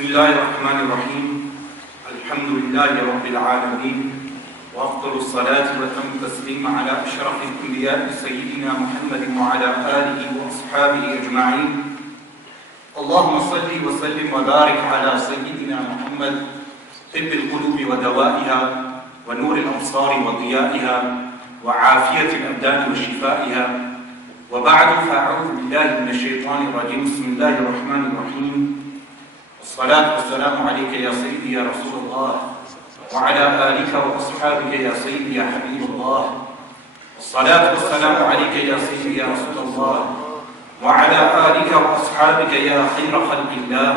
بسم الله الرحمن الرحيم الحمد لله رب العالمين وأفضل الصلاة وأتم التسليم على أشرف الأنبياء سيدنا محمد وعلى آله وأصحابه أجمعين. اللهم صل وسلم وبارك على سيدنا محمد طب القلوب ودوائها ونور الأبصار وضيائها وعافية الأبدان وشفائها، وبعد فأعوذ بالله من الشيطان الرجيم. بسم الله الرحمن الرحيم. الصلاة والسلام عليك يا سيدي يا رسول الله وعلى آلك وأصحابك يا سيدي يا حبيب الله. الصلاة والسلام عليك يا سيدي يا رسول الله وعلى آلك وأصحابك يا خير خلق الله.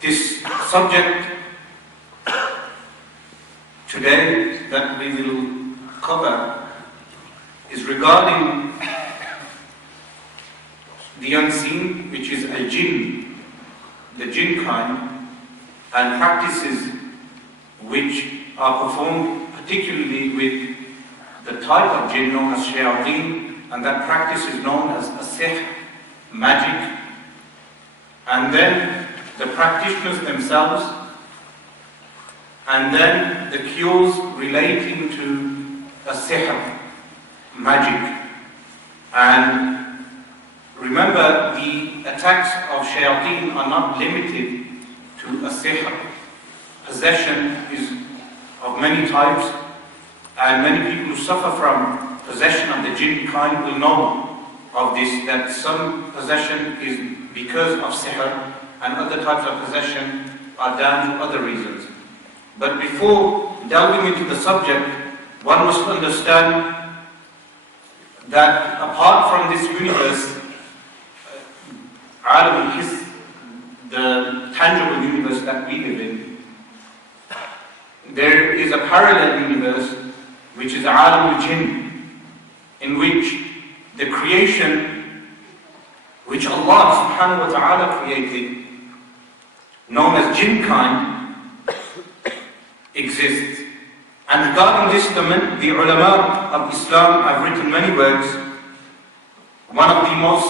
This subject today that we will cover is regarding the unseen, which is al-jinn, the jinn kind, and practices which are performed particularly with the type of jinn known as shayateen, and that practice is known as Shaykh, magic, and then the practitioners themselves, and then the cures relating to sihr, magic. And remember, the attacks of shayateen are not limited to sihr. Possession is of many types, and many people who suffer from possession of the jinn kind will know of this, that some possession is because of sihr, and other types of possession are down to other reasons. But before delving into the subject, one must understand that apart from this universe, Alam al-His, the tangible universe that we live in, there is a parallel universe which is Alam al-Jinn, in which the creation which Allah subhanahu wa ta'ala created, known as jinn kind, exists. And regarding this, the ulama of Islam have written many works. One of the most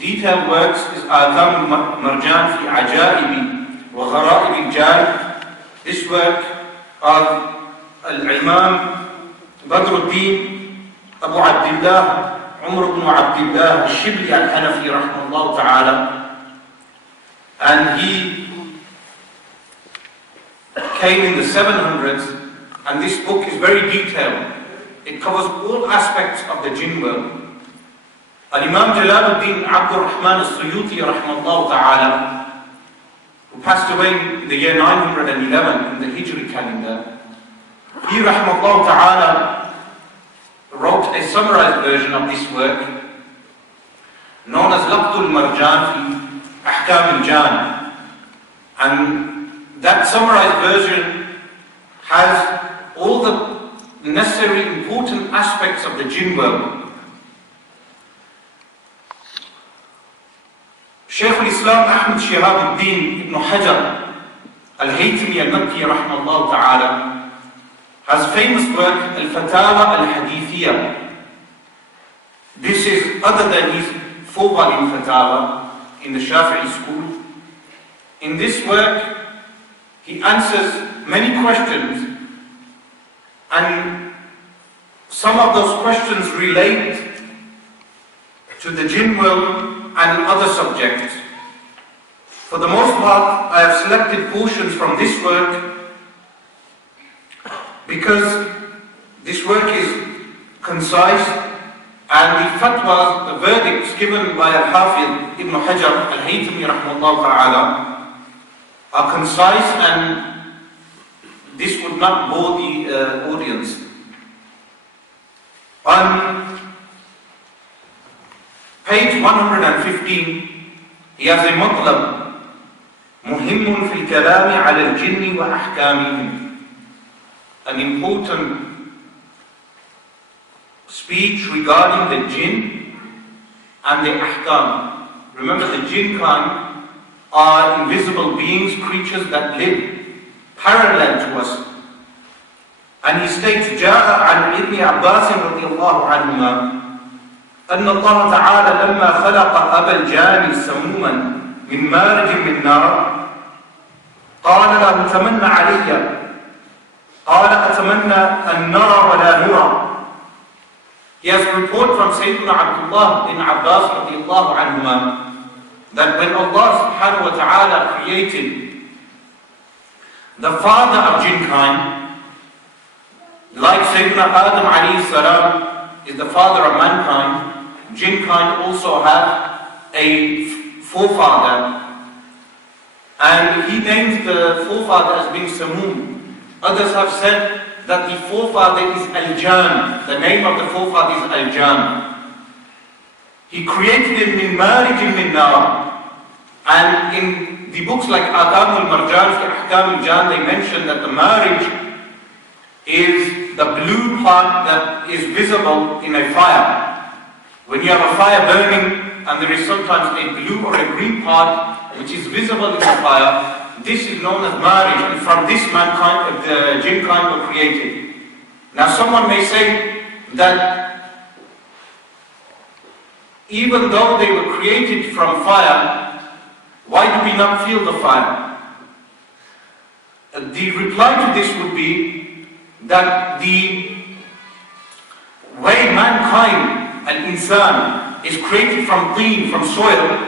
detailed works is Atham al-Marjan fi Ajaibi wa Gharaib al-Jan. This work of Al-Imam Badruddin Abu Abdullah Umar ibn Abdullah al-Shibli al-Hanafi rahimahullah ta'ala, and he came in the 700s, and this book is very detailed. It covers all aspects of the jinn world. Al-Imam Jalaluddin Abdul Rahman al-Suyuti rahimahullah ta'ala, who passed away in the year 911 in the Hijri calendar, he rahimahullah ta'ala wrote a summarized version of this work known as Laqtul Marjan fi Ahkam al-Jan, and that summarized version has all the necessary important aspects of the jinn world. Shaykh al-Islam Ahmad Shihabuddin ibn Hajar al-Haytami al-Makki rahimahullah ta'ala has famous work Al-Fatawa al-Hadithiyah. This is other than his 4-volume Fatawa in the Shafi'i school. In this work, he answers many questions, and some of those questions relate to the jinn world and other subjects. For the most part, I have selected portions from this work because this work is concise, and the fatwas, the verdicts given by Al-Hafidh Ibn Hajar al-Haytami rahimahullah ta'ala are concise, and this would not bore the audience. On page 115, he has a matlab, muhimmun fil kalami ala al-jinni wa ahkamihim, an important speech regarding the jinn and the ahkam. Remember, the jinn kind are invisible beings, creatures that live parallel to us. And he states, جاء عن ابن عباس رضي الله عنهما أن الله تعالى لما خلق أبا الجان سموما من مارج من نار قال له تمنى علي قال أتمنى النار ولا نرى. He has a report from Sayyidina Abdullah bin Abbas radiallahu anhuma that when Allah subhanahu wa ta'ala created the father of jinn kind, like Sayyidina Adam alayhi salam is the father of mankind, jinn kind also have a forefather, and he names the forefather as being Samoon. Others have said that the forefather is Al-Jan. The name of the forefather is Al-Jan. He created him min marijin min nar. And in the books like Ahkam al-Marjan fi Ahkam al-Jan, they mention that the marij is the blue part that is visible in a fire. When you have a fire burning and there is sometimes a blue or a green part which is visible in the fire, this is known as marriage, and from this mankind, the jinn kind were created. Now someone may say that even though they were created from fire, why do we not feel the fire? The reply to this would be that the way mankind, al-insan, is created from teen, from soil,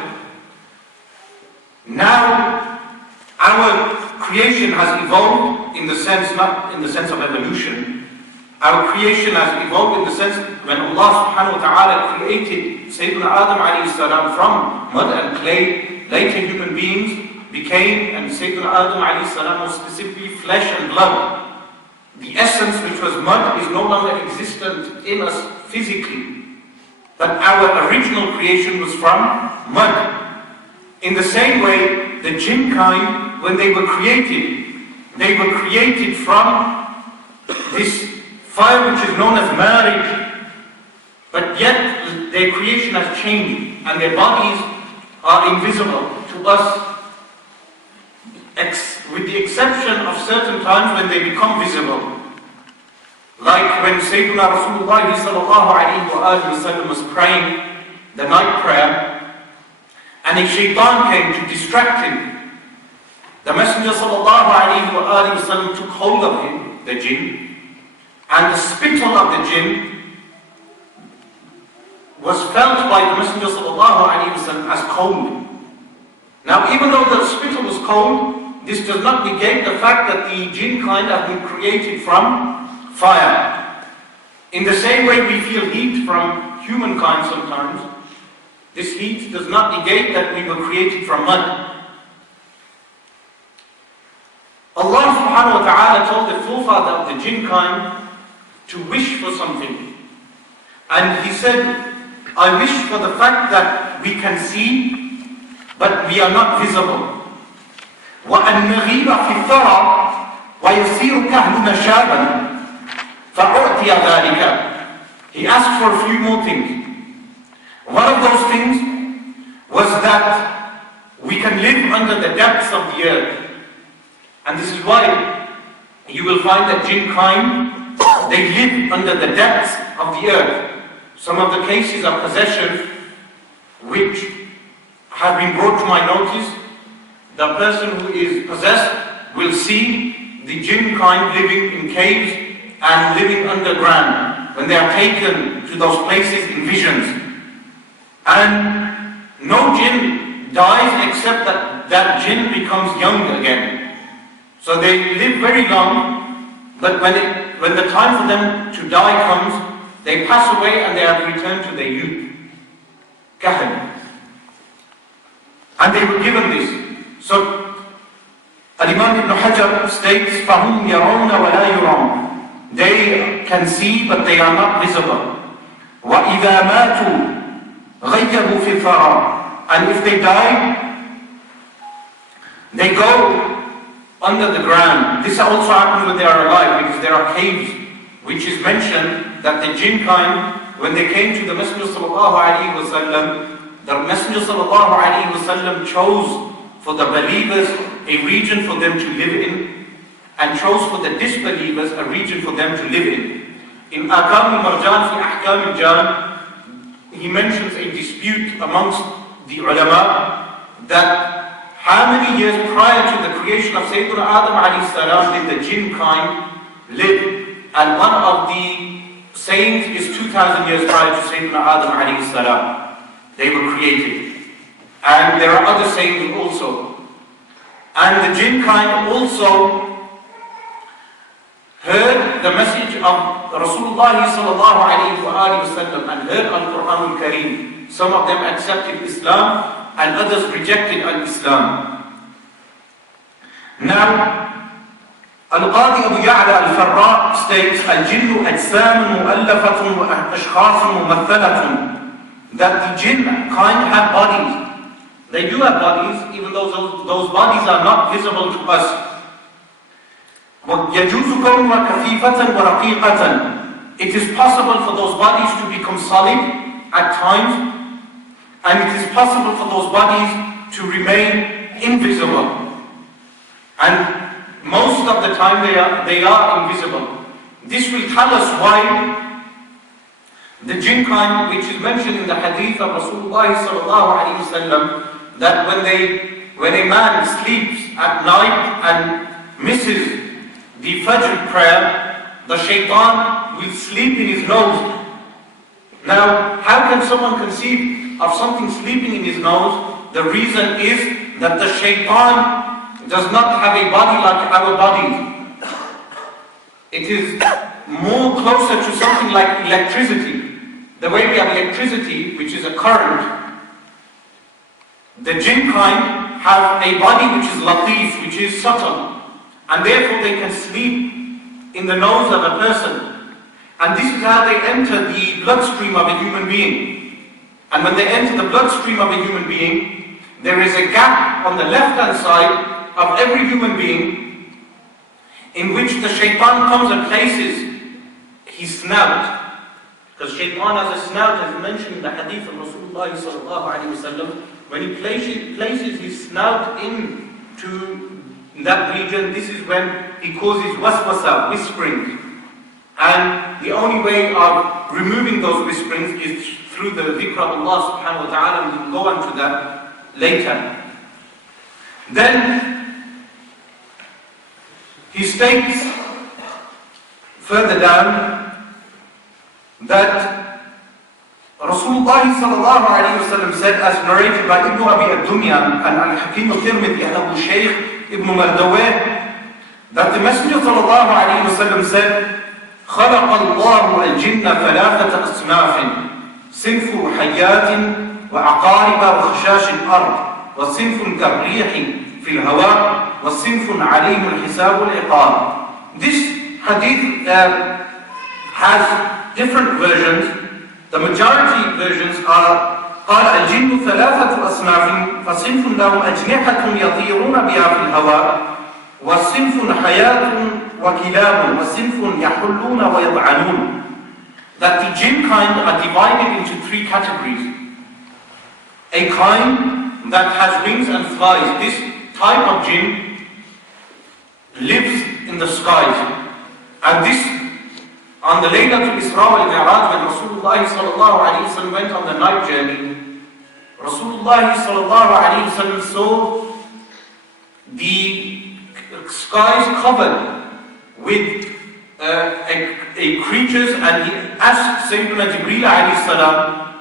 now our creation has evolved in the sense, not in the sense of evolution. Our creation has evolved in the sense when Allah subhanahu wa ta'ala created Sayyidina Adam alayhi salam from mud and clay, later human beings became, and Sayyidina Adam alayhi salam was specifically flesh and blood. The essence which was mud is no longer existent in us physically, but our original creation was from mud. In the same way, the jinn kind, when they were created from this fire which is known as marriage, but yet their creation has changed and their bodies are invisible to us, with the exception of certain times when they become visible. Like when Sayyidina Rasulullah sallallahu alayhi wa sallam was praying the night prayer, and a shaitan came to distract him. The Messenger sallallahu alayhi wa sallam took hold of him, the jinn, and the spittle of the jinn was felt by the Messenger sallallahu alayhi wa sallam as cold. Now even though the spittle was cold, this does not negate the fact that the jinn kind have been created from fire. In the same way we feel heat from humankind sometimes, this heat does not negate that we were created from mud. Allah subhanahu wa ta'ala told the forefather of the jinn kind to wish for something. And he said, I wish for the fact that we can see, but we are not visible. وَأَنْ نَغِيبَ فِي الثَّرَى وَيَصِيرُ كَهْلُنَا شَابًا فَأُعْتِيَ ذَلِكَ. He asked for a few more things. One of those things was that we can live under the depths of the earth. And this is why you will find that jinn kind, they live under the depths of the earth. Some of the cases of possession which have been brought to my notice, the person who is possessed will see the jinn kind living in caves and living underground when they are taken to those places in visions. And no jinn dies except that jinn becomes young again. So they live very long, but when the time for them to die comes, they pass away and they have returned to their youth. Kahan. And they were given this. So Al-Imam Ibn Hajar states, فَهُمْ يَرَوْنَ وَلَا يُرَوْنَ. They can see but they are not visible. وَإِذَا مَاتُوا غَيَّبُوا فِي الثَّرَى. And if they die, they go under the ground. This also happens when they are alive, because there are caves which is mentioned that the jinn kind, when they came to the Messenger sallallahu alaihi wasallam, the Messenger sallallahu alaihi wasallam chose for the believers a region for them to live in, and chose for the disbelievers a region for them to live in. In Ahkam al-Marjan fi Ahkam al-Jan, he mentions a dispute amongst the ulama that how many years prior to the creation of Sayyidina Adam alayhi salam did the jinn kind live? And one of the sayings is 2,000 years prior to Sayyidina Adam alayhi salam. They were created. And there are other sayings also. And the jinn kind also heard the message of Rasulullah sallallahu alayhi wa sallam and heard Al-Quran al-Kareem. Some of them accepted Islam and others rejected Al-Islam. Now, Al-Qadi Abu Ya'la al-Farra states, Al-Jinnu ajsamun mu'allafatun wa ashkhasun mumathalatun, that the jinn kind have bodies. They do have bodies, even though those bodies are not visible to us. وَيَجُوزُ كَوْنُهَا كَثِيفَةً وَرَقِيقَةً. It is possible for those bodies to become solid at times, and it is possible for those bodies to remain invisible. And most of the time they are invisible. This will tell us why the jinn kind, which is mentioned in the hadith of Rasulullah sallallahu alaihi wasallam, that when a man sleeps at night and misses the Fajr prayer, the shaitan will sleep in his nose. Now, how can someone conceive of something sleeping in his nose? The reason is that the shaitan does not have a body like our bodies. It is more closer to something like electricity. The way we have electricity, which is a current, the jinn kind have a body which is latif, which is subtle, and therefore they can sleep in the nose of a person. And this is how they enter the bloodstream of a human being. And when they enter the bloodstream of a human being, there is a gap on the left-hand side of every human being in which the shaitan comes and places his snout. Because shaitan has a snout, as mentioned in the hadith of Rasulullah sallallahu alaihi wasallam. When he places his snout into that region, this is when he causes waswasa, whispering. And the only way of removing those whisperings is through the dhikr of Allah subhanahu wa ta'ala, and we'll go on to that later. Then he states further down that Rasulullah sallallahu alayhi wa sallam said, as narrated by Ibn Abi ad-Dunya and Al-Hakim al-Tirmidhi and Abu Shaykh Ibn Mardaweh, that the Messenger sallallahu alayhi wa sallam said, خلق الله الجن ثلاثة أصناف صنف حيات وعقارب وخشاش الأرض وصنف كالريح في الهواء وصنف عليهم الحساب والعقاب. This hadith has different versions. The majority versions are قال الجن ثلاثة أصناف فصنف لهم أجنحة يطيرون بها في الهواء وصنف حياة وكلاب وصنف يحلون ويضعنون. That the jinn kind are divided into three categories. A kind that has wings and flies. This type of jinn lives in the skies. And this, on the Laylatul Isra wal Mi'raj, when Rasulullah sallallahu alayhi wa sallam went on the night journey, Rasulullah sallallahu alayhi wa sallam saw the skies covered with creatures, and he asked Sayyidina Jibreel alayhi salam,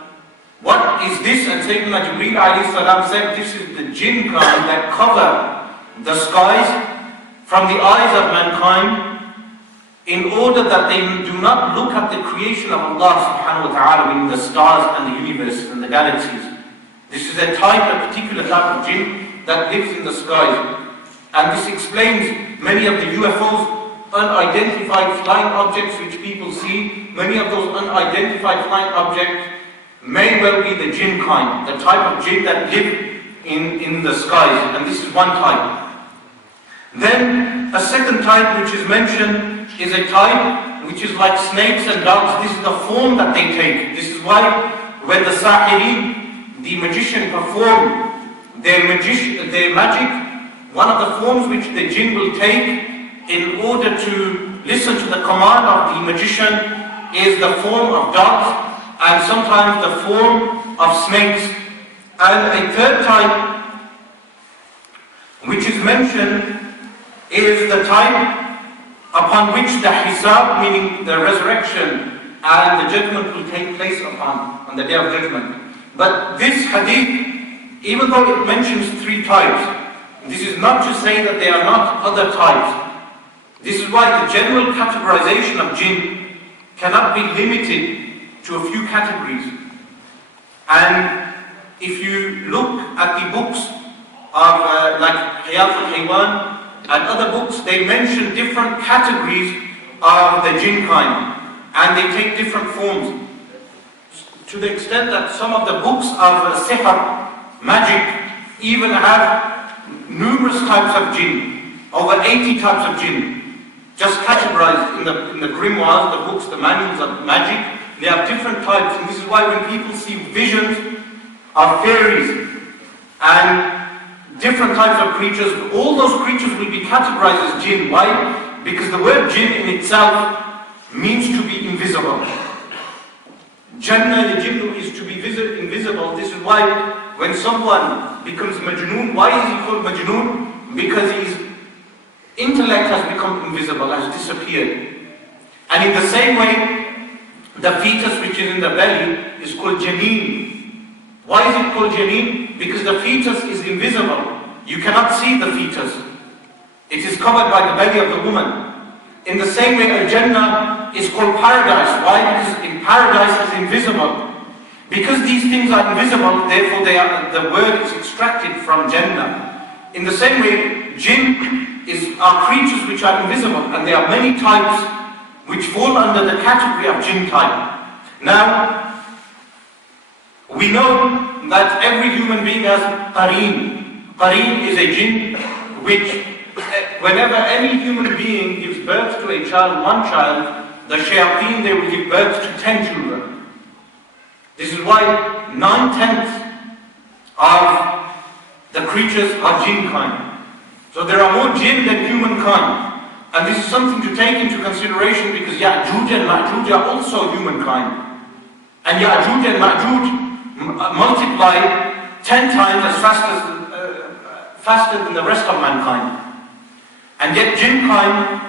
what is this? And Sayyidina Jibreel alayhi salam said, this is the jinn kind that cover the skies from the eyes of mankind, in order that they do not look at the creation of Allah subhanahu wa ta'ala, meaning the stars and the universes and the galaxies. This is a particular type of jinn that lives in the skies. And this explains many of the UFOs, unidentified flying objects which people see. Many of those unidentified flying objects may well be the jinn kind, the type of jinn that live in the skies. And this is one type. Then a second type which is mentioned is a type which is like snakes and dogs. This is the form that they take. This is why when the sahirin, the magician, perform their magic, one of the forms which the jinn will take in order to listen to the command of the magician is the form of dogs, and sometimes the form of snakes. And a third type is mentioned is the time upon which the hisab, meaning the resurrection and the judgment, will take place upon on the day of judgment. But this hadith, even though it mentions 3 types, this is not to say that there are not other types. This is why the general categorization of jinn cannot be limited to a few categories. And if you look at the books of like Hayat al-Haywan and other books, they mention different categories of the jinn kind, and they take different forms. To the extent that some of the books of sihr, magic, even have numerous types of jinn, over 80 types of jinn, just categorized in the grimoires, the books, the manuals of magic. They have different types, and this is why when people see visions of fairies and different types of creatures, all those creatures will be categorized as jinn. Why? Because the word jinn in itself means to be invisible. Jannah, the jinn, is to be invisible. This is why when someone becomes majnoon, why is he called majnoon? Because his intellect has become invisible, has disappeared. And in the same way, the fetus which is in the belly is called janeen. Why is it called janeen? Because the fetus is invisible. You cannot see the fetus. It is covered by the belly of the woman. In the same way, Al-Jannah is called paradise. Why? Because in paradise is invisible. Because these things are invisible, therefore the word is extracted from Jannah. In the same way, jinn are creatures which are invisible, and there are many types which fall under the category of jinn type. Now, we know that every human being has qareen. Qareen is a jinn which, whenever any human being gives birth to a child, one child, the shayateen, they will give birth to 10 children. This is why 9/10 of the creatures are jinn kind. So there are more jinn than humankind. And this is something to take into consideration, because Ya'juj and Ma'juj are also humankind. And Ya'juj and Ma'juj multiply 10 times as faster than the rest of mankind. And yet jinn kind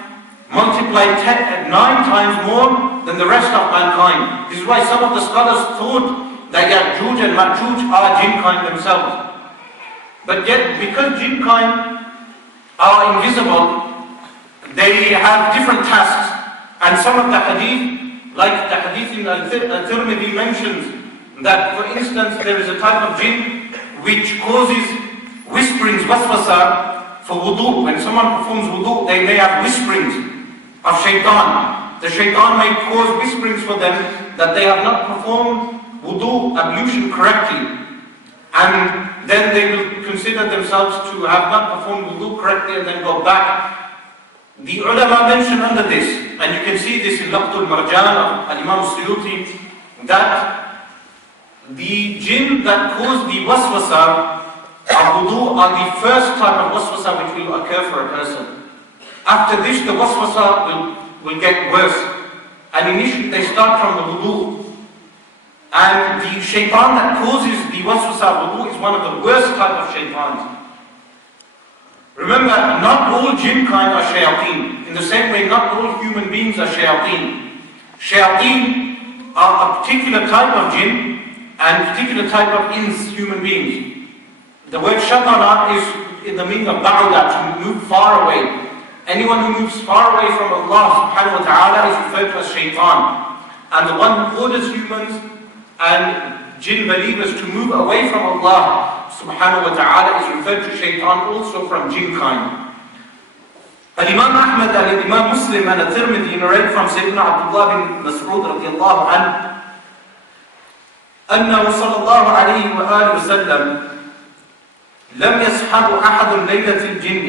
multiply 9 times more than the rest of mankind. This is why some of the scholars thought that Ya'juj and Ma'juj are jinn kind themselves. But yet, because jinn kind are invisible, they have different tasks. And some of the hadith, like the hadith in Al-Tirmidhi mentions that, for instance, there is a type of jinn which causes whisperings, waswasa, for wudu. When someone performs wudu, they may have whisperings of shaitan. The shaitan may cause whisperings for them that they have not performed wudu, ablution, correctly. And then they will consider themselves to have not performed wudu correctly and then go back. The ulama mention under this, and you can see this in Laqtul Marjan of Al-Imam Suyuti, that the jinn that cause the waswasa of wudu are the first type of waswasa which will occur for a person. After this, the waswasa will get worse. And initially they start from the wudu. And the shaitan that causes the waswasa of wudu is one of the worst type of shaitans. Remember, not all jinn kind are shayateen. In the same way, not all human beings are shayateen. Shayateen are a particular type of jinn and particular type of ins, human beings. The word shatana is in the meaning of ba'uda, to move far away. Anyone who moves far away from Allah subhanahu wa ta'ala is referred to as shaitan. And the one who orders humans and jinn believers to move away from Allah subhanahu wa ta'ala is referred to shaitan, also from jinn kind. Al-Imam Ahmad and Imam Muslim and At-Tirmidhi narrate from Sayyidina Abdullah bin Mas'ud radiyallahu anhu أنه صلى الله عليه وآله وسلم لم يصحب أحد ليلة الجن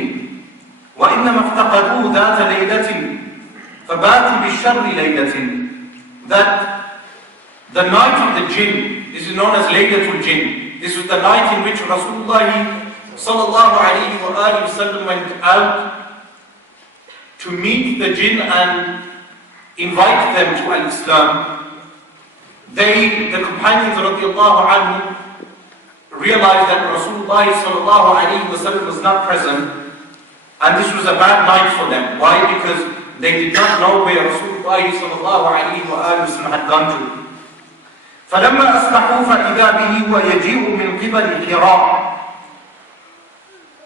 وإنما افتقدوه ذات ليلة فباتوا بالشر ليلة. That the night of the jinn, this is known as Laylatul Jinn. This was the night in which Rasulullah sallallahu alayhi wa alihi wasallam went out to meet the jinn and invite them to al-Islam. The companions radiallahu anhu realized that Rasulullah sallallahu alayhi wa sallam was not present, And this was a bad night for them. Why? Because they did not know where Rasulullah sallallahu alayhi wa sallam had gone to. فَلَمَّا أَصْبَحُوا فَإِذَا بِهِ وَيَجِيءُ مِنْ قِبَلِ حِرَاءٍ.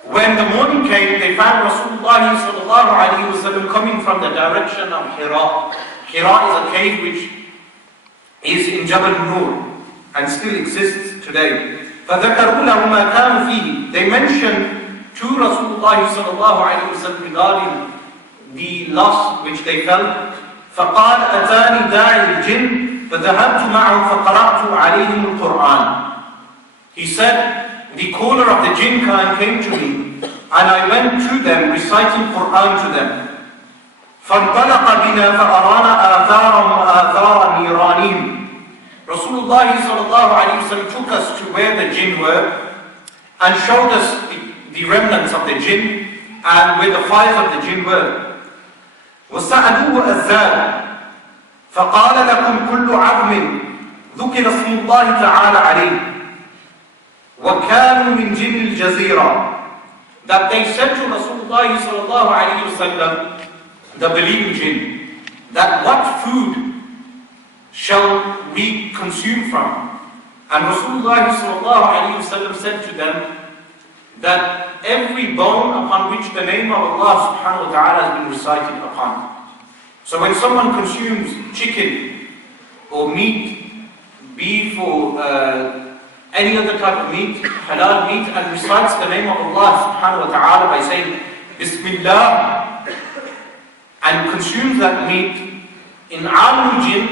When the morning came, they found Rasulullah sallallahu alayhi wa sallam coming from the direction of Hira. Hira is a cave which is in Jabal Nur and still exists today. فَذَكَرُوا لَهُ مَا كَانُوا فِيهِ. They mentioned to Rasulullah sallallahu alayhi wa sallam regarding the loss which they felt. فَقَالَ أَتَانِي دَاعِي الْجِنِّ فَذَهَبْتُ مَعَهُ فَقَرَأْتُ عَلَيْهِمُ الْقُرْآنِ. He said, the caller of the jinn kind came to me, and I went to them reciting Quran to them. فَانْطَلَقَ بِنَا فَأَرَانَا آثَارًا وَآثَارَ نِيرَانِهِمْ. Rasulullah sallallahu alayhi wa sallam took us to where the jinn were and showed us the remnants of the jinn and where the fires of the jinn were. وَسَأَلُوهُ أَذَّارًا فَقَالَ لَكُمْ كُلُّ عَظْمٍ ذُكِرَ اسْمُ اللَّهِ تَعَالَى عَلَيْهِ وَكَانُوا مِنْ جِنِّ الْجَزِيرَةِ. That they said to Rasulullah sallallahu alayhi wa sallam, the believing jinn, that what food shall we consume from? And Rasulullah sallallahu alayhi wa sallam said to them that every bone upon which the name of Allah subhanahu wa ta'ala has been recited upon. So when someone consumes chicken or meat, beef or any other type of meat, halal meat, and recites the name of Allah subhanahu wa ta'ala by saying Bismillah and consumes that meat, in Alamul Jinn,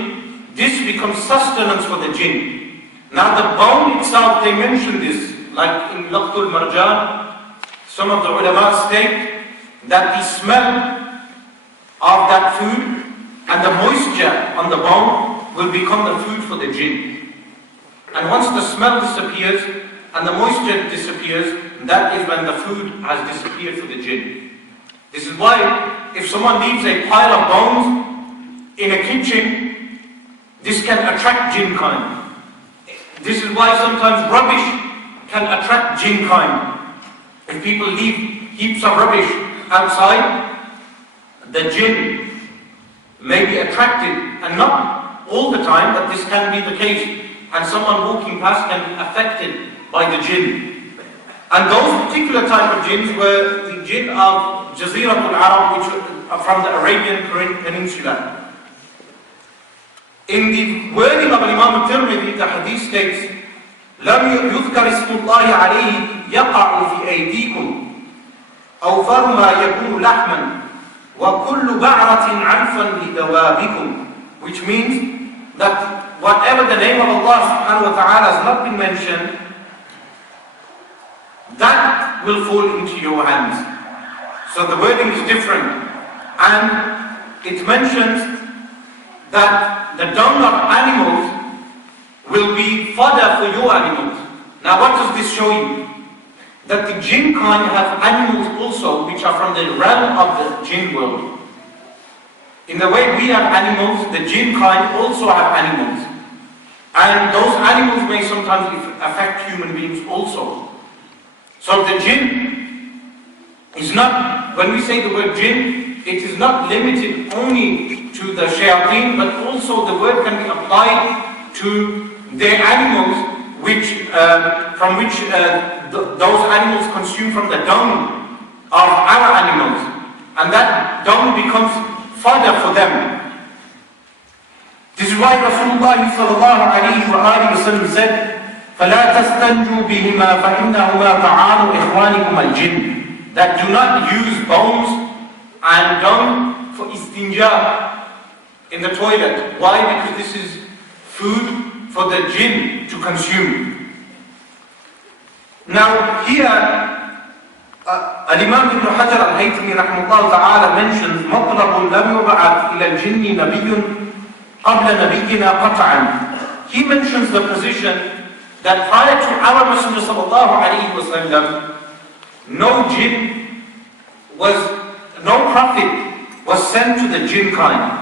this becomes sustenance for the jinn. Now the bone itself, they mention this, like in Laqtul Marjan, some of the ulama state that the smell of that food and the moisture on the bone will become the food for the jinn. And once the smell disappears and the moisture disappears, that is when the food has disappeared for the jinn. This is why if someone leaves a pile of bones in a kitchen, this can attract jinn kind. This is why sometimes rubbish can attract jinn kind. If people leave heaps of rubbish outside, the jinn may be attracted, and not all the time, but this can be the case. And someone walking past can be affected by the jinn. And those particular type of jinns were the jinn of Jaziratul Arab, which are from the Arabian Peninsula. In the wording of Imam al-Tirmidhi, the hadith states, لم يذكر اسم الله عليه يقع في أيديكم أوفر ما يكون لحما وَكُلُّ بَعْرَةٍ عَنْفًا لِدَوَابِكُمْ, which means that whatever the name of Allah subhanahu wa ta'ala has not been mentioned, that will fall into your hands. So the wording is different. And it mentions that the dung of animals will be fodder for your animals. Now what does this show you? That the jinn kind have animals also which are from the realm of the jinn world. In the way we have animals, the jinn kind also have animals. And those animals may sometimes affect human beings also. So the jinn is not, when we say the word jinn, it is not limited only to the shayateen, but also the word can be applied to their animals from which those animals consume from the dung of our animals, and that dung becomes fodder for them. This is why Rasulullah sallallahu alayhi wa sallam said, فَلَا تَسْتَنْجُوا بِهِمَا فَإِنَّهُمَا طَعَامُ إِخْوَانِكُمَ الْجِنِّ. That do not use bones and dung for istinja in the toilet. Why? Because this is food for the jinn to consume. Now here, Al-Imam Ibn Hajar al-Haythami rahimahullah ta'ala mentions مَطْلَبٌ لَمْ يُبْعَثْ إِلَى الْجِنِّ نَبِيٌّ قَبْلَ نَبِيِّنَا قَطْعًا. He mentions the position that prior to our Messenger sallallahu alayhi wa sallam, no prophet was sent to the jinn kind.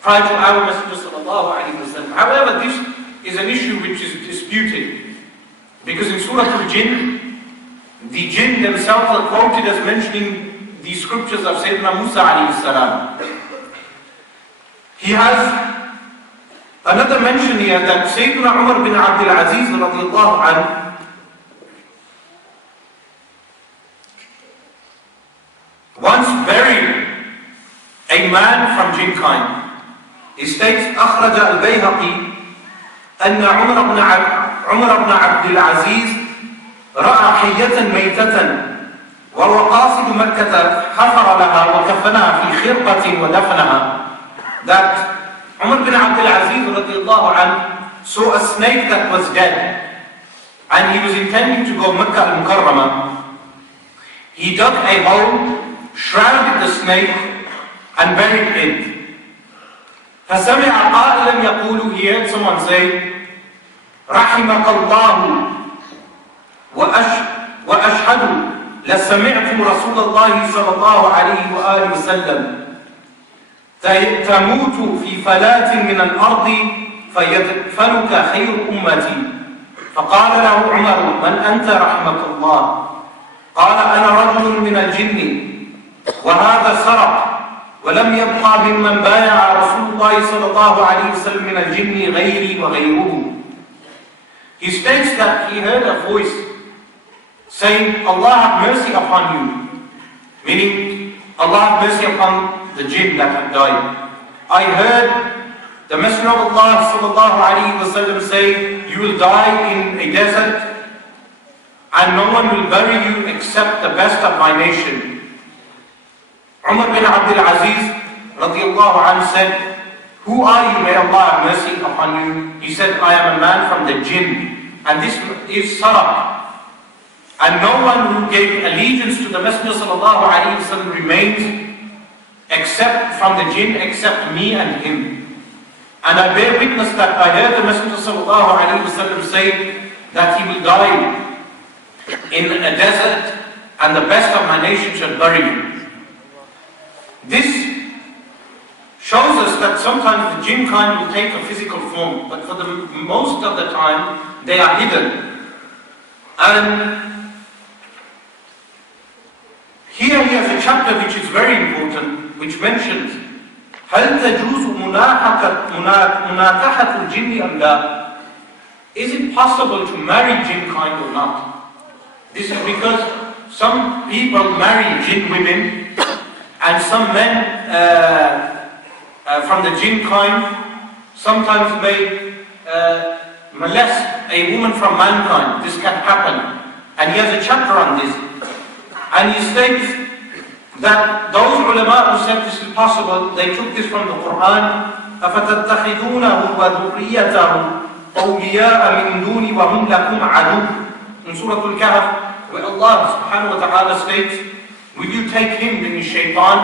Prior to our Messenger sallallahu alayhi wa sallam. However, this is an issue which is disputed. Because in Surah Al-Jinn, the jinn themselves are quoted as mentioning the scriptures of Sayyidina Musa alayhi salam. He has another mention here that Sayyidina Umar bin Abdul Aziz radiallahu anhu once buried a man from jinn kind. He states, أخرج البيهقي أن عمر بن عبد العزيز رأى حية ميتة وهو قاصد مكة حفر لها وكفنها في خرقة ودفنها. That Umar bin Abdul Aziz radiallahu anhu saw a snake that was dead and he was intending to go Makkah al-Mukarramah. He dug a hole, shrouded the snake and buried it. فسمع قائلا يقول, he heard someone say, رحمك الله وأشهد لسمعت رسول الله صلى الله عليه وآله وسلم تموت في فلاة من الأرض فيدفنك خير أمتي. فقال له عمر من أنت رحمك الله؟ قال أنا رجل من الجن وهذا سرق ولم يبقى ممن بايع رسول الله صلى الله عليه وسلم من الجن غيري وغيره. He states that he heard a voice saying, Allah have mercy upon you, meaning Allah have mercy upon the jinn that had died. I heard the Messenger of Allah sallallahu alaihi wasallam say, you will die in a desert and no one will bury you except the best of my nation. Umar bin Abdul Aziz radiallahu anhu said, who are you, may Allah have mercy upon you? He said, I am a man from the jinn, and this is Saraq. And no one who gave allegiance to the Messenger sallallahu alaihi wasallam remains except from the jinn, except me and him. And I bear witness that I heard the Messenger sallallahu alaihi wasallam say that he will die in a desert and the best of my nation shall bury him. This shows us that sometimes the jinn kind will take a physical form, but for the most of the time they are hidden. And here he has a chapter which is very important, which mentions هل تجوز مناكحة الجن أم لا? Is it possible to marry jinn kind or not? This is because some people marry jinn women and some men from the jinn kind sometimes may molest a woman from mankind. This can happen. And he has a chapter on this. And he states that those ulama who said this is possible, they took this from the Quran. أَفَتَتَّخِذُونَهُ وَذُرِّيَّتَهُ أَوْلِيَاءَ مِن دُونِ وَهُمْ لَكُمْ عَدُوٌّ. In Surah Al-Kahf, where Allah subhanahu wa ta'ala states, will you take him, meaning Shaitan,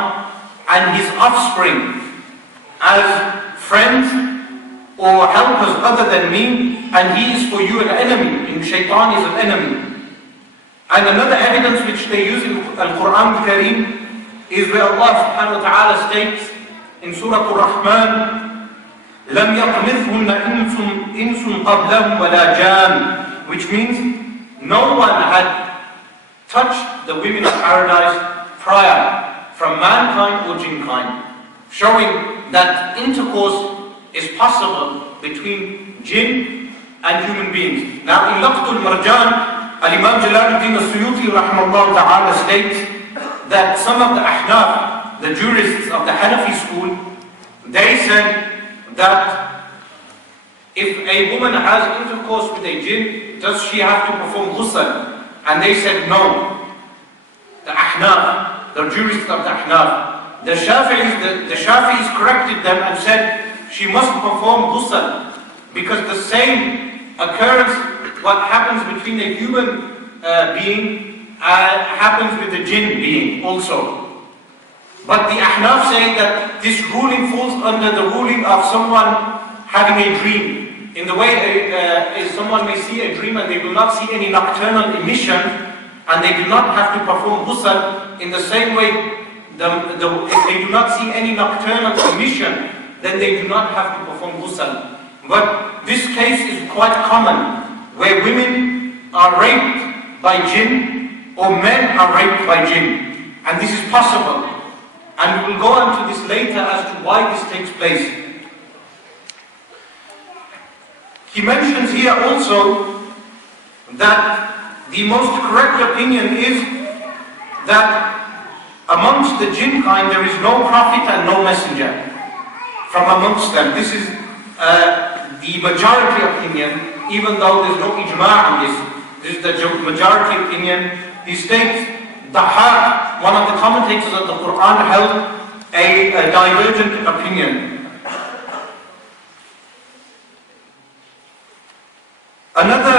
and his offspring as friends or helpers other than me, and he is for you an enemy, meaning Shaitan is an enemy. And another evidence which they use in Al-Quran al-Kareem is where Allah subhanahu wa ta'ala states in Surah Al-Rahman, لَمْ يَطْمِثْهُنَّ إِنسٌ قَبْلَهُمْ وَلَا جَانٌ, which means no one had touched the women of paradise prior from mankind or jinn kind, showing that intercourse is possible between jinn and human beings. Now in Laqtul Marjan, Al-Imam Jalaluddin al-Suyuti rahimahullah ta'ala states that some of the Ahnaf, the jurists of the Hanafi school, they said that if a woman has intercourse with a jinn, does she have to perform ghusl? And they said no. The Ahnaf, the jurists of the Ahnaf, the Shafi'is corrected them and said she must perform ghusl, because the same occurrence, what happens between a human being happens with the jinn being also. But the Ahnaf say that this ruling falls under the ruling of someone having a dream. In the way someone may see a dream and they do not see any nocturnal emission, and they do not have to perform ghusl, in the same way, if they do not see any nocturnal emission, then they do not have to perform ghusl. But this case is quite common, where women are raped by jinn or men are raped by jinn. And this is possible. And we will go into this later as to why this takes place. He mentions here also that the most correct opinion is that amongst the jinn kind there is no prophet and no messenger from amongst them. This is the majority opinion, even though there's no ijma' on this. This is the majority opinion. He states, Dahaq, one of the commentators of the Quran, held a divergent opinion. Another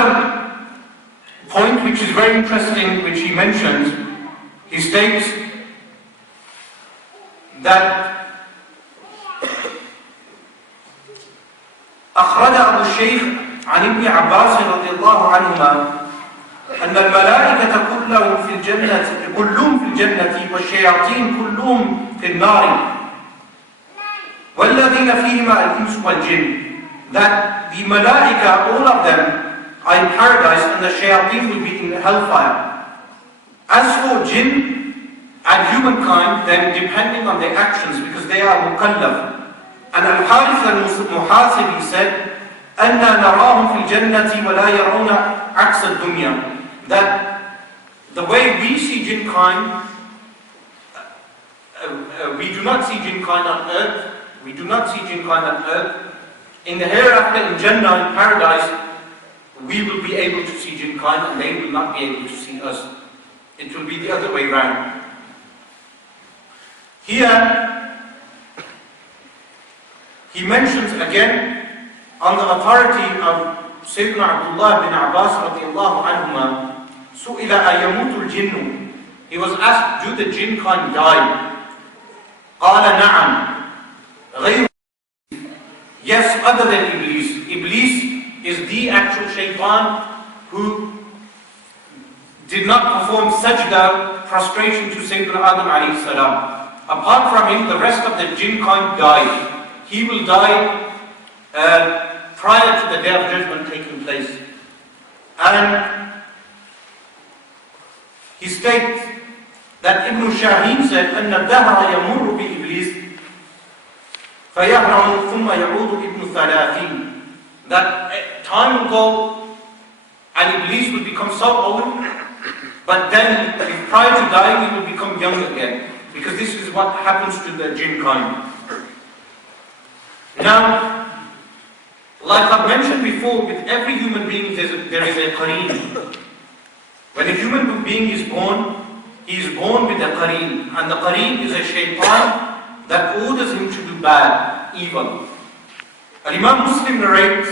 point which is very interesting, which he mentions, he states that أخرج أبو الشيخ عن ابن عباس رضي الله عنهما أن الملائكة كلهم في الجنة والشياطين كلهم في النار والذين فيهما الإنس والجن, that the malaika, all of them, are in paradise and the shayateen will be in hellfire. As for jinn and humankind, then depending on their actions, because they are mukallaf. And Al-Harith al-Muhasibi said, أَنَّا نَرَاهُمْ فِي الْجَنَّةِ وَلَا يَرَوْنَ عَكْسَ الدُّنْيَا, that the way we see jinn kind, we do not see jinn kind on earth. We do not see jinn kind on earth. In the hereafter, in Jannah, in paradise, we will be able to see jinn kind and they will not be able to see us. It will be the other way around. Here, he mentions again, on the authority of Sayyidina Abdullah bin Abbas radiallahu anhuma, سُئِلَ أَيَمُوتُ الْجِنُّ, he was asked, do the jinn kind die? قَالَ نَعَمْ غَيْرُ, yes, other than Iblis. Iblis is the actual shaitan who did not perform sajda, prostration to Sayyidina Adam alayhi salam. Apart from him, the rest of the jinn kind died. He will die prior to the day of judgment taking place. And he states that Ibn Shaheen said, أَنَّ الدَّهْرَ يَمُرُّ بِإِبْلِيسِ فَيَهْرَعُ ثُمَّ يَعُودُ إِبْنُ ثَلَاثِينَ, that time will go and Iblis will become so old, but then prior to dying he will become young again, because this is what happens to the jinn kind. Now, like I've mentioned before, with every human being there is a qareen. When a human being is born, he is born with a qareen, and the qareen is a shaitan that orders him to do bad, evil. Imam Muslim narrates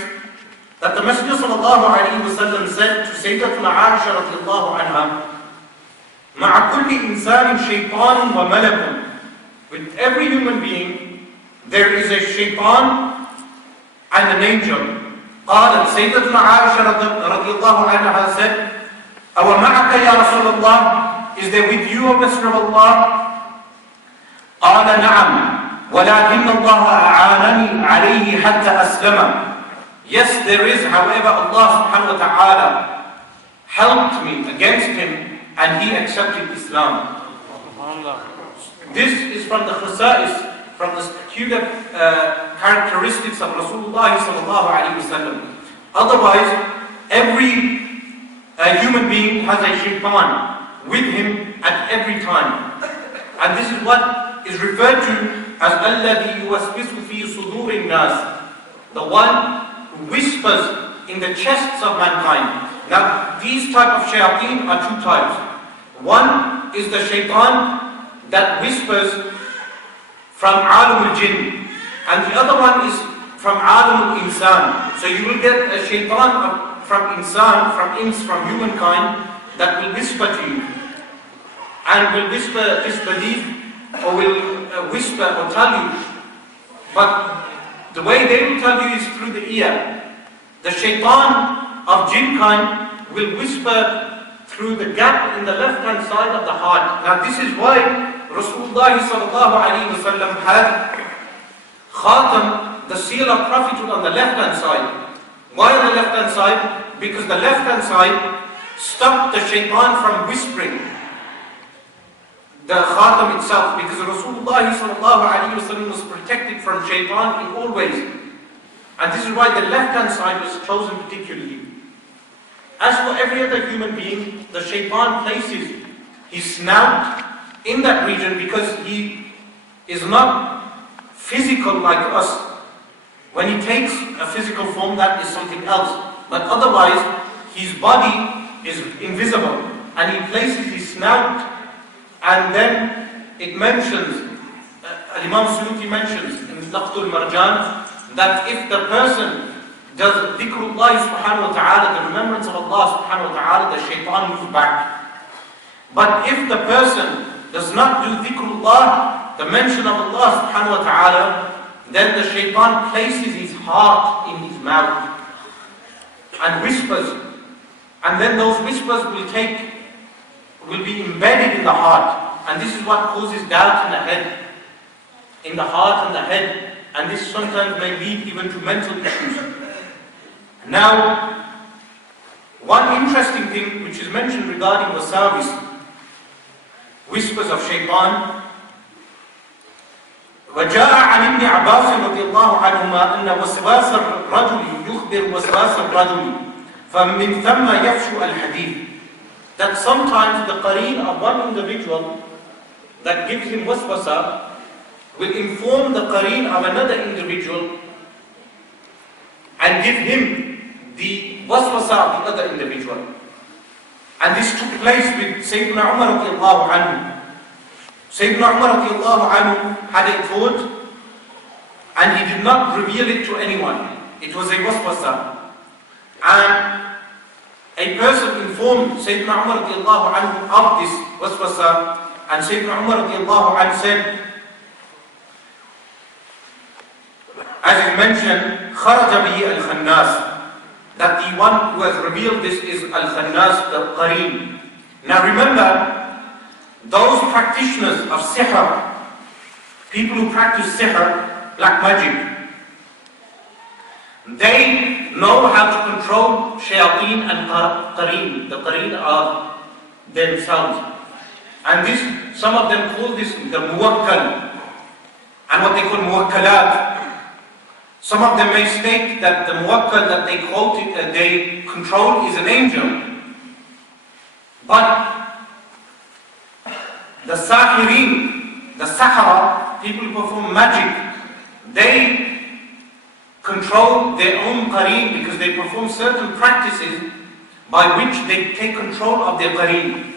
that the Messenger sallallahu alayhi wa sallam said to Sayyidatuna Aisha radiallahu anha, مَعَ كُلِّ إِنسَانٍ شَيْطَانٌ وَمَلَكٌ, with every human being there is a shaitan and an angel. قالت Sayyidatuna Aisha radiallahu anha said, أَوَ مَعَكَ يَا رَسُولَ اللَّهِ, is there with you, O Messenger of Allah? قال نعم ولكن الله أعانني عليه حتى أسلم. Yes, there is, however, Allah subhanahu wa ta'ala helped me against him and he accepted Islam. This is from the khasa'is, from the peculiar characteristics of Rasulullah sallallahu alayhi wa sallam. Otherwise, every human being has a shaitan with him at every time. And this is what is referred to as الَّذِي يُوَسْوِسُ فِي صُدُورِ النَّاسِ, the one who whispers in the chests of mankind. Now, these type of shayateen are two types. One is the shaitan that whispers from alam al-jinn, and the other one is from alam al-insan. So you will get a shaitan from insan, from ins, from humankind, that will whisper to you, and will whisper disbelief, or will whisper or tell you, but the way they will tell you is through the ear. The shaitan of jinn kind will whisper through the gap in the left hand side of the heart. Now this is why Rasulullah sallallahu alayhi wa sallam had khatam, the seal of prophethood, on the left hand side. Why on the left hand side? Because the left hand side stopped the shaitan from whispering. the khatam itself, because Rasulullah sallallahu alayhi wa sallam was protected from shaitan in all ways. And this is why the left-hand side was chosen particularly. As for every other human being, the shaitan places his snout in that region because he is not physical like us. When he takes a physical form, that is something else. But otherwise, his body is invisible. And he places his snout, and then it mentions, Imam Suyuti mentions in Laqtul Marjan, that if the person does dhikrullah subhanahu wa ta'ala, the remembrance of Allah subhanahu wa ta'ala, the shaitan moves back. But if the person does not do dhikrullah, the mention of Allah subhanahu wa ta'ala, then the shaitan places his heart in his mouth and whispers. And then those whispers will be embedded in the heart. And this is what causes doubt in the head, in the heart and the head. And this sometimes may lead even to mental issues. Now, one interesting thing which is mentioned regarding wasawis, whispers of shaitan, وجاء عن ابن عباس رضي الله عنهما أن وسواس الرجل يخبر وسواس الرجل فمن ثم يفشو الحديث. That sometimes the qareen of one individual that gives him waswasa will inform the qareen of another individual and give him the waswasa of the other individual. And this took place with Sayyidina Umar radiallahu anhu. Sayyidina Umar radiallahu anhu had a thought and he did not reveal it to anyone. It was a waswasa. And a person informed Sayyidina Umar radiallahu anhu of this waswasa, and Sayyidina Umar radiallahu anhu said, as is mentioned, خَرَجَ بِهِ الْخَنَّاسِ, that the one who has revealed this is Al-Khannas, the Qareen. Now remember, those practitioners of sihr, people who practice sihr, black magic, they know how to control shayateen and qareen. The qareen are themselves. And this, some of them call this the muwakkal, and what they call muwakkalat. Some of them may state that the muwakkal that they control is an angel. But the sahirin, the sahara, people who perform magic, they control their own qareen because they perform certain practices by which they take control of their qareen.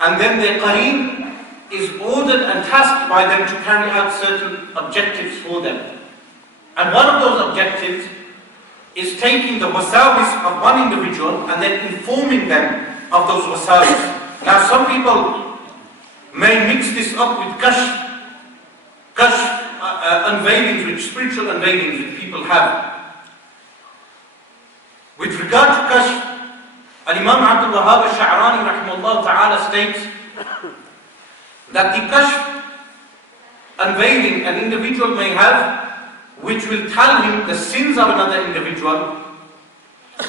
And then their qareen is ordered and tasked by them to carry out certain objectives for them. And one of those objectives is taking the wasawis of one individual and then informing them of those wasawis. Now some people may mix this up with kashf unveilings, which spiritual unveilings which people have. With regard to kashf, Al-Imam Abdul Wahhab al-Sha'rani rahimahullah ta'ala states that the kashf unveiling an individual may have, which will tell him the sins of another individual,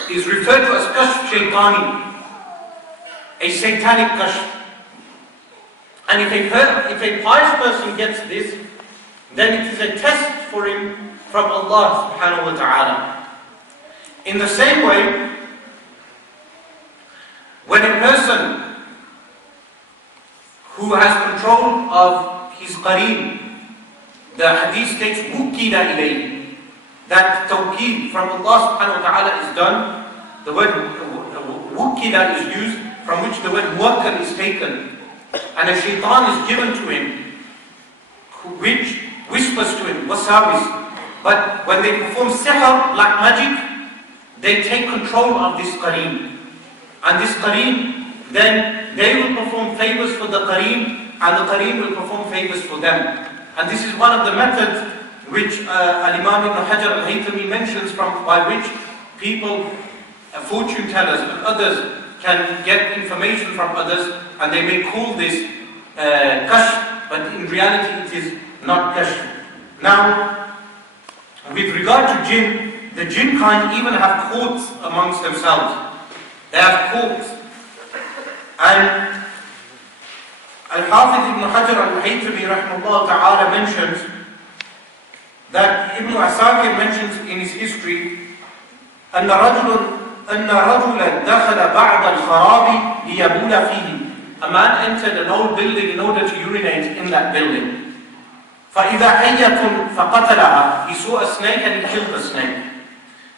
is referred to as kashf shaitani, a satanic kashf. And if a pious person gets this, then it is a test for him from Allah subhanahu wa ta'ala. In the same way, when a person who has control of his qareen, the hadith states, wukila ilayhi, that tawqeed from Allah subhanahu wa ta'ala is done. The word wukila is used, from which the word muwakkal is taken. And a shaitan is given to him, which whispers to him, wasawis. But when they perform sihr, black magic, they take control of this qareen. And this qareen, then they will perform favors for the qareen, and the qareen will perform favors for them. And this is one of the methods which Al-Imam Ibn Hajar al-Haytami mentions, by which people, fortune tellers and others, can get information from others, and they may call this kashf, but in reality it is not kashf. Now, with regard to jinn, the jinn kind even have courts amongst themselves. They have courts. And Al-Hafiz ibn Hajar al-Haythami rahimahullah ta'ala mentions that Ibn Asakir mentions in his history أن رجلا دخل بعد الخراب ليبول فيه. A man entered an old building in order to urinate in that building. فإذا حية فقتلها. He saw a snake and he killed the snake.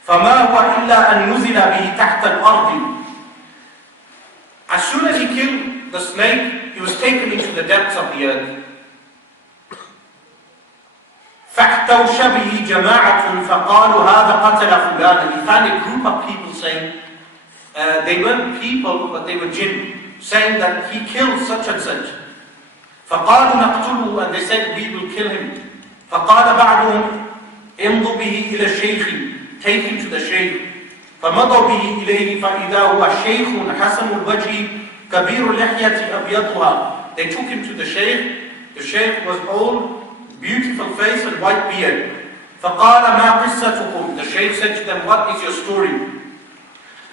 فما هو إلا أن نزل به تحت الأرض. As soon as he killed the snake, he was taken into the depths of the earth. فاحتوش به جماعة فقالوا هذا قتل فلانا. He found a group of people saying, they weren't people but they were jinn, saying that he killed such and such. فقالوا نقتله, and they said we will kill him. فقال بعضهم امضوا به إلى الشيخ, take him to the Shaykh. فمضوا به إليه فإذا هو شيخ حسن الوجه كبير اللحية أبيضها. They took him to the Shaykh. The Shaykh was old, beautiful face and white beard. فقال ما قصتكم. The Shaykh said to them, what is your story?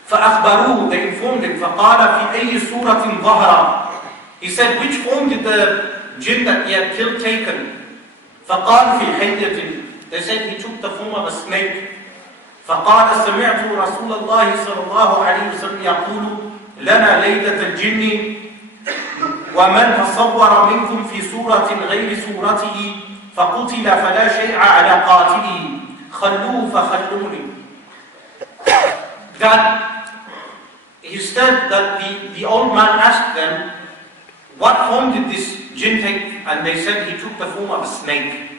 فأخبروه, they informed him. فقال في أي سورة ظهر. He said, which form did the jinn that he had killed taken? فقال في حية. They said he took the form of a snake. فقال سمعت رسول الله صلى الله عليه وسلم يقول لنا ليلة الجن ومن تصور منكم في سورة غير سورته فقتل فلا شيء على قاتله خلوه فخلوني. That he said that the old man asked them, what form did this jinn take? And they said he took the form of a snake.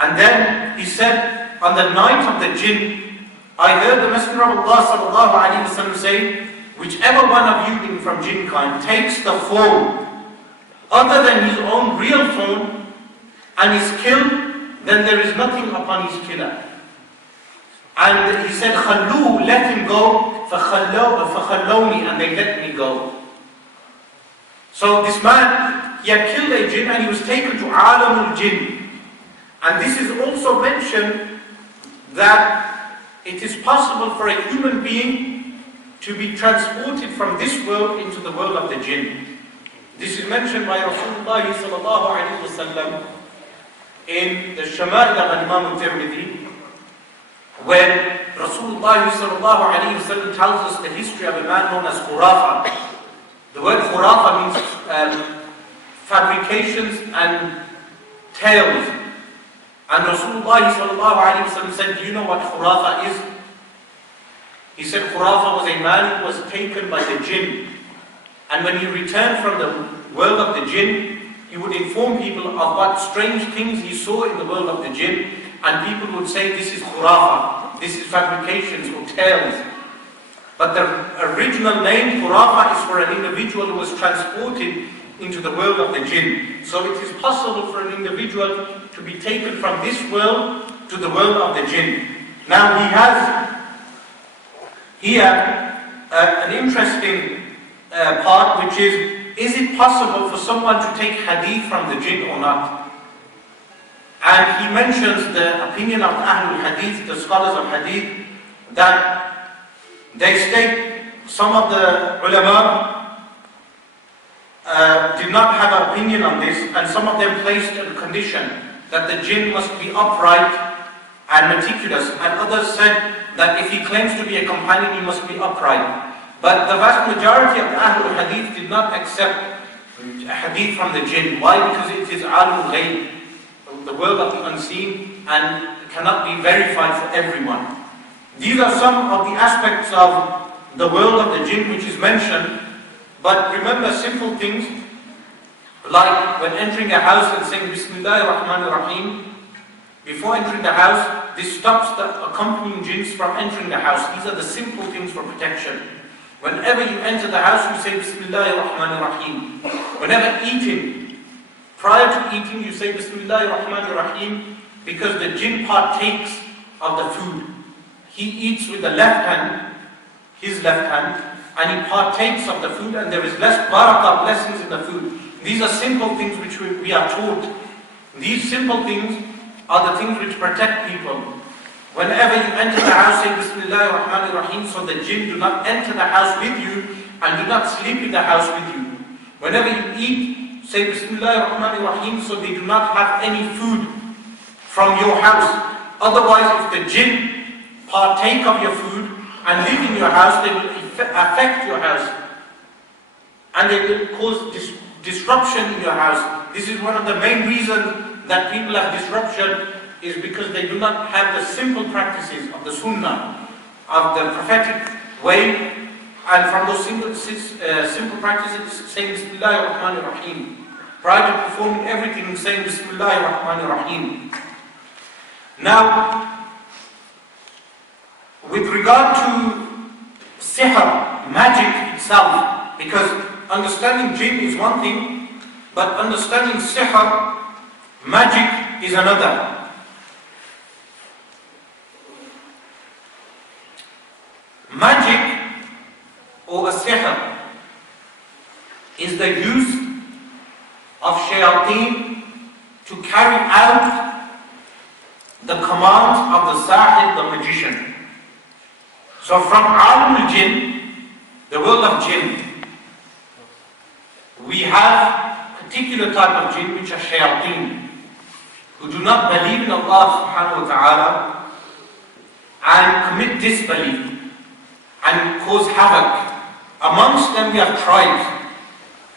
And then he said, on the night of the jinn, I heard the Messenger of Allah sallallahu alaihi wasallam say, whichever one of you being from jinn kind takes the form other than his own real form and is killed, then there is nothing upon his killer. And he said, Khallu, let him go, فَخَلَّوْنِي, and they let me go. So this man, he had killed a jinn and he was taken to Alamul Jinn. And this is also mentioned that it is possible for a human being to be transported from this world into the world of the jinn. This is mentioned by Rasulullah sallallahu alaihi wasallam in the Shama'il of Imam al-Tirmidhi, when Rasulullah sallallahu alaihi wasallam tells us the history of a man known as Khurafa. The word Khurafa means fabrications and tales. And Rasulullah sallallahu alaihi wasallam said, do you know what Khurafa is? He said Khurafa was a man who was taken by the jinn. And when he returned from the world of the jinn, he would inform people of what strange things he saw in the world of the jinn. And people would say, this is Khurafa, this is fabrications or tales. But the original name Khurafa is for an individual who was transported into the world of the jinn. So it is possible for an individual to be taken from this world to the world of the jinn. Now he has here an interesting part, which is it possible for someone to take hadith from the jinn or not? And he mentions the opinion of Ahlul Hadith, the scholars of Hadith, that they state some of the ulama did not have an opinion on this, and some of them placed a condition that the jinn must be upright and meticulous, and others said that if he claims to be a companion, he must be upright. But the vast majority of the Ahlul Hadith did not accept hadith from the jinn. Why? Because it is alimul ghayb, the world of the unseen, and cannot be verified for everyone. These are some of the aspects of the world of the jinn which is mentioned. But remember simple things like when entering a house and saying Bismillahir Rahmanir Rahim. Before entering the house, this stops the accompanying jinns from entering the house. These are the simple things for protection. Whenever you enter the house, you say Bismillahir Rahmanir Rahim. Whenever eating, prior to eating, you say Bismillahir Rahmanir Rahim, because the jinn partakes of the food. He eats with the left hand, his left hand, and he partakes of the food, and there is less barakah, blessings in the food. These are simple things which we are taught. These simple things are the things which protect people. Whenever you enter the house, say Bismillahir Rahmanir Rahim, so the jinn do not enter the house with you and do not sleep in the house with you. Whenever you eat, say Bismillah ar-Rahman ar-Rahim, so they do not have any food from your house. Otherwise, if the jinn partake of your food and live in your house, they will affect your house. And they will cause disruption in your house. This is one of the main reasons that people have disruption, is because they do not have the simple practices of the Sunnah, of the prophetic way. And from those simple practices, saying Bismillah ar-Rahman ar-Rahim. Prior to performing everything, saying Bismillah ar-Rahman ar-Rahim. Now, with regard to sihr, magic itself, because understanding jinn is one thing, but understanding sihr, magic, is another. Magic, or a sihr, is the use of shayateen to carry out the commands of the sahir, the magician. So from alim al-jinn, the world of jinn, we have a particular type of jinn which are shayateen, who do not believe in Allah subhanahu wa ta'ala and commit disbelief and cause havoc. Amongst them we have tribes.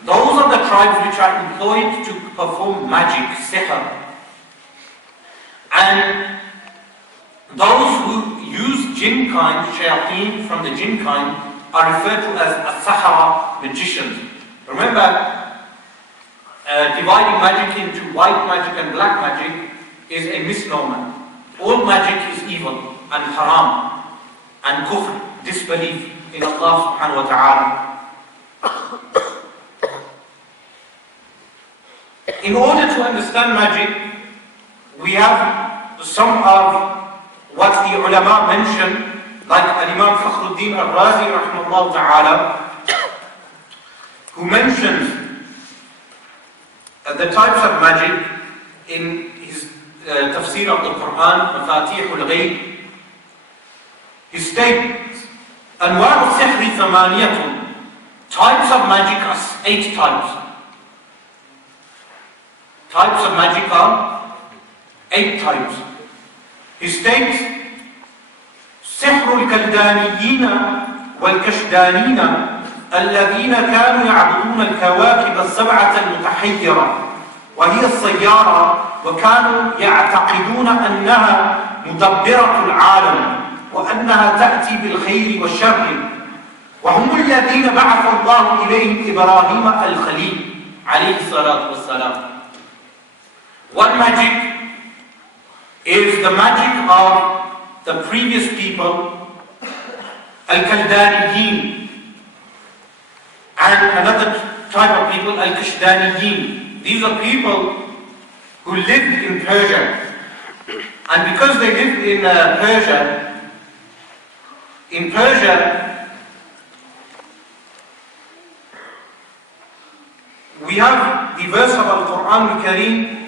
Those are the tribes which are employed to perform magic, sihr. And those who use jinn kind, shayateen from the jinn kind, are referred to as as-sahara, magicians. Remember, dividing magic into white magic and black magic is a misnomer. All magic is evil and haram and kufr, disbelief in Allah subhanahu wa ta'ala. In order to understand magic, we have some of what the ulama mentioned, like Imam Fakhruddin al-Razi rahimahullah ta'ala, who mentions the types of magic in his tafsir of the Quran, Mafatih al-Ghayb. He states, أنواع السحر ثمانية. Types of magic are 8 types. Types of magic are 8 types. He states, سحر الكلدانيين والكشدانين الذين كانوا يعبدون الكواكب السبعة المتحيرة وهي السيارة، وكانوا يعتقدون أنها مدبرة العالم وأنها تأتي بالخير والشر، وهم الذين بعث الله إليهم إبراهيم الخليل عليه الصلاة والسلام. What magic is the magic of the previous people, Al-Kaldaniyin, and another type of people, Al-Kashdaniyin. These are people who lived in Persia, and because they lived in Persia, we have the verse of Al-Quran al-Kareem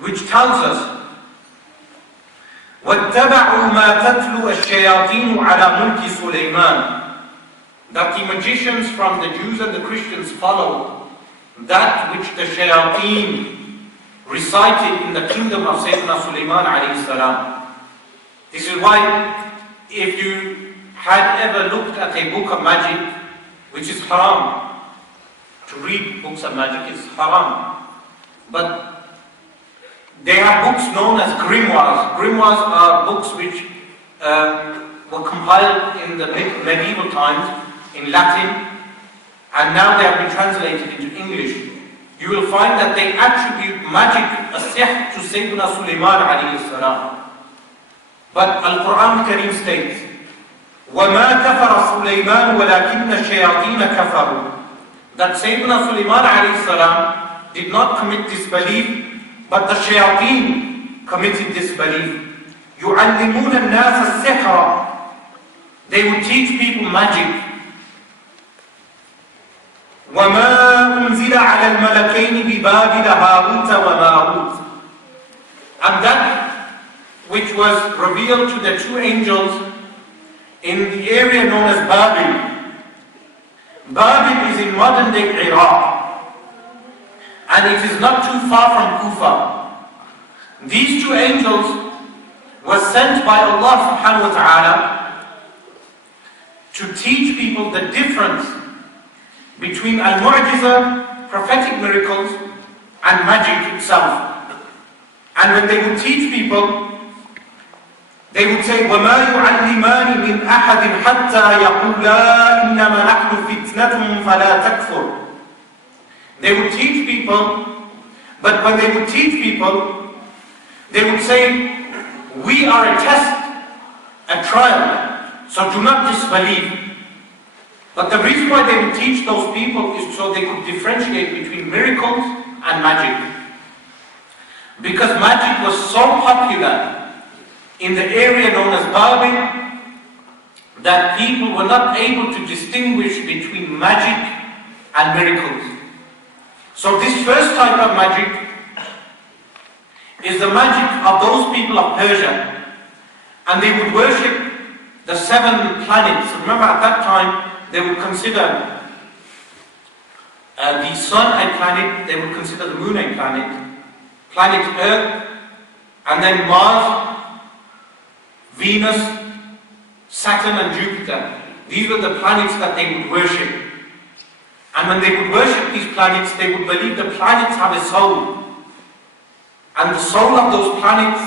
which tells us, وَاتَّبَعُوا مَا تَتْلُو الشَّيَاطِينُ عَلَى مُلْكِ سُلَيْمَانَ, that the magicians from the Jews and the Christians follow that which the shayateen recited in the kingdom of Sayyidina Sulaiman alayhi salam. This is why, if you had ever looked at a book of magic, which is haram, to read books of magic is haram, but they have books known as grimoires. Grimoires are books which were compiled in the medieval times in Latin, and now they have been translated into English. You will find that they attribute magic, as-sihr, to Sayyidina Sulaiman alayhi salam. But Al-Quran al-Kareem states, وَمَا كَفَرَ سُلَيْمَانُ وَلَكِنَّ الشَّيَاطِينَ كَفَرُوا, that Sayyidina Sulaiman alayhi salam did not commit disbelief, but the shayateen committed disbelief. يُعَلِّمُونَ النَّاسَ السِّحْرَ, they would teach people magic. وَمَا أُنزِلَ عَلَى الْمَلَكَيْنِ بِبَابِلَ هَارُوتَ وَمَارُوتَ, and that which was revealed to the 2 angels in the area known as Babil. Babil is in modern day Iraq, and it is not too far from Kufa. These two angels were sent by Allah subhanahu wa ta'ala to teach people the difference between al-mu'jiza, prophetic miracles, and magic itself. And when they would teach people, they would say, وَمَا يُعَلِّمَانِ مِنْ أَحَدٍ حَتَّى يَقُولَا إِنَّمَا نَحْنُ فِتْنَةٌ فَلَا تَكْفُرْ. They would teach people, but when they would teach people, they would say, we are a test, a trial, so do not disbelieve. But the reason why they would teach those people is so they could differentiate between miracles and magic. Because magic was so popular in the area known as Babil that people were not able to distinguish between magic and miracles. So this first type of magic is the magic of those people of Persia, and they would worship the 7 planets. Remember, at that time they would consider the sun a planet, they would consider the moon a planet, planet Earth, and then Mars, Venus, Saturn and Jupiter. These were the planets that they would worship. And when they would worship these planets, they would believe the planets have a soul. And the soul of those planets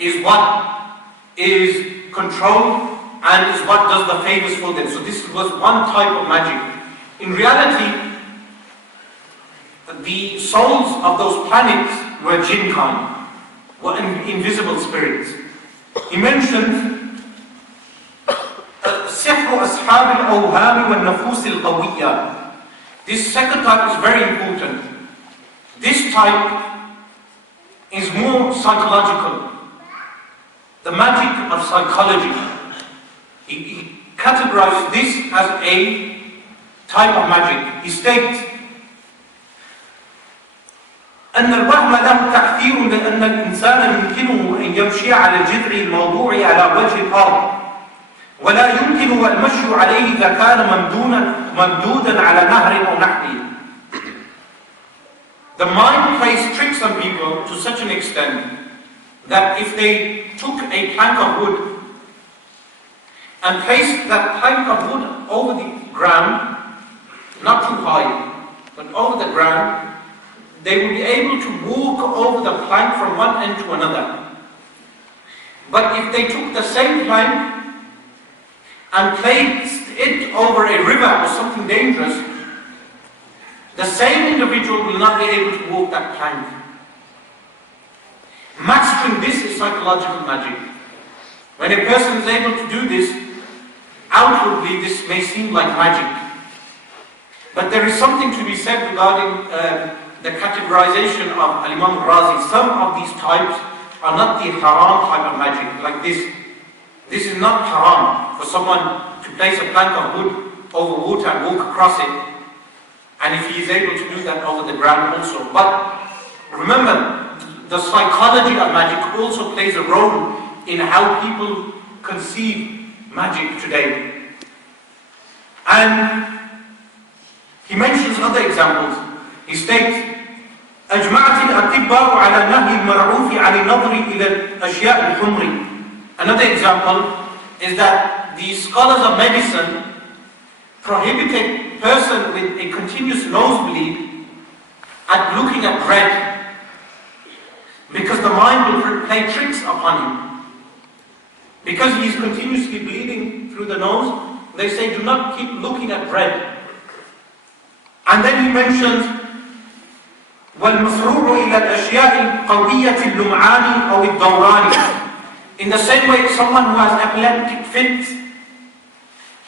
is what is controlled and is what does the favors for them. So this was one type of magic. In reality, the souls of those planets were jinn kind, were invisible spirits. He mentioned سحر أصحاب الأوهام والنفوس القوية. This second type is very important. This type is more psychological. The magic of psychology. He categorized this as a type of magic. He states أن الوهم له تأثير لأن الإنسان يمكنه أن يمشي على الجذع الموضوع على وجه الأرض ولا يمكن المشي عليه إذا كان ممدودا على نهر أو نحوه. The mind plays tricks on people to such an extent that if they took a plank of wood and placed that plank of wood over the ground, not too high, but over the ground, they will be able to walk over the plank from one end to another. But if they took the same plank and placed it over a river or something dangerous, the same individual will not be able to walk that plank. Mastering this is psychological magic. When a person is able to do this, outwardly this may seem like magic. But there is something to be said regarding the categorization of Imam Razi. Some of these types are not the haram type of magic, like this. This is not haram for someone to place a plank of wood over water and walk across it. And if he is able to do that over the ground also. But remember, the psychology of magic also plays a role in how people conceive magic today. And he mentions other examples. He states, أجمعت الأطباء على نهي المرعوف عن النظر إلى الأشياء الحمر. Another example is that the scholars of medicine prohibit a person with a continuous nosebleed at looking at bread, because the mind will play tricks upon him. Because he is continuously bleeding through the nose, they say do not keep looking at bread. And then he mentions وَالْمَسْرُوعُ إِلَى الْأَشْيَاءِ الْقَوِيَّةِ اللُّمْعَانِ أو الدَّوْرَانِ. In the same way, someone who has epileptic fits,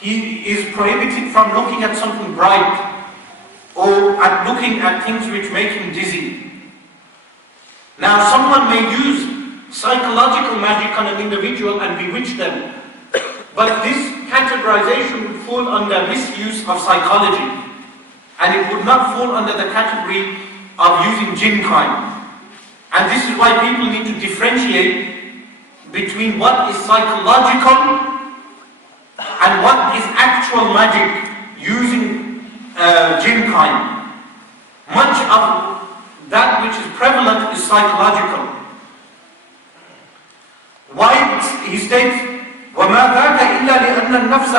he is prohibited from looking at something bright or at looking at things which make him dizzy. Now, someone may use psychological magic on an individual and bewitch them, but this categorization would fall under misuse of psychology, and it would not fall under the category of using jinn kind. And this is why people need to differentiate between what is psychological and what is actual magic using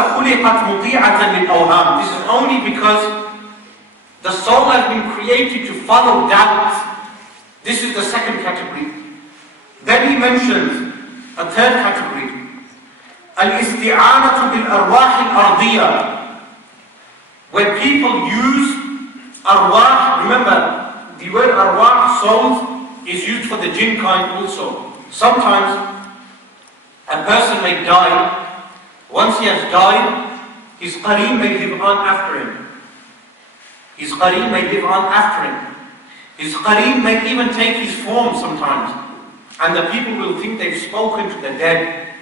خُلِقَتْ مُطِيعَةً لِلْأَوْهَامِ. This is only because the soul has been created to follow doubts. This is the second category. Then he mentions a third category. Al-isti'anatu bil-arwah al-ardiyah. Where people use arwah, remember, the word arwah, souls, is used for the jinn kind also. Sometimes a person may die. Once he has died, his qareem may live on after him. His qareem may live on after him. His qareem may even take his form sometimes. And the people will think they've spoken to the dead.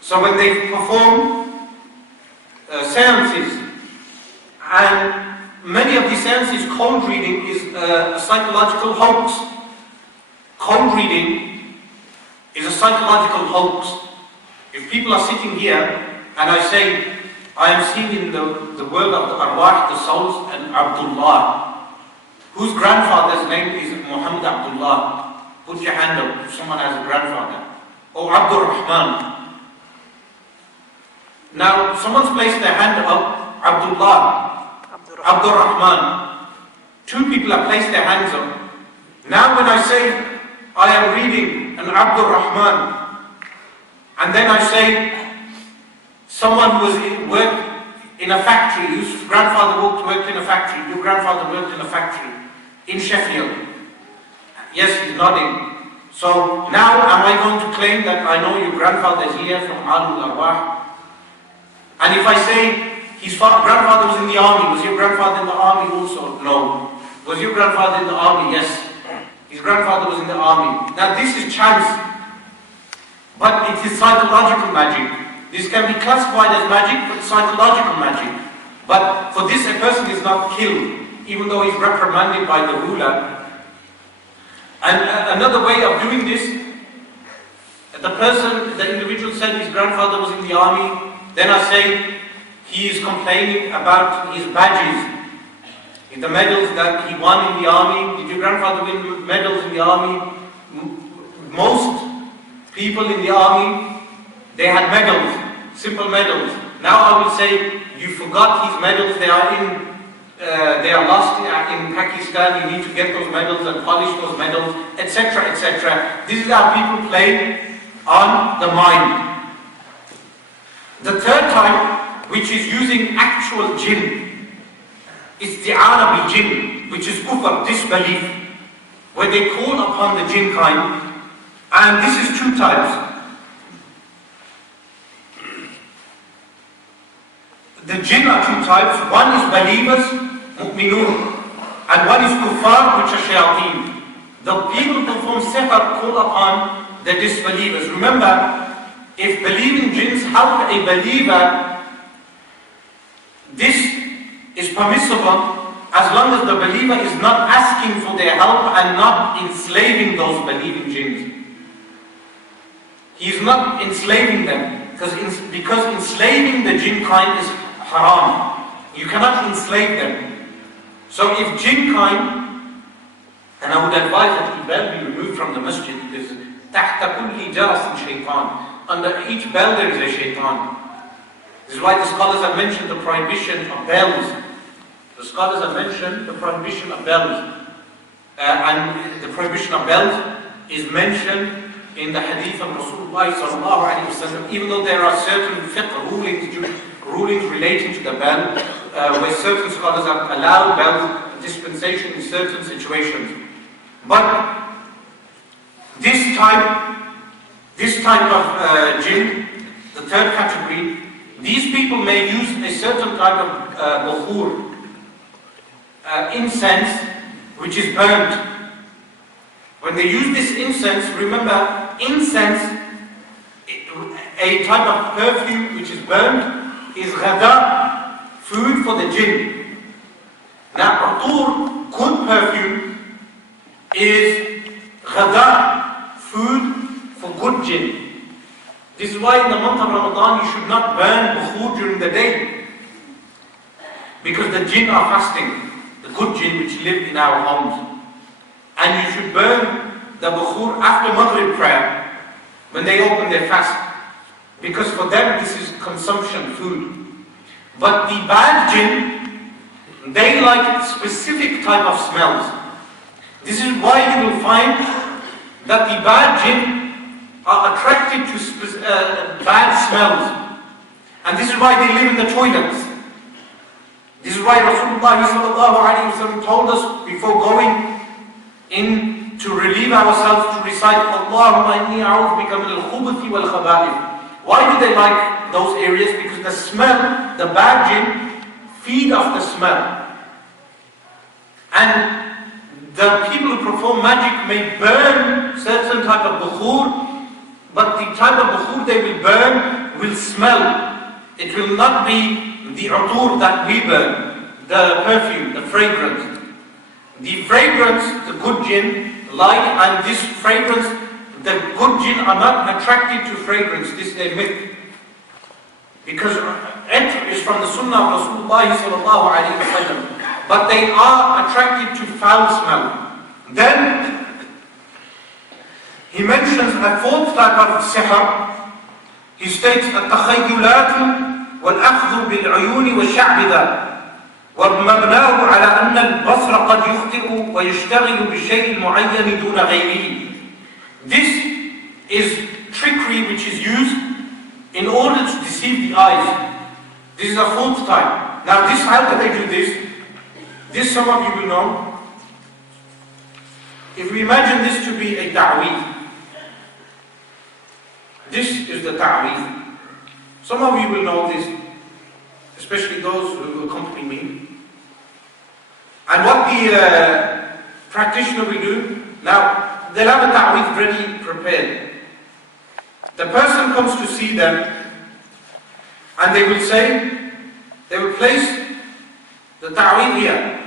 So when they perform seances, and many of these seances, cold reading is a psychological hoax. Cold reading is a psychological hoax. If people are sitting here and I say, I am seeing in the world of the arwah, the souls, and Abdullah, whose grandfather's name is Muhammad Abdullah. Put your hand up if someone has a grandfather. Or Abdul Rahman. Now, someone's placed their hand up, Abdullah, Abdul Rahman. Two people have placed their hands up. Now when I say, I am reading an Abdul Rahman, and then I say, someone who worked in a factory, whose grandfather worked in a factory, your grandfather worked in a factory in Sheffield. Yes, he's nodding. So now am I going to claim that I know your grandfather is here from Alul Arwah? And if I say his grandfather was in the army, was your grandfather in the army also? No. Was your grandfather in the army? Yes. His grandfather was in the army. Now this is chance, but it is psychological magic. This can be classified as magic, but psychological magic. But for this, a person is not killed, even though he's reprimanded by the ruler. And another way of doing this, the individual said his grandfather was in the army. Then I say he is complaining about his badges, the medals that he won in the army. Did your grandfather win medals in the army? Most people in the army, they had medals, simple medals. Now I will say, you forgot his medals, they are lost in Pakistan, you need to get those medals and polish those medals, etc., etc. This is how people play on the mind. The third type, which is using actual jinn, isti'ana bil jinn, which is kufr, disbelief, where they call upon the jinn kind. And this is two types. The jinn are two types. One is believers, mu'minun, and one is kuffar, which are shayateen. The people who perform sihr call upon the disbelievers. Remember, if believing jinns help a believer, this is permissible as long as the believer is not asking for their help and not enslaving those believing jinns. He is not enslaving them, because enslaving the jinn kind is haram. You cannot enslave them. So if jinn kind, and I would advise that he bell be removed from the masjid, because تحت كل جرس شيطان. Under each bell there is a shaitan. This is why the scholars have mentioned the prohibition of bells. The scholars have mentioned the prohibition of bells. And the prohibition of bells is mentioned in the hadith of Rasulullah sallallahu alayhi wa sallam, even though there are certain fiqh rulings relating to the bell, where certain scholars have allowed bells dispensation in certain situations. But this type of jinn, the third category, these people may use a certain type of bukhur, incense, which is burnt. When they use this incense, remember, incense, a type of perfume which is burnt, is ghada, food for the jinn. Now, atur, good perfume, is ghada, food for good jinn. This is why in the month of Ramadan you should not burn bukhur during the day, because the jinn are fasting, the good jinn which live in our homes. And you should burn the bukhur after Maghrib prayer, when they open their fast. because for them this is consumption food. But the bad jinn, they like specific type of smells. This is why you will find that the bad jinn are attracted to bad smells. And this is why they live in the toilets. This is why Rasulullah told us before going in to relieve ourselves to recite Allahumma inni a'udhu bika min al-khubuthi wal khaba'ith. Why do they like those areas? Because the smell, the bad jinn, feed off the smell. And the people who perform magic may burn certain type of bukhur, but the type of bukhur they will burn will smell. It will not be the utur that we burn, the perfume, the fragrance. The fragrance, the good jinn like, and this fragrance, the good jinn are not attracted to fragrance. This is a myth. Because it is from the sunnah of Rasulullah sallallahu alayhi wa sallam. But they are attracted to foul smell. Then he mentions a fourth type of sihr. He states التخيلات والأخذ بالعيون والشعب ذا ومبناه على أن البصر قد يخطئ ويشتغل بشيء معين دون غيره. This is trickery which is used in order to deceive the eyes. This is a fourth type. Now this, how do they do this? This some of you will know. If we imagine this to be a ta'weez, this is the ta'weez. Some of you will know this, especially those who accompany me. And what the practitioner will do, now they'll have a ta'weez ready prepared. The person comes to see them and they will say, they will place the ta'weez here.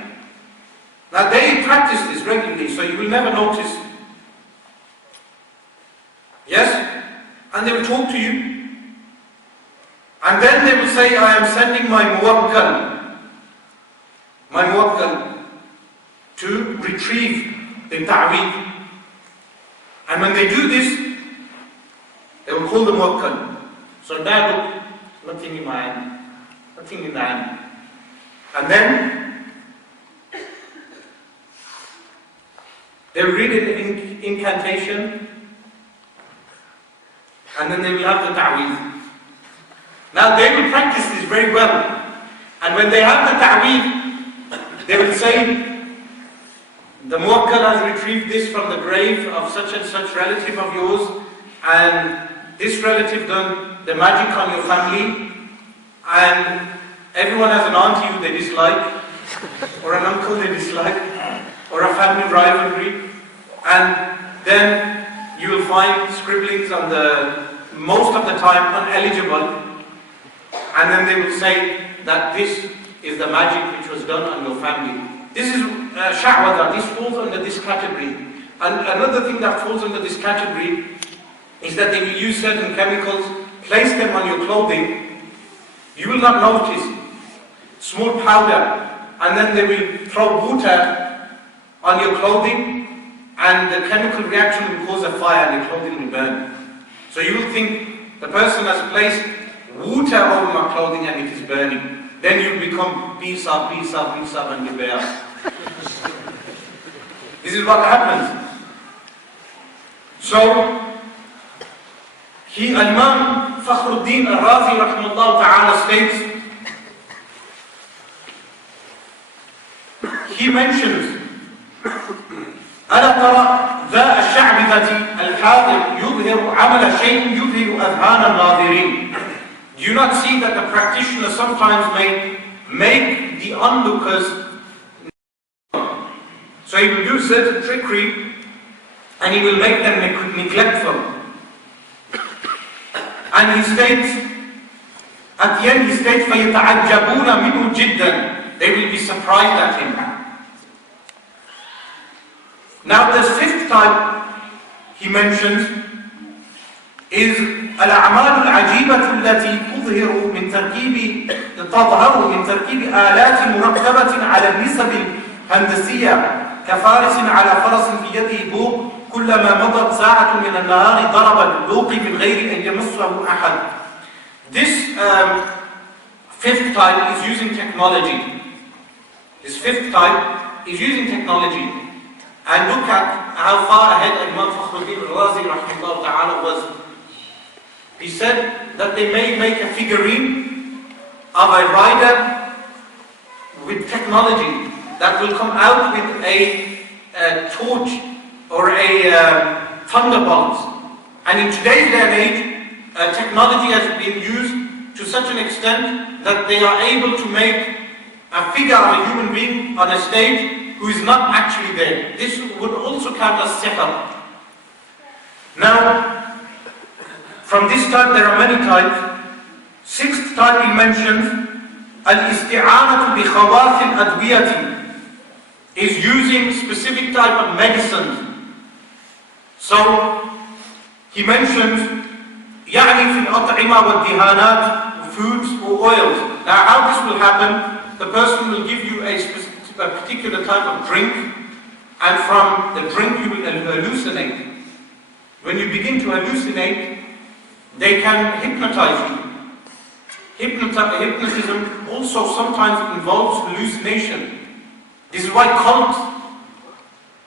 Now they practice this regularly, so you will never notice. Yes? And they will talk to you. And then they will say, I am sending my muwakkal to retrieve the ta'weez. And when they do this, they will call the muwakkal. So now look, nothing in my hand, nothing in the hand. And then they will read an incantation, and then they will have the ta'weez. Now they will practice this very well. And when they have the ta'weez, they will say, the muwakkal has retrieved this from the grave of such and such relative of yours, and this relative done the magic on your family, and everyone has an auntie who they dislike, or an uncle they dislike, or a family rivalry, and then you will find scribblings on the, most of the time, uneligible, and then they will say that this is the magic which was done on your family. This is sha'wada, this falls under this category. And another thing that falls under this category is that they will use certain chemicals, place them on your clothing, you will not notice, small powder, and then they will throw water on your clothing, and the chemical reaction will cause a fire and the clothing will burn. So you will think the person has placed water over my clothing and it is burning. Then you become bisa, and you bear. This is what happens. So, Imam Fakhruddin al-Razi rahimahullah ta'ala states, he mentions, ألا ترى ذا الشعبذة الحاضر يظهر عمل شيء يظهر أذهان الناظرين. Do you not see that the practitioner sometimes may make the onlookers? So he will do certain trickery and he will make them neglectful. And he states, at the end he states, فَيَتَعَجَّبُونَ مِنْهُ جِدًّا. They will be surprised at him. Now the fifth type he mentions is الأعمال العجيبة التي تظهر من تركيب آلات مركبة على النسب الهندسية كفارس على فرس في يده بوق كلما مضت ساعة من النهار ضرب البوق من غير أن يمسه أحد. This fifth type is using technology. This fifth type is using technology. And look at how far ahead Imam Fakhruddin al-Razi rahimahullah ta'ala was. He said that they may make a figurine of a rider with technology that will come out with a torch or a thunderbolt. And in today's day and age, technology has been used to such an extent that they are able to make a figure of a human being on a stage who is not actually there. This would also count as sihr. Now, from this type there are many types. Sixth type he mentions, al-isti'anatu bi khawas al-adwiyati, is using specific type of medicines. So he mentions يعني في الأطعمة والدهانات, foods or oils. Now how this will happen, the person will give you a particular type of drink, and from the drink you will hallucinate. When you begin to hallucinate, they can hypnotize you. Hypnotism also sometimes involves hallucination. This is why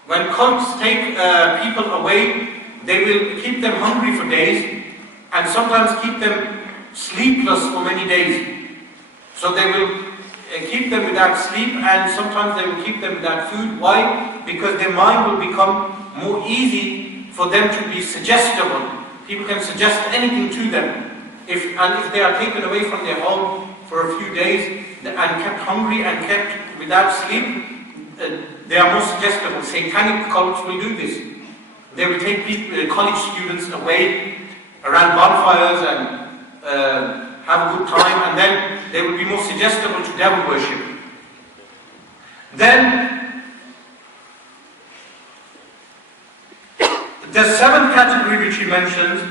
when cults take people away, they will keep them hungry for days and sometimes keep them sleepless for many days. So they will keep them without sleep, and sometimes they will keep them without food. Why? Because their mind will become more easy for them to be suggestible. People can suggest anything to them. If they are taken away from their home for a few days and kept hungry and kept without sleep, they are more suggestible. Satanic cults will do this. They will take college students away around bonfires and have a good time, and then they will be more suggestible to devil worship. Then the seventh category which he mentions,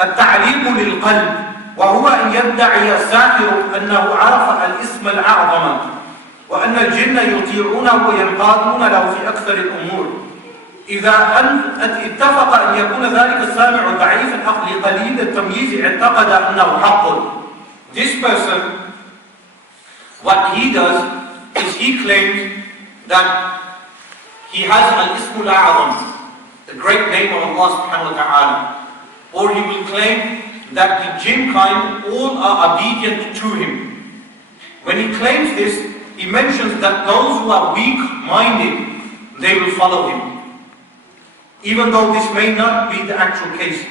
التعليق للقلب، وهو أن يدعي الساحر أنه عرف الاسم الأعظم وأن الجن يطيعونه وينقادون له في أكثر الأمور. إذا اتفق أن يكون ذلك السامع ضعيف العقل قليل التمييز اعتقد أنه حق. This person, what he does is he claims that he has al-ismul a'zam, the great name of Allah subhanahu wa ta'ala. Or he will claim that the jinn kind all are obedient to him. When he claims this, he mentions that those who are weak-minded, they will follow him, even though this may not be the actual case.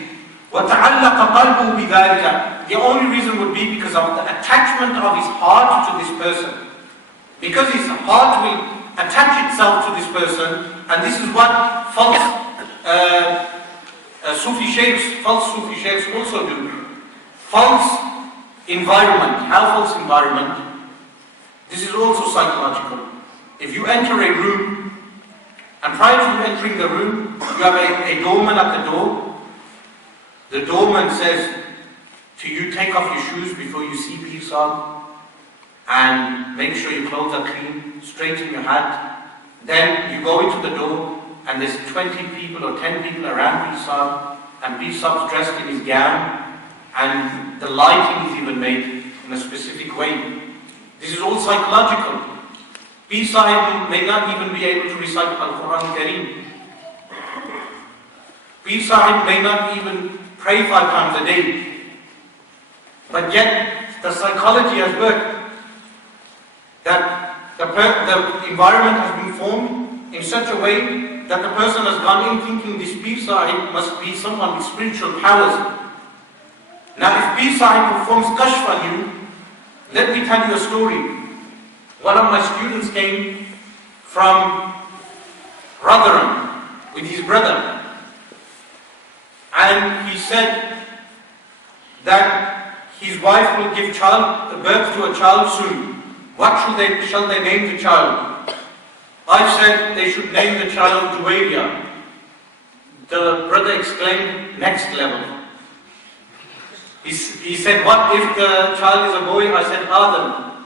وَتَعَلَّقَ قَلْبُهُ بِذَلِكَ. The only reason would be because of the attachment of his heart to this person. Because his heart will attach itself to this person, and this is what false Sufi sheikhs also do. False environment. How false environment? This is also psychological. If you enter a room, and prior to entering the room, you have a doorman at the door. The doorman says to you, take off your shoes before you see peace on, and make sure your clothes are clean, straighten your hat. Then you go into the door, and there's 20 people or 10 people around Bisab, and Bisab's dressed in his gown, and the lighting is even made in a specific way. This is all psychological. Bisab may not even be able to recite Al-Quran Kareem. Bisab may not even pray 5 times a day. But yet, the psychology has worked. That the environment has been formed in such a way that the person has gone in thinking this Pir Sahib must be someone with spiritual powers. Now if Pir Sahib performs kashf on you, let me tell you a story. One of my students came from Rotherham with his brother, and he said that his wife will give birth to a child soon. What shall they name the child? I said they should name the child Juwayriya. The brother exclaimed, next level. He said, what if the child is a boy? I said, Adam.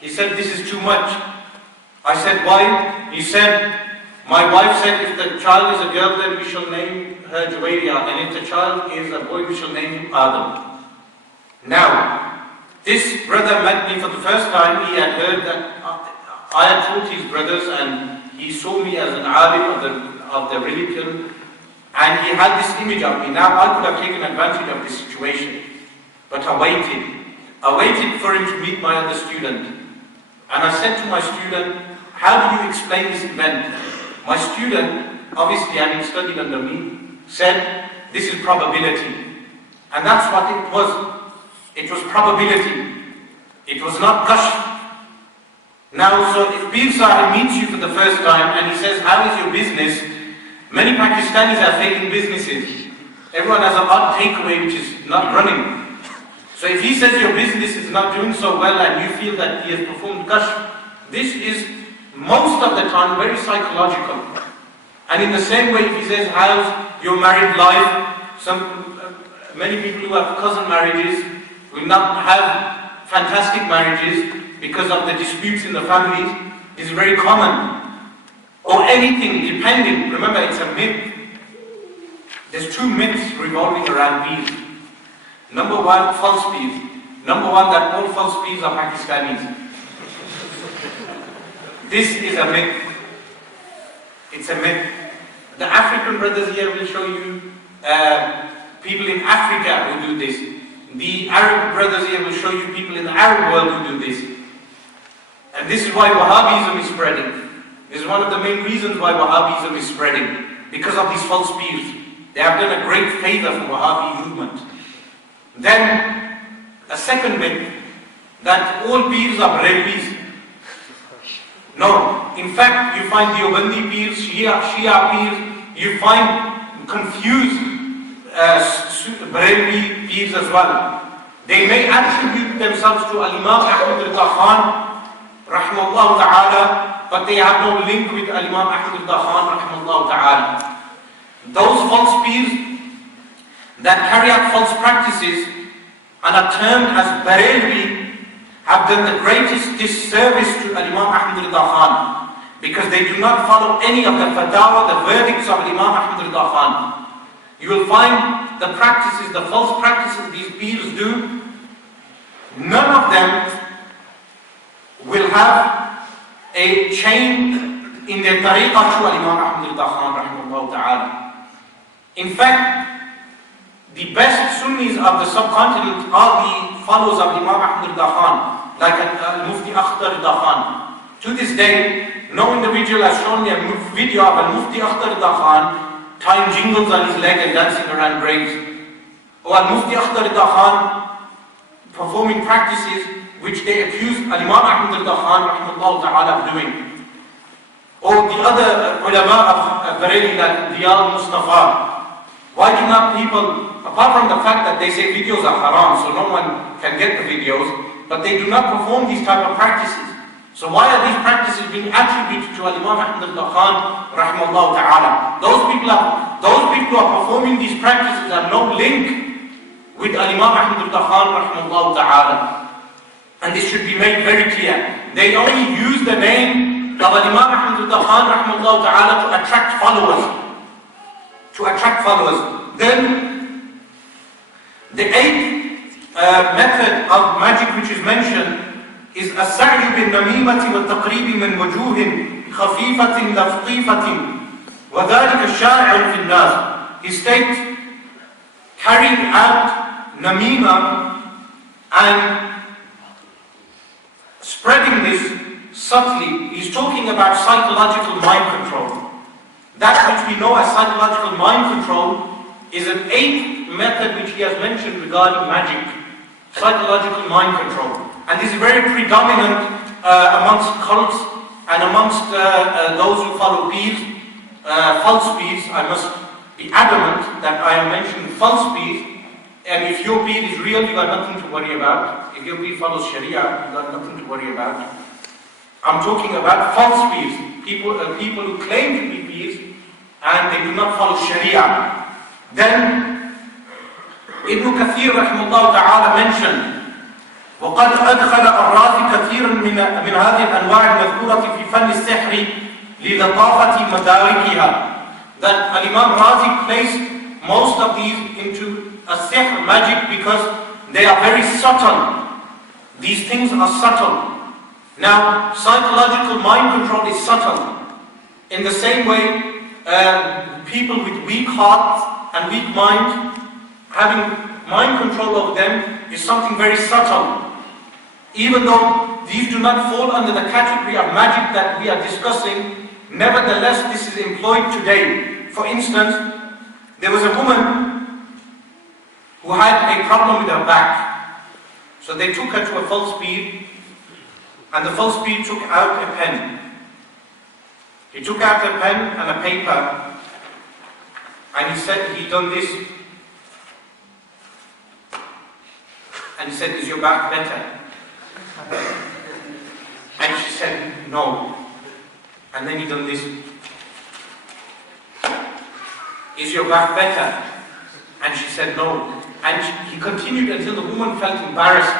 He said, this is too much. I said, why? He said, my wife said if the child is a girl, then we shall name her Juwayriya, and if the child is a boy, we shall name him Adam. Now, this brother met me for the first time. He had heard that I had taught his brothers, and he saw me as an alim of the religion, and he had this image of me. Now, I could have taken advantage of this situation, but I waited. I waited for him to meet my other student, and I said to my student, how do you explain this event? My student, obviously having studied under me, said, this is probability. And that's what it was. It was probability. It was not kashf. Now, so if Pir Sahib meets you for the first time and he says, how is your business? Many Pakistanis are failing businesses. Everyone has an odd takeaway which is not running. So if he says your business is not doing so well and you feel that he has performed kashf, this is most of the time very psychological. And in the same way, if he says, how's your married life? Many people who have cousin marriages will not have fantastic marriages because of the disputes in the families. This is very common. Or anything, depending. Remember, it's a myth. There's two myths revolving around bees. Number one, false bees. Number one, that all false bees are Pakistanis. This is a myth. It's a myth. The African brothers here will show you people in Africa who do this. The Arab brothers here will show you people in the Arab world who do this. And this is why Wahhabism is spreading. This is one of the main reasons why Wahhabism is spreading. Because of these false peers. They have done a great favor for Wahhabi movement. Then, a second myth, that all peers are Barelvis. No, in fact, you find Deobandi peers, Shia peers, you find confused Barelvi peers as well. They may attribute themselves to Imam Ahmad Rida Khan, rahimahullah ta'ala, but they have no link with Imam Ahmad Rida Khan, rahimahullah ta'ala. Those false peers that carry out false practices and are termed as Barelvi have done the greatest disservice to Imam Ahmad Rida Khan, because they do not follow any of the fatawa, the verdicts of Imam Ahmad Rida Khan. You will find the practices, the false practices these peers do, none of them will have a chain in their tariqah to Imam Ahmad Rida Khan, rahimahullah ta'ala. In fact, the best Sunnis of the subcontinent are the followers of Imam Ahmad Rida Khan, like Mufti Akhtar Rida Khan. To this day, no individual has shown me a video of Mufti Akhtar Rida Khan tying jingles on his leg and dancing around graves. Or Mufti Akhtar Rida Khan performing practices which they accuse Imam Ahmad Rida Khan rahimahullah ta'ala of doing. Or the other ulama of Bareilly like Diyal Mustafa. Why do not people, apart from the fact that they say videos are haram, so no one can get the videos, but they do not perform these type of practices. So why are these practices being attributed to Imam Ahmad Rida Khan rahimahullah ta'ala? Those people who are performing these practices have no link with Imam Ahmad Rida Khan rahimahullah ta'ala. And this should be made very clear. They only use the name of Imam Ahmad Rida Khan rahimahullah ta'ala to attract followers. Then, the eighth method of magic which is mentioned is السعي بالنميمة والتقريب من وجوه خفيفة لطيفة وذلك الشائع في الناس. He states, carrying out namima and spreading this subtly. He's talking about psychological mind control. That which we know as psychological mind control is an eighth method which he has mentioned regarding magic. Psychological mind control. And this is very predominant amongst cults and amongst those who follow peers, false peers. I must be adamant that I am mentioning false peers. And if your peer is real, you got nothing to worry about. If your peer follows Sharia, you got nothing to worry about. I'm talking about false peers. People who claim to be peers and they do not follow Sharia. Then Ibn Kathir rahimahullah ta'ala mentioned, وقد أدخل الرازي كثيرا من هذه الأنواع المذكورة في فن السحر للطافة مداركها. That Imam Razi placed most of these into a sihr, magic, because they are very subtle. These things are subtle. Now, psychological mind control is subtle. In the same way, people with weak hearts and weak minds, having mind control over them is something very subtle. Even though these do not fall under the category of magic that we are discussing, nevertheless this is employed today. For instance, there was a woman who had a problem with her back. So they took her to a false speed, and the false speed took out a pen. He took out a pen and a paper, and he said he done this. And he said, "Is your back better?" And she said, "No." And then he done this. "Is your back better?" And she said, "No." And he continued until the woman felt embarrassed.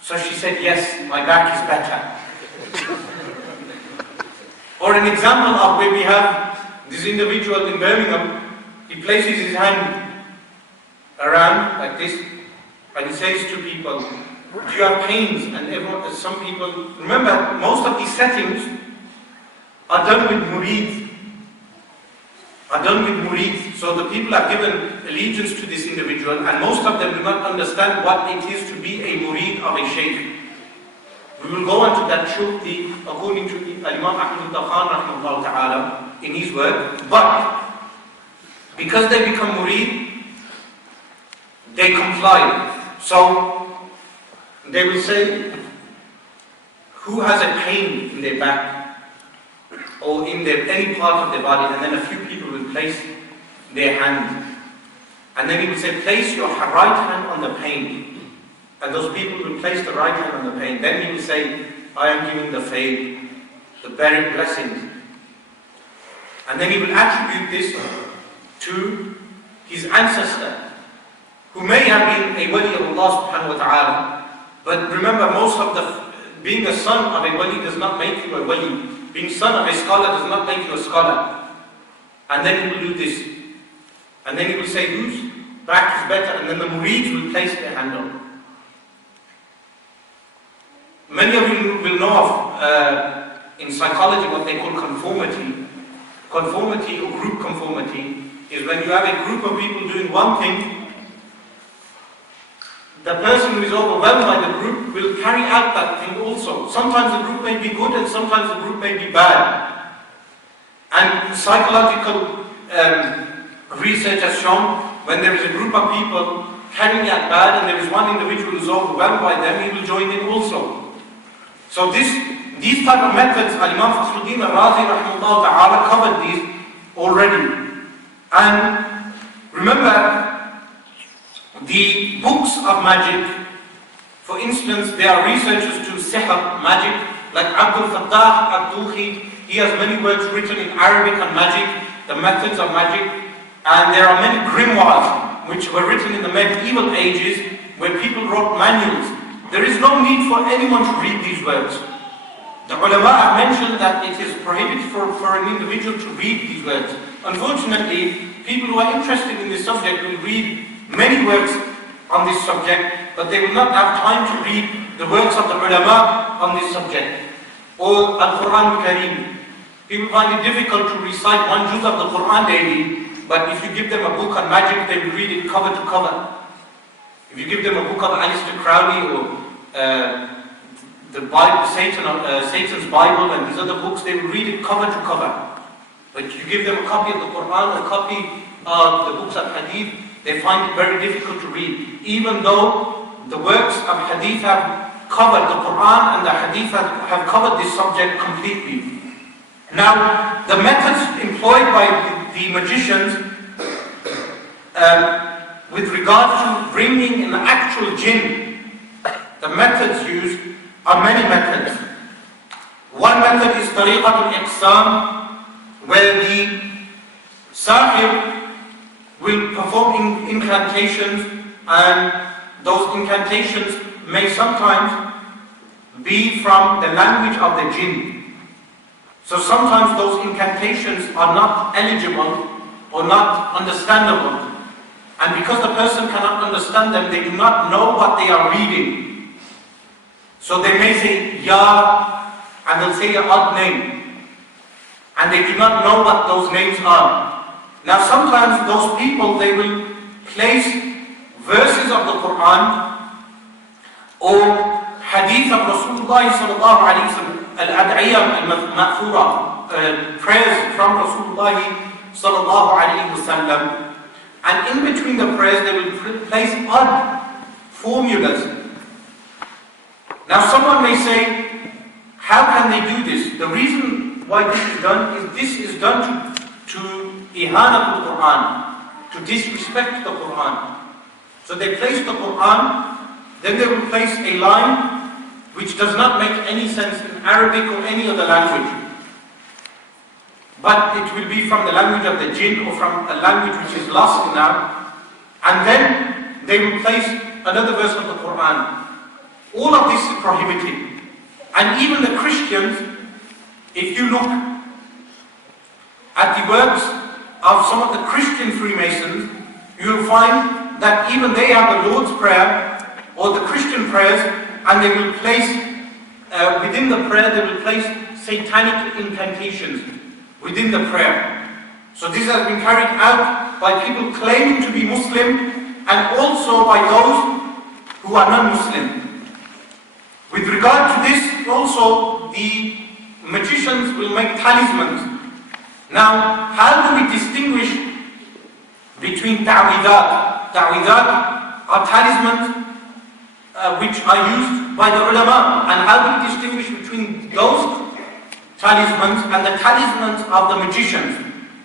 So she said, "Yes, my back is better." Or an example of where we have this individual in Birmingham, he places his hand around like this, and he says to people, "Do you have pains?" And some people, remember, most of these settings are done with murid. So the people are given allegiance to this individual, and most of them do not understand what it is to be a murid of a shaykh. We will go on to that shortly, according to Imam Ahmad al-Khan rahimahullah ta'ala in his work. But because they become murid, they comply. So they will say, who has a pain in their back or in any part of their body, and then a few people will place their hand, and then he will say, place your right hand on the pain, and those people will place the right hand on the pain. Then he will say, I am giving the faith, the buried blessings, and then he will attribute this to his ancestor, who may have been a wali of Allah subhanahu wa ta'ala. But remember, being a son of a wali does not make you a wali. Being son of a scholar does not make you a scholar. And then he will do this. And then he will say, whose back is better? And then the murids will place their hand on. Many of you will know of, in psychology, what they call conformity. Conformity or group conformity is when you have a group of people doing one thing, the person who is overwhelmed by the group will carry out that thing also. Sometimes the group may be good and sometimes the group may be bad. And psychological research has shown when there is a group of people carrying out bad and there is one individual who is overwhelmed by them, he will join in also. So these type of methods, Imam Fakhruddin al-Razi rahimahullah ta'ala covered these already. And remember, the books of magic, for instance, there are researchers to sihr, magic, like Abdul Fattah al-Tuhi. He has many works written in Arabic on magic, the methods of magic, and there are many grimoires which were written in the medieval ages where people wrote manuals. There is no need for anyone to read these works. The ulama have mentioned that it is prohibited for an individual to read these works. Unfortunately, people who are interested in this subject will read many works on this subject, but they will not have time to read the works of the ulama on this subject. Or Al-Quran al-Kareem. People find it difficult to recite one juz of the Quran daily, but if you give them a book on magic, they will read it cover to cover. If you give them a book of Aleister Crowley or the Bible, Satan's Bible and these other books, they will read it cover to cover. But you give them a copy of the Quran, a copy of the books of Hadith, they find it very difficult to read. Even though the works of Hadith have covered, the Quran and the Hadith have covered this subject completely. Now, the methods employed by the magicians with regard to bringing an actual jinn, the methods used are many methods. One method is tariqatul iqsam, where the sahir will perform incantations, and those incantations may sometimes be from the language of the jinn. So sometimes those incantations are not eligible or not understandable. And because the person cannot understand them, they do not know what they are reading. So they may say Ya, and they'll say an odd name. And they do not know what those names are. Now sometimes those people, they will place verses of the Quran or hadith of Rasulullah sallallahu alayhi wa sallam, al-ad'iyah al-ma'thura, prayers from Rasulullah sallallahu alayhi wa sallam. And in between the prayers, they will place odd formulas. Now someone may say, how can they do this? The reason why this is done to ihana al-Quran, to disrespect the Quran. So they place the Quran, then they will place a line which does not make any sense in Arabic or any other language. But it will be from the language of the jinn or from a language which is lost now. And then they will place another verse of the Quran. All of this is prohibited. And even the Christians, if you look at the works of some of the Christian Freemasons, you will find that even they have the Lord's Prayer or the Christian prayers, and they will place, within the prayer, they will place satanic incantations within the prayer. So this has been carried out by people claiming to be Muslim and also by those who are non-Muslim. With regard to this, also the magicians will make talismans. Now, how do we distinguish between ta'widat? Ta'widat are talismans which are used by the ulama. And how do we distinguish between those talismans and the talismans of the magicians?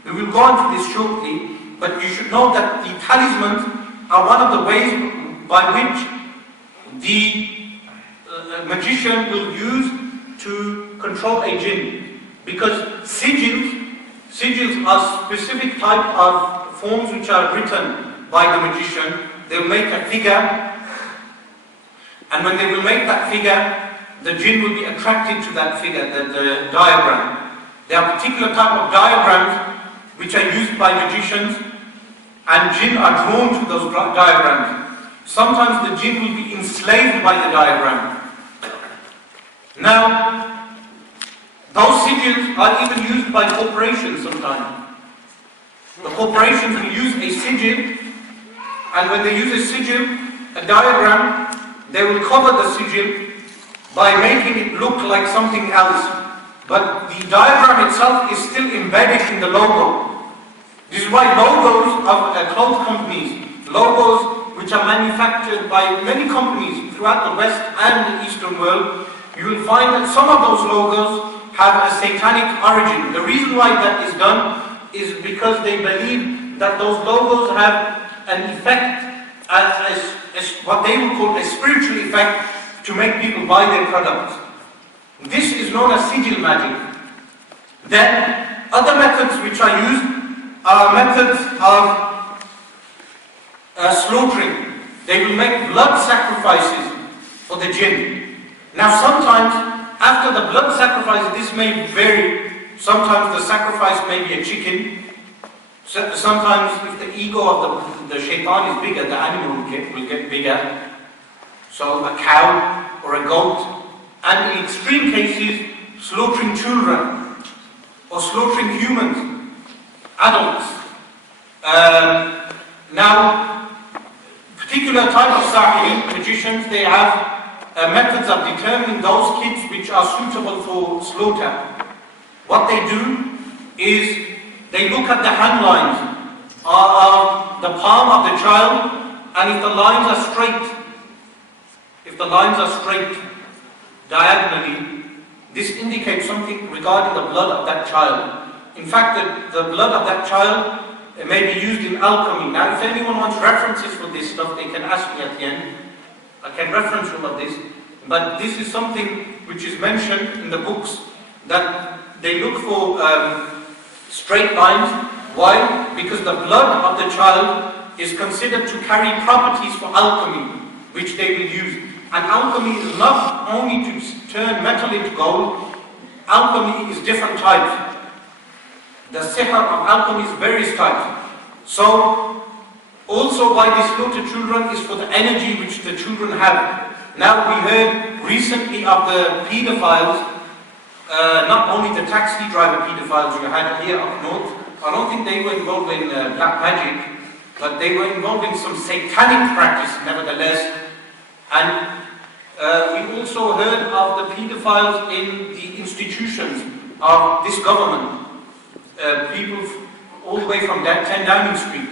We will go on to this shortly, but you should know that the talismans are one of the ways by which the magician will use to control a jinn. Because sigils are specific type of forms which are written by the magician. They will make a figure, and when they will make that figure, the jinn will be attracted to that figure, the diagram. There are particular type of diagrams which are used by magicians, and jinn are drawn to those diagrams. Sometimes the jinn will be enslaved by the diagram. Now, those sigils are even used by corporations sometimes. The corporations will use a sigil, and when they use a sigil, a diagram, they will cover the sigil by making it look like something else. But the diagram itself is still embedded in the logo. This is why logos of cloth companies, logos which are manufactured by many companies throughout the West and the Eastern world, you will find that some of those logos have a satanic origin. The reason why that is done is because they believe that those logos have an effect, as what they would call a spiritual effect, to make people buy their products. This is known as sigil magic. Then other methods which are used are methods of slaughtering. They will make blood sacrifices for the jinn. Now sometimes after the blood sacrifice, this may vary. Sometimes the sacrifice may be a chicken. Sometimes if the ego of the shaitan is bigger, the animal will get bigger. So a cow or a goat. And in extreme cases, slaughtering children or slaughtering humans, adults. Now, particular type of sahirin, magicians, they have methods of determining those kids which are suitable for slaughter. What they do is they look at the hand lines of the palm of the child, and if the lines are straight, diagonally, this indicates something regarding the blood of that child. In fact, the blood of that child may be used in alchemy. Now, if anyone wants references for this stuff, they can ask me at the end. I can reference all of this. But this is something which is mentioned in the books, that they look for straight lines. Why? Because the blood of the child is considered to carry properties for alchemy, which they will use. And alchemy is not only to turn metal into gold. Alchemy is different types. The sihr of alchemy is various types. So, Also, why they slaughter children is for the energy which the children have. Now, we heard recently of the pedophiles, not only the taxi driver pedophiles you had here up north. I don't think they were involved in Blackmagic, but they were involved in some satanic practice nevertheless. And we also heard of the pedophiles in the institutions of this government. People all the way from 10 Downing Street.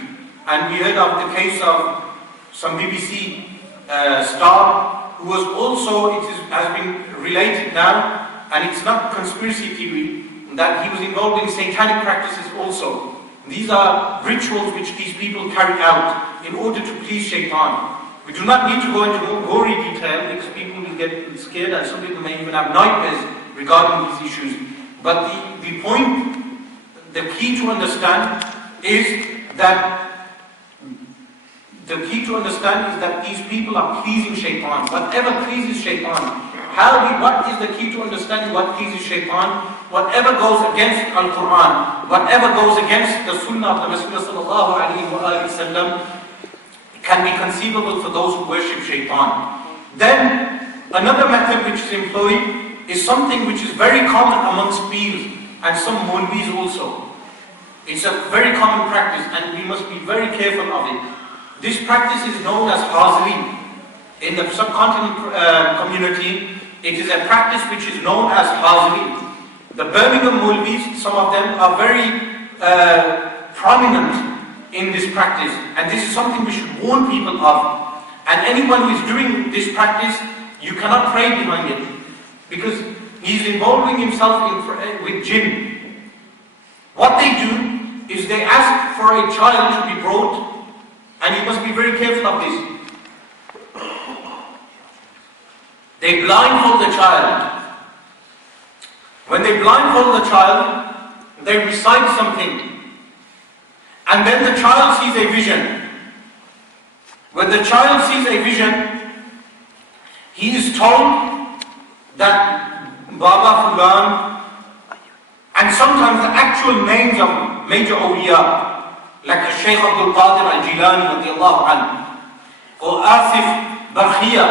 And we heard of the case of some BBC star who was also, has been related now, and it's not conspiracy theory, that he was involved in satanic practices also. These are rituals which these people carry out in order to please Shaitan. We do not need to go into more gory detail because people will get scared and some people may even have nightmares regarding these issues. But the point, the key to understand is that these people are pleasing Shaitan. Whatever pleases Shaitan. What is the key to understanding what pleases Shaitan? Whatever goes against Al-Quran, whatever goes against the Sunnah of the Messenger sallallahu alayhi wa sallam, can be conceivable for those who worship Shaitan. Then, another method which is employed is something which is very common amongst peers and some Maulvis also. It's a very common practice and we must be very careful of it. This practice is known as Hazri. In the subcontinent community, it is a practice which is known as Hazri. The Birmingham Maulvis, some of them are very prominent in this practice, and this is something we should warn people of. And anyone who is doing this practice, you cannot pray behind it, because he is involving himself with jinn. What they do is they ask for a child to be brought, and you must be very careful of this. They blindfold the child. When they blindfold the child, they recite something. And then the child sees a vision. When the child sees a vision, he is told that Baba Fulan, and sometimes the actual names of major awliya, like Shaykh Abdul Qadir al-Jilani radiallahu anhu, or Asif Barkhia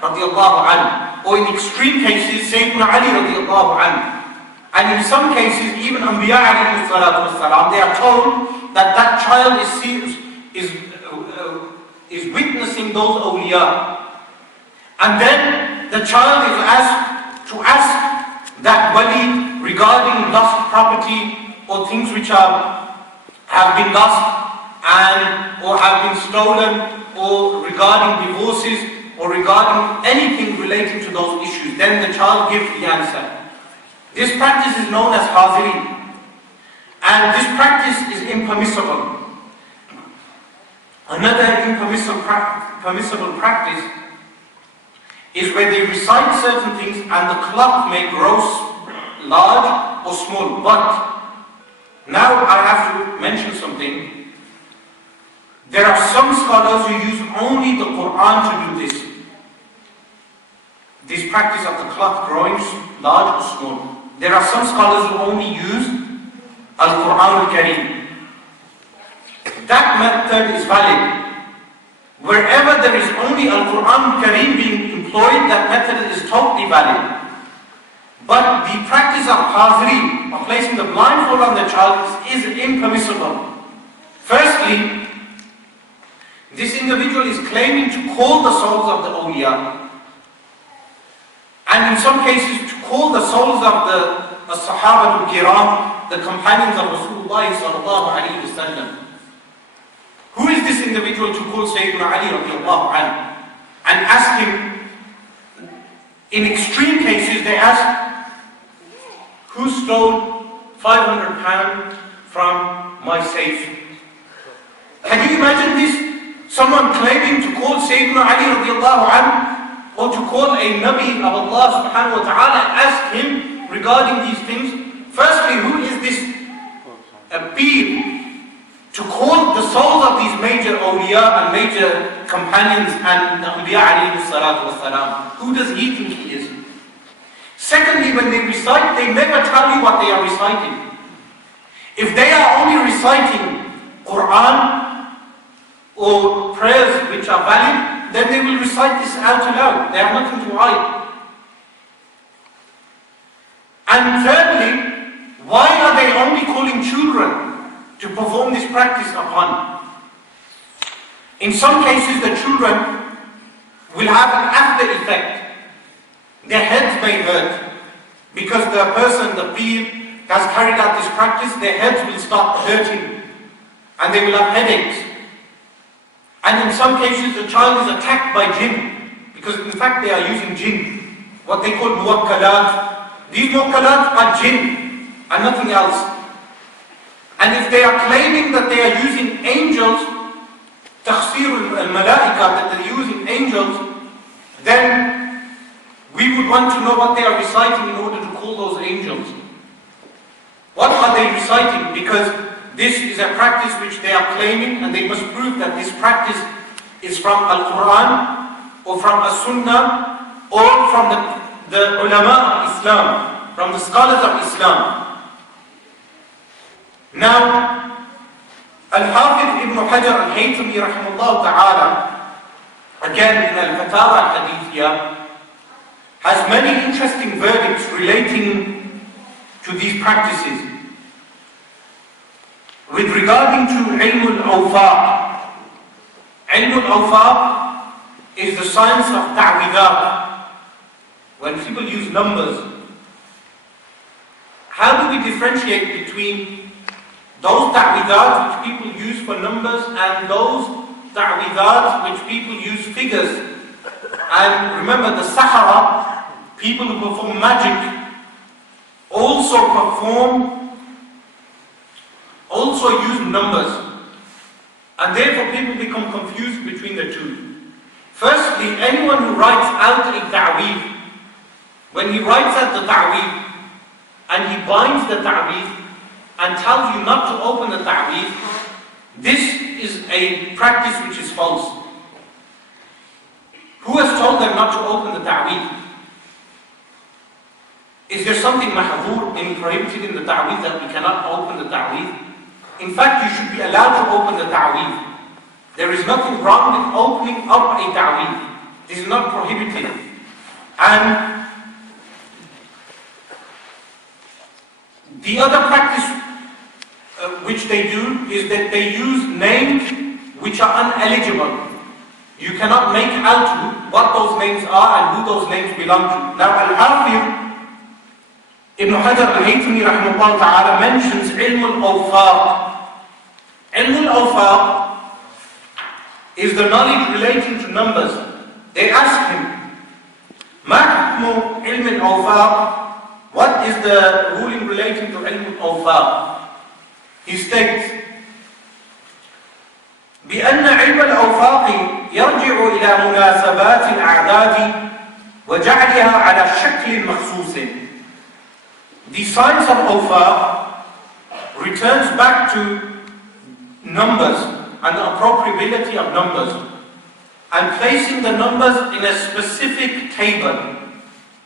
radiallahu anhu, or in extreme cases Sayyidina Ali radiallahu anhu. And in some cases even Anbiya alayhi salatu wassalam, they are told that that child is witnessing those awliya. And then the child is asked to ask that wali regarding lost property or things which have been lost or have been stolen, or regarding divorces, or regarding anything relating to those issues. Then the child gives the answer. This practice is known as Hazri, and this practice is impermissible. Another permissible practice is where they recite certain things and the clock may grow large or small. But now I have to mention something. There are some scholars who use only the Quran to do this. This practice of the clock growing large or small. There are some scholars who only use Al-Quran al-Kareem. That method is valid. Wherever there is only Al-Quran al-Kareem being employed, that method is totally valid. But the practice of Hazri, of placing the blindfold on the child, is impermissible. Firstly, this individual is claiming to call the souls of the awliya, and in some cases to call the souls of the Sahaba al-Kiram, the companions of Rasulullah sallallahu alayhi wa sallam. Who is this individual to call Sayyidina Ali radiallahu anhu and ask him? In extreme cases they ask, who stole £500 from my safe? Can you imagine this? Someone claiming to call Sayyidina Ali radiallahu anhu, or to call a Nabi of Allah subhanahu wa ta'ala and ask him regarding these things. Firstly, who is this Pir to call the souls of these major awliya and major companions and the Anbiya alayhi salatu wassalam? Who does he think he is? Secondly, when they recite, they never tell you what they are reciting. If they are only reciting Quran, or prayers which are valid, then they will recite this out aloud. They have nothing to hide. And thirdly, why are they only calling children to perform this practice upon? In some cases, the children will have an after effect. Their heads may hurt because the person, the peer, has carried out this practice. Their heads will start hurting and they will have headaches. And in some cases, the child is attacked by jinn, because in fact they are using jinn, what they call muwakkalat. These muwakkalat are jinn and nothing else. And if they are claiming that they are using angels, takhsir al-malaika, that they're using angels, then we would want to know what they are reciting in order to call those angels. What are they reciting? Because this is a practice which they are claiming, and they must prove that this practice is from Al-Quran, or from As-Sunnah, or from the ulama of Islam, from the scholars of Islam. Now, Al-Hafiz Ibn Hajar Al-Haytami rahimahullah ta'ala, again in Al-Fatawa Al-Hadithiyah, has many interesting verdicts relating to these practices. With regarding to Ilm al-Awfaq, Ilm al-Awfaq is the science of ta'widat. When people use numbers, how do we differentiate between those ta'widat which people use for numbers and those ta'widat which people use figures? And remember, the Sahara, people who perform magic, also use numbers, and therefore people become confused between the two. Firstly, anyone who writes out a ta'weed, when he writes out the ta'weed and he binds the ta'weed and tells you not to open the ta'weed, this is a practice which is false. Who has told them not to open the ta'weed? Is there something mahdhur in prohibited in the ta'weed that we cannot open the ta'weed? In fact, you should be allowed to open the ta'weed. There is nothing wrong with opening up a ta'weed. This is not prohibited. And the other practice which they do is that they use names which are uneligible. You cannot make out what those names are and who those names belong to. Now, Al-Hafiz Ibn Hajar Al-Haytami rahimahullah ta'ala mentions Ilm al-Awfaq. Ilm al-Awfaq is the knowledge relating to numbers. They ask him, Ma hukmu Ilm al-Awfaq? What is the ruling relating to Ilm al-Awfaq? He states, بأن علم الأوفاق يرجع إلى مناسبات الأعداد وجعلها على شكل مخصوص. The science of Awfaq returns back to numbers and the appropriability of numbers, and placing the numbers in a specific table,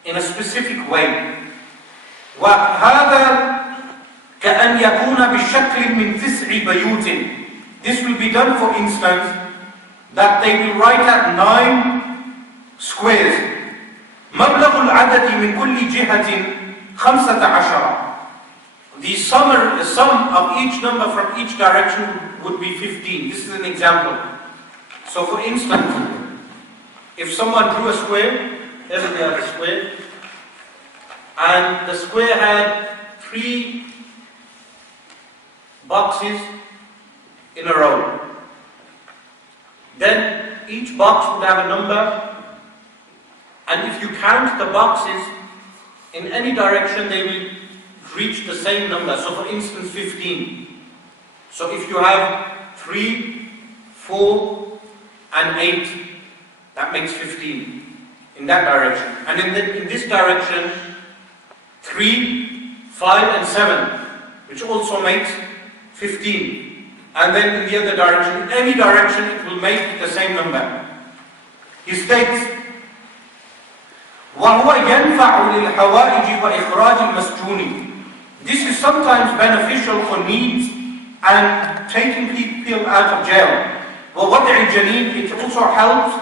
in a specific way. وهذا كأن يكون بشكل من 9 بيوت. This will be done, for instance, that they will write out 9 squares. مبلغ العدد من كل جهة 15. The sum of each number from each direction would be 15. This is an example. So for instance, if someone drew a square, there's a square, and the square had 3 boxes in a row, then each box would have a number, and if you count the boxes in any direction, they will reach the same number. So for instance, 15. So if you have 3, 4 and 8, that makes 15 in that direction. And in this direction, 3, 5 and 7, which also makes 15. And then in the other direction, in any direction, it will make the same number. He states, وَهُوَ يَنْفَعُ لِلْحَوَائِجِ وَإِخْرَاجِ الْمَسْجُونِ. This is sometimes beneficial for needs and taking people out of jail. ووضع الجنين, it also helps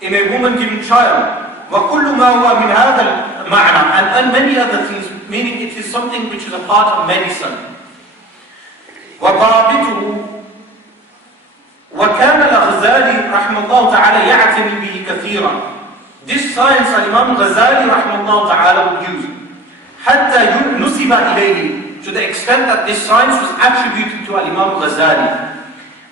in a woman giving child. وكل ما هو من هذا المعنى, and many other things, meaning it is something which is a part of medicine. وضابطه وكان الغزالي رحمه الله تعالى يعتني به كثيرا. This science Imam Ghazali رحمه الله تعالى would use حتى نسب إليه, to the extent that this science was attributed to Imam Ghazali.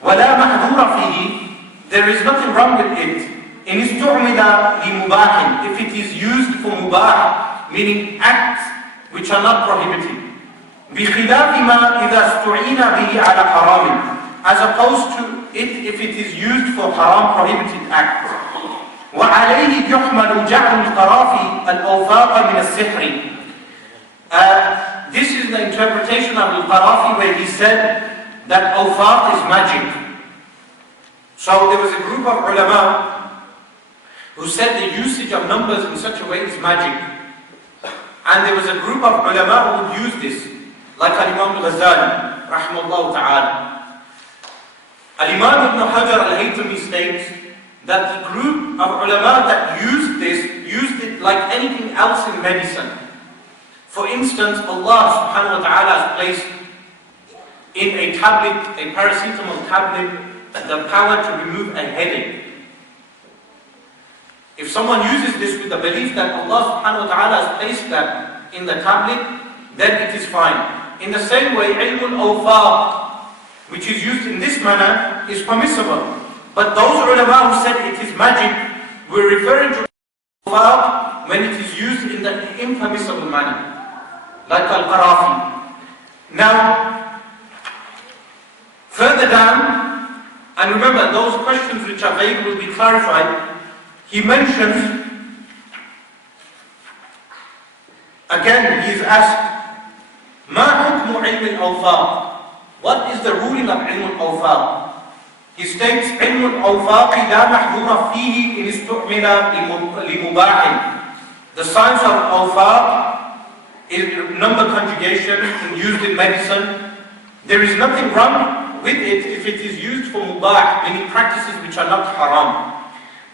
ولا محذور فيه, there is nothing wrong with it. إن استعمل لمباح, if it is used for mubah, meaning acts which are not prohibited. بخلاف ما إذا استعين به على حرام, as opposed to it if it is used for haram, prohibited acts. وعليه يحمل جعل القرافي الأوفاق من السحر. This is the interpretation of Al-Qarafi, where he said that awfaq is magic. So there was a group of ulama who said the usage of numbers in such a way is magic. And there was a group of ulama who would use this, like Imam Ghazali, rahimahullah ta'ala. Imam Ibn Hajar al-Haytami states that the group of ulama that used it like anything else in medicine. For instance, Allah subhanahu wa ta'ala has placed in a tablet, a paracetamol tablet, the power to remove a headache. If someone uses this with the belief that Allah subhanahu wa ta'ala has placed that in the tablet, then it is fine. In the same way, ilmul awfaq, which is used in this manner, is permissible. But those ulama who said it is magic, were referring to awfaq when it is used in the impermissible manner, like al-Qarafi. Now, further down, and remember those questions which are vague will be clarified. He mentions, again he is asked, ما حكم علم الأوفاق? What is the ruling of علم الأوفاق? He states, علم الأوفاق لا محظور فيه إن استعمل لمباح. The science of awfaq is number conjugation used in medicine. There is nothing wrong with it if it is used for mubah, meaning practices which are not haram.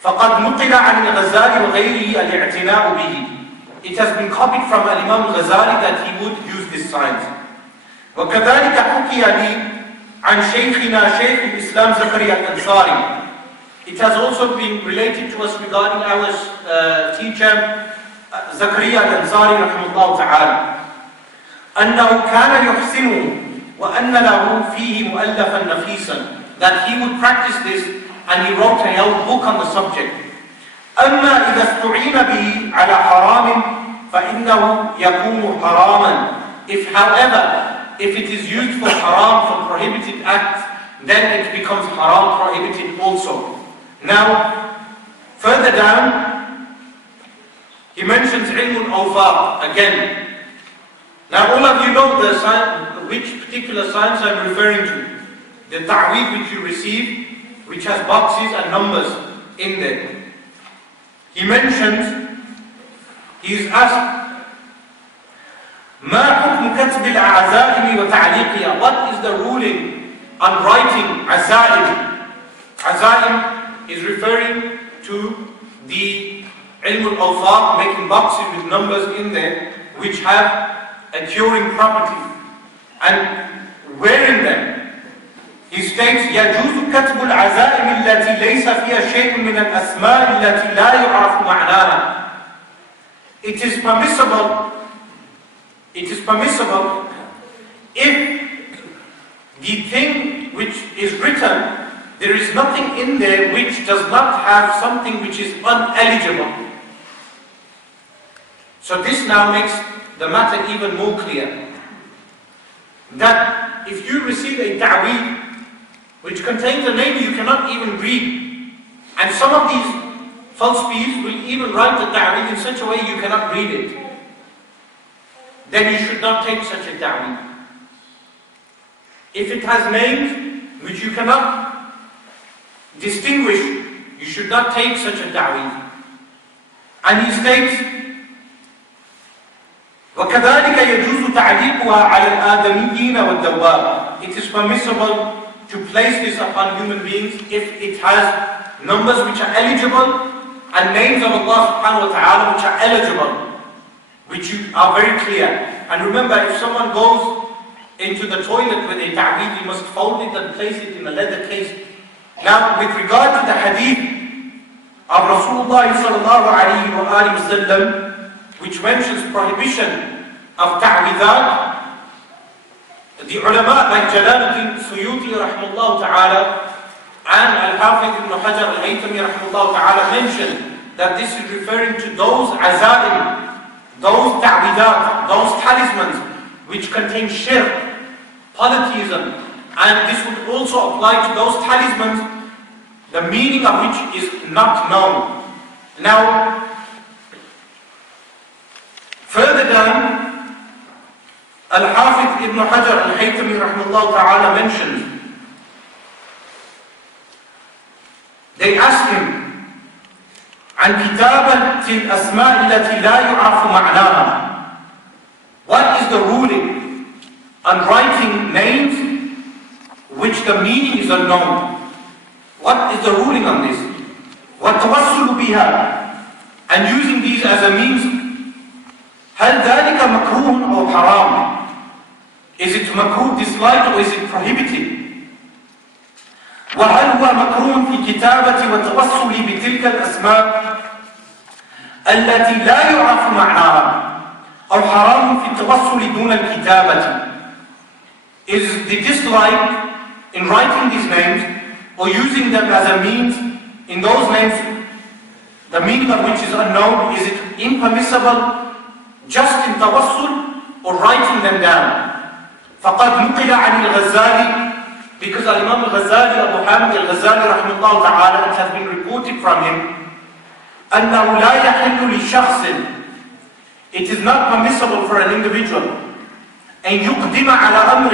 فقد نقل عن الغزالي وغيره الاعتناء به. It has been copied from Imam Ghazali that he would use this science. وكذلك حكي لي عن شيخنا شيخ الإسلام زكريا الأنصاري. It has also been related to us regarding our teacher Zakaria al-Ansari rahimahullah ta'ala. أنه كان يحسنه وأن له فيه مؤلفا نفيسا. That he would practice this and he wrote a whole book on the subject. أما إذا استعين به على حرام فإنه يكون حراما. If it is used for haram, for prohibited acts, then it becomes haram, prohibited also. Now, further down, he mentions ilm al-awfaq again. Now all of you know which particular science I'm referring to. The ta'weed which you receive, which has boxes and numbers in there. He mentions, he is asked, ما حكم كتب العزائم وتعليقها? What is the ruling on writing azaim? Azaim is referring to the ilm al-awfaq, making boxes with numbers in there which have a curing property, and wearing them. He states, يجوز كتب العزائم التي ليس فيها شيء من الأسماء التي لا يعرف معناها. It is permissible if the thing which is written, there is nothing in there which does not have something which is uneligible. So this now makes the matter even more clear. That if you receive a ta'weed which contains a name you cannot even read, and some of these false peas will even write the ta'weed in such a way you cannot read it, then you should not take such a ta'weed. If it has names which you cannot distinguish, you should not take such a ta'weed. And he states, وَكَذَلِكَ يَجُوزُ تَعْلِيقُهَا عَلَى الْآدَمِيِّينَ وَالدَّوَّابِ. It is permissible to to place this upon human beings if it has numbers which are eligible and names of Allah subhanahu wa ta'ala which are eligible, which are very clear. And remember, if someone goes into the toilet with a ta'weed, he must fold it and place it in a leather case. Now, with regard to the hadith of Rasulullah sallallahu alayhi wa sallam, which mentions prohibition of ta'weedat, the ulama like Jalaluddin Suyuti rahimahullah ta'ala and Al-Hafidh ibn Hajar al-Haytami rahimahullah ta'ala mention that this is referring to those azaim, those ta'weedat, those talismans which contain shirk, polytheism, and this would also apply to those talismans the meaning of which is not known. Now, further down, Al-Hafidh ibn Hajar al-Haytami rahimahullah ta'ala mentions, they asked him, عن كتابة الأسماء التي لا يعرف معناها. What is the ruling on writing names which the meaning is unknown? What is the ruling on this? وَالتَّوَسُّلُ بِهَا, and using these as a means, هل ذلك مكروه أو حرام? Is it makruh, disliked, or is it prohibited? وهل هو مكروه في كتابة والتوسل بتلك الأسماء التي لا يعرف معناها أو حرام في التوسل دون الكتابة? Is the dislike in writing these names or using them as a means in those names, the meaning of which is unknown, is it impermissible just in tawassul or writing them down? فقد نقل عن الغزالي, because Imam al-Ghazali, Abu Hamid al-Ghazali rahimahullah ta'ala, it has been reported from him, أنه لا يحل لشخص, it is not permissible for an individual, أن يقدم على أمر,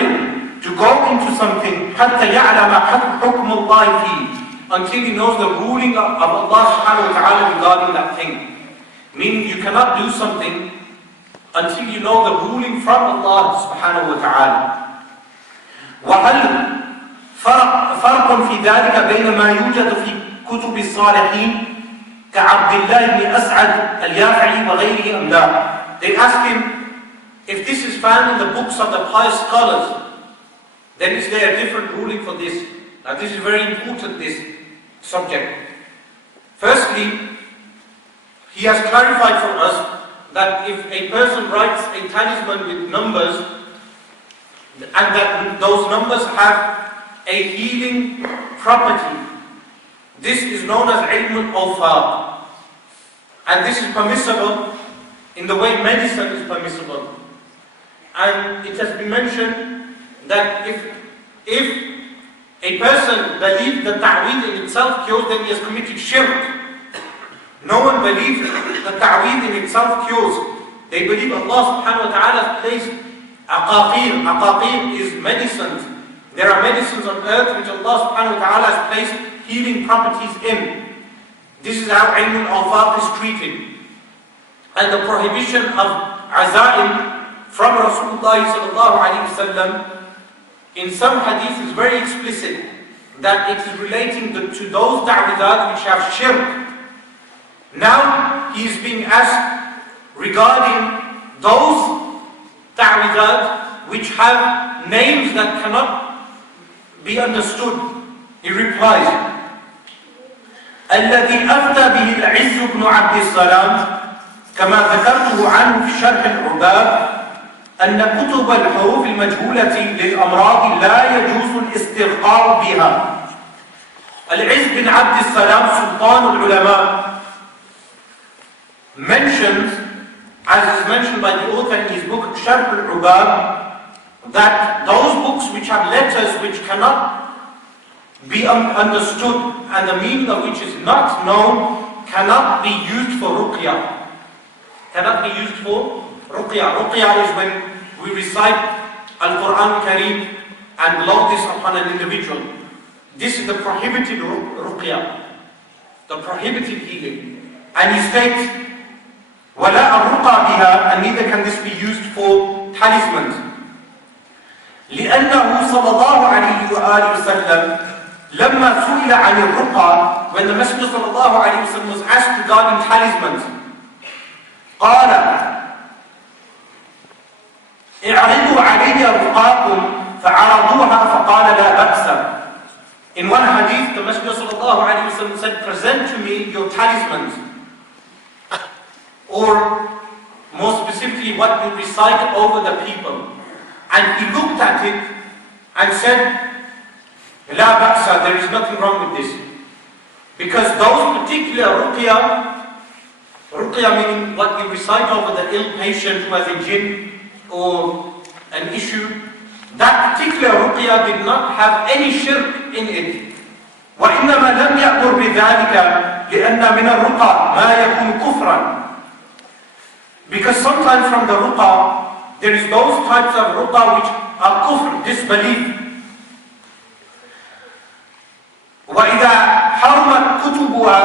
to go into something, حتى يعلم حكم الله فيه, until he knows the ruling of Allah subhanahu wa ta'ala regarding that thing. Meaning you cannot do something until you know the ruling from Allah subhanahu wa ta'ala. وهل فرق في ذلك بين ما يوجد في كتب الصالحين كعبد الله بن أسعد اليافعي وغيره أم لا? They ask him, if this is found in the books of the pious scholars, then is there a different ruling for this? Now this is very important, this subject. Firstly, he has clarified for us that if a person writes a talisman with numbers, and that those numbers have a healing property, this is known as ilm al-awfaq, and this is permissible in the way medicine is permissible. And it has been mentioned that if a person believes that ta'weed in itself cures, then he has committed shirk. No one believes that ta'weed in itself cures. They believe Allah subhanahu wa ta'ala has placed aqaqir. Aqaqir is medicines. There are medicines on earth which Allah subhanahu wa ta'ala has placed healing properties in. This is how ilm al-awfaq is treated. And the prohibition of azaim from Rasulullah sallallahu alayhi wa sallam in some hadith is very explicit that it is relating to those ta'weedat which have shirk. Now he is being asked regarding those ta'weedat which have names that cannot be understood. He replies, الذي أفتى به العز بن عبد السلام كما ذكرته عنه في شرح العباب أن كتب الحروف المجهولة للأمراض لا يجوز الاسترقاء بها. العز بن عبد السلام سلطان العلماء mentions, as is mentioned by the author in his book Sharh al-Ubab, that those books which have letters which cannot be understood and the meaning of which is not known cannot be used for ruqya. Cannot be used for ruqya. Ruqya is when we recite Al-Quran Kareem and love this upon an individual. This is the prohibited ruqya, the prohibited healing. And he states, وَلَا أَرُقَى بِهَا, and neither can this be used for talismans. لِأَنَّهُ sallallahu alayhi wa sallam, لما سئل عن الرقى, when the Messenger sallallahu alayhi wa sallam was asked regarding talismans, قال اعرضوا علي رقاكم فعرضوها فقال لا بأس. In one hadith, the Messenger sallallahu alayhi wa sallam said, present to me your talismans, or more specifically what you recite over the people. And he looked at it and said, La ba'sa, there is nothing wrong with this. Because those particular ruqya meaning what you recite over the ill patient who has a jinn or an issue, that particular ruqya did not have any shirk in it. وَإِنَّمَا لَمْ يَأْمُرْ بِذَلِكَ لِأَنَّ مِنَ الرُّقَى مَا يَكُونُ كُفْرًا. Because sometimes from the ruqa, there is those types of ruqa which are kufr, disbelief. وَإِذَا حَرْمَتْ كُتُبُهَا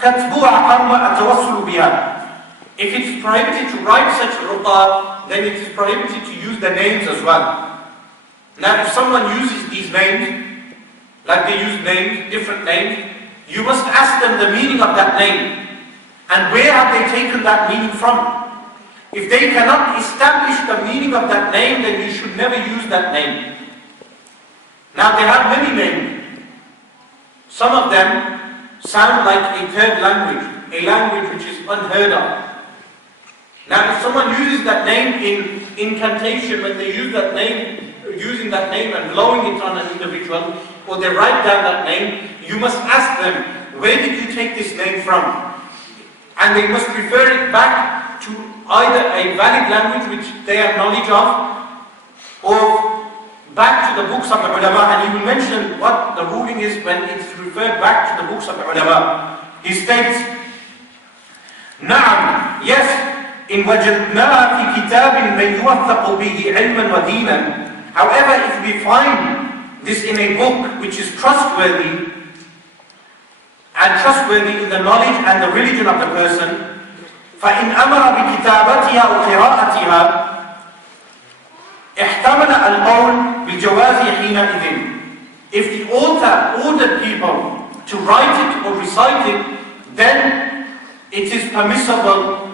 كَتْبُهَا حَرْمَ التَّوَسُّلُ بِهَا. If it's prohibited to write such ruqa, then it is prohibited to use the names as well. Now if someone uses these names, like they use names, different names, you must ask them the meaning of that name. And where have they taken that meaning from? If they cannot establish the meaning of that name, then you should never use that name. Now they have many names. Some of them sound like a third language, a language which is unheard of. Now if someone uses that name in incantation, when they use that name, using that name and blowing it on an individual, or they write down that name, you must ask them, where did you take this name from? And they must refer it back to either a valid language which they have knowledge of, or back to the books of the ulama. And he will mention what the ruling is when it's referred back to the books of the ulama. He states, نعم, yes, إن وجدناها في كتاب من يوثق به علما ودينا. However, if we find this in a book which is trustworthy, and trustworthy in the knowledge and the religion of the person, فإن أمر بكتابتها أو قراءتها احتمل القول بالجواز حينئذ. If the author ordered people to write it or recite it, then it is permissible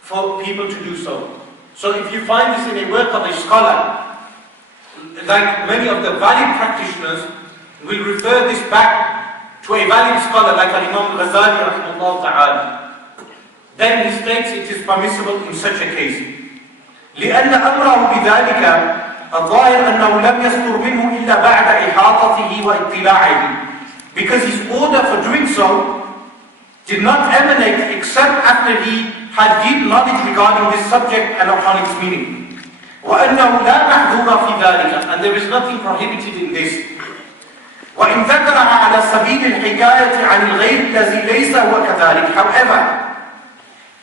for people to do so. So if you find this in a work of a scholar, like many of the valid practitioners will refer this back to a valid scholar like Imam Ghazali rahimahullah ta'ala, then he states it is permissible in such a case. لأن أمره بذلك الظاهر أنه لم يصدر منه إلا بعد إحاطته واطلاعه. Because his order for doing so did not emanate except after he had deep knowledge regarding this subject and upon its meaning. وأنه لا محذور في ذلك, and there is nothing prohibited in this. وإن ذكرها على سبيل الحكاية عن الغير الذي ليس هو كذلك. However,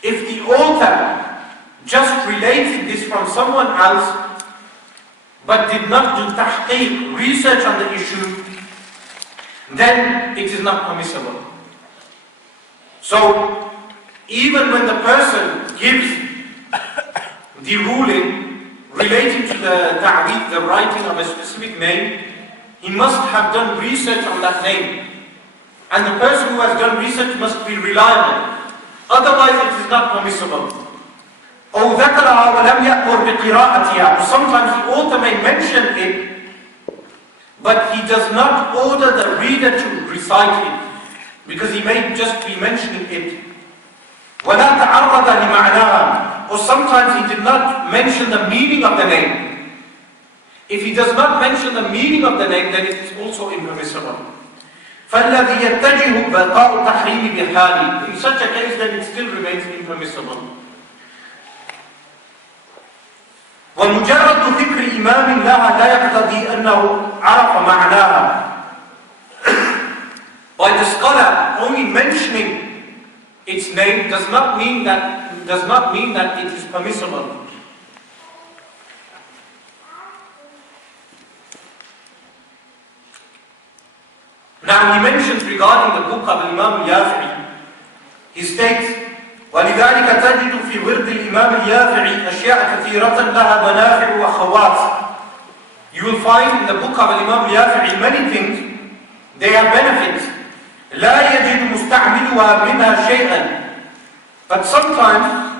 if the author just related this from someone else but did not do tahqiq, research on the issue, then it is not permissible. So even when the person gives the ruling relating to the ta'weed, the writing of a specific name, he must have done research on that name. And the person who has done research must be reliable. Otherwise it is not permissible. أو ذكرها ولم يأمر بقراءتها. Sometimes the author may mention it, but he does not order the reader to recite it, because he may just be mentioning it. ولا تعرض لمعناها. Or sometimes he did not mention the meaning of the name. If he does not mention the meaning of the name, then it is also impermissible. فَالَّذِي يَتَّجِهُ بَقَاءُ تَحْرِيمِ بِحَالِ. In such a case, then it still remains impermissible. وَمُجَرَّدُ ذِكْرِ إِمَامٍ لَهَا لَا يَقْتَضِي أَنَّهُ عَرَفَ مَعْنَاهَا. By the scholar only mentioning its name does not mean that it is permissible. Now he mentions regarding the book of Imam al-Yafi'i, he states, وَلِذَلِكَ تَجِدُ فِي وِرْدِ الْإِمَامِ الْيَافِعِ أَشْيَاءَ كَثِيرَةً لَهَا مَنَافِعُ وَخَوَاتِ You will find in the book of Imam Yafi'i many things, they have benefits. لا يجد مستعملها منها شيئا. But sometimes,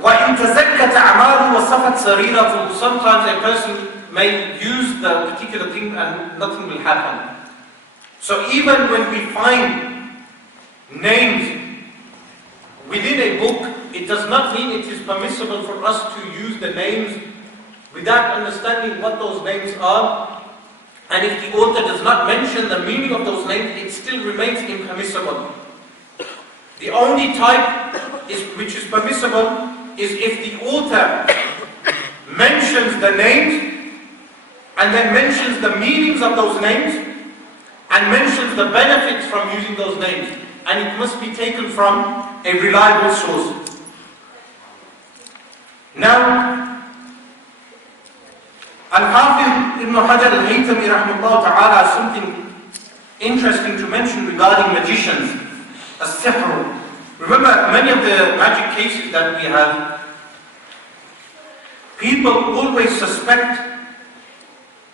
وإن تزكت أعماله وصفت سريرته, sometimes a person may use the particular thing and nothing will happen. So even when we find names within a book, it does not mean it is permissible for us to use the names without understanding what those names are. And if the author does not mention the meaning of those names, it still remains impermissible. The only type which is permissible is if the author mentions the names and then mentions the meanings of those names and mentions the benefits from using those names. And it must be taken from a reliable source. Now, Al-Hafiz Ibn Hajar al-Haytami rahimahullah ta'ala has something interesting to mention regarding magicians, as-sihr. Remember, many of the magic cases that we have, people always suspect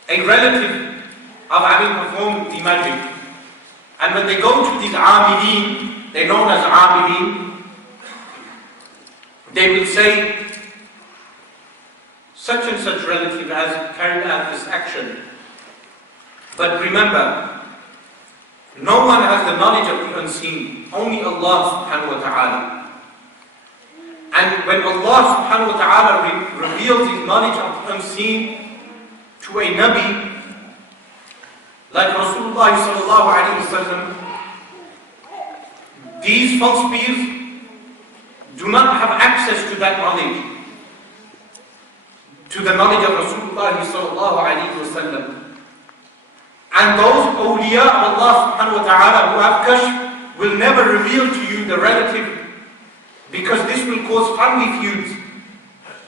a relative of having performed the magic. And when they go to these amilin, they're known as amilin, they will say, such and such relative has carried out this action. But remember, no one has the knowledge of the unseen, only Allah subhanahu wa ta'ala. And when Allah subhanahu wa ta'ala reveals His knowledge of the unseen to a Nabi, like Rasulullah sallallahu alayhi wa sallam, these false peers do not have access to that knowledge, to the knowledge of Rasulullah sallallahu alayhi wa sallam. And those awliya of Allah subhanahu wa ta'ala who have kashf will never reveal to you the relative, because this will cause family feuds.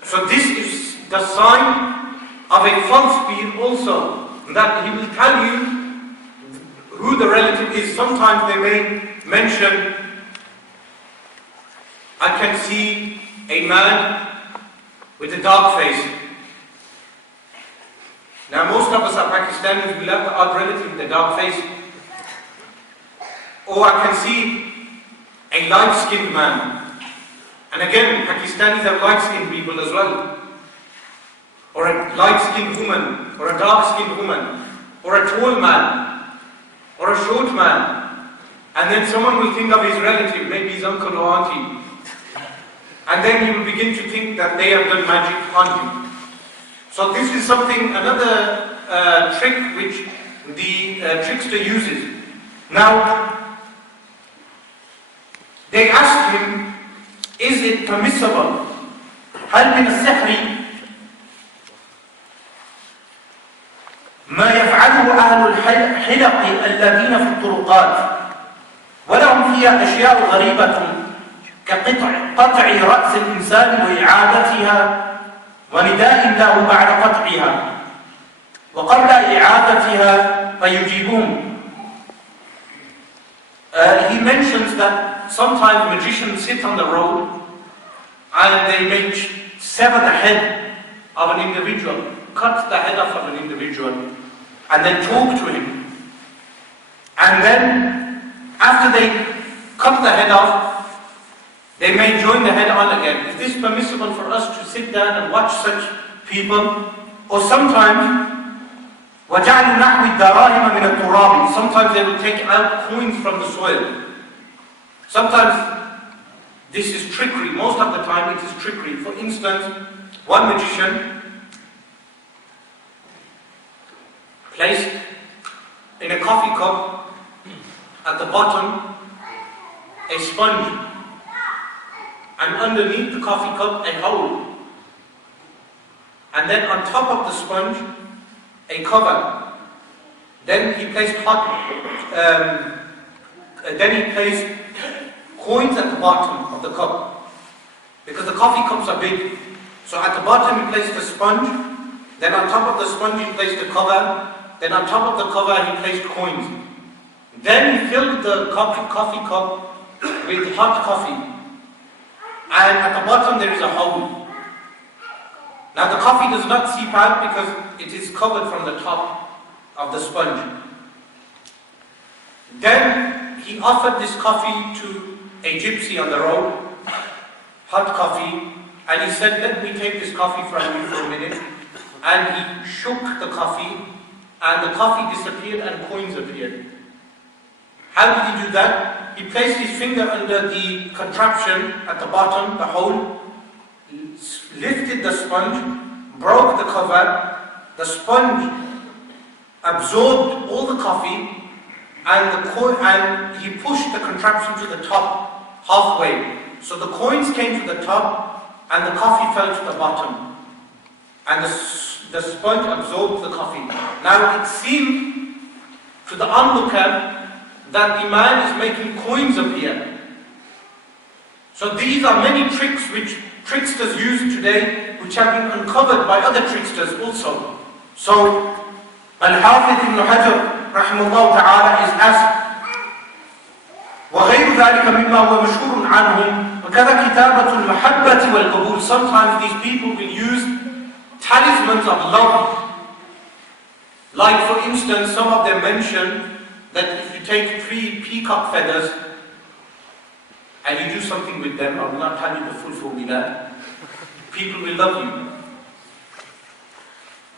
So this is the sign of a false peer also, that he will tell you who the relative is. Sometimes they may mention, I can see a man with a dark face. Now most of us are Pakistanis, we love the odd relative with a dark face. Or I can see a light-skinned man. And again, Pakistanis have light-skinned people as well. Or a light-skinned woman, or a dark-skinned woman, or a tall man, or a short man. And then someone will think of his relative, maybe his uncle or auntie. And then he will begin to think that they have done magic on him. So this is something, another trick which the trickster uses. Now, they asked him, is it permissible? هل من السحر ما يفعله أهل الحلق الذين في الطرقات ولهم فيها أشياء غريبة كقطع رأس الإنسان وإعادتها ونداء له بعد قطعها وقبل إعادتها فيجيبون. He mentions that sometimes magicians sit on the road and they may sever the head of an individual, cut the head off of an individual, and then talk to him. And then, after they cut the head off, they may join the head on again. Is this permissible for us to sit down and watch such people? Or sometimes, وَجَعْلُ نَحْوِ الدَّرَاهِمَ مِنَ التُّرَابِ, sometimes they will take out coins from the soil. Sometimes this is trickery. Most of the time it is trickery. For instance, one magician placed in a coffee cup at the bottom a sponge, and underneath the coffee cup a hole, and then on top of the sponge a cover. Then he placed coins at the bottom of the cup, because the coffee cups are big. So at the bottom he placed a sponge, then on top of the sponge he placed a cover, then on top of the cover he placed coins. Then he filled the coffee cup with hot coffee, and at the bottom there is a hole. Now the coffee does not seep out because it is covered from the top of the sponge. Then he offered this coffee to a gypsy on the road, hot coffee, and he said, let me take this coffee from you for a minute. And he shook the coffee, and the coffee disappeared and coins appeared. How did he do that? He placed his finger under the contraption at the bottom, the hole, lifted the sponge, broke the cover, the sponge absorbed all the coffee, and he pushed the contraption to the top, halfway. So the coins came to the top, and the coffee fell to the bottom. And the sponge absorbed the coffee. Now it seemed to the onlooker that the man is making coins appear. So these are many tricks which tricksters use today, which have been uncovered by other tricksters also. So Al-Hafidh ibn Hajar rahimahullah ta'ala is asked, وغير ذلك مما هو مشهور عنهم وكذا كتابة المحبة والقبول. Sometimes these people will use talismans of love. Like for instance, some of them mention that if you take 3 peacock feathers and you do something with them, I will not tell you the full formula, people will love you.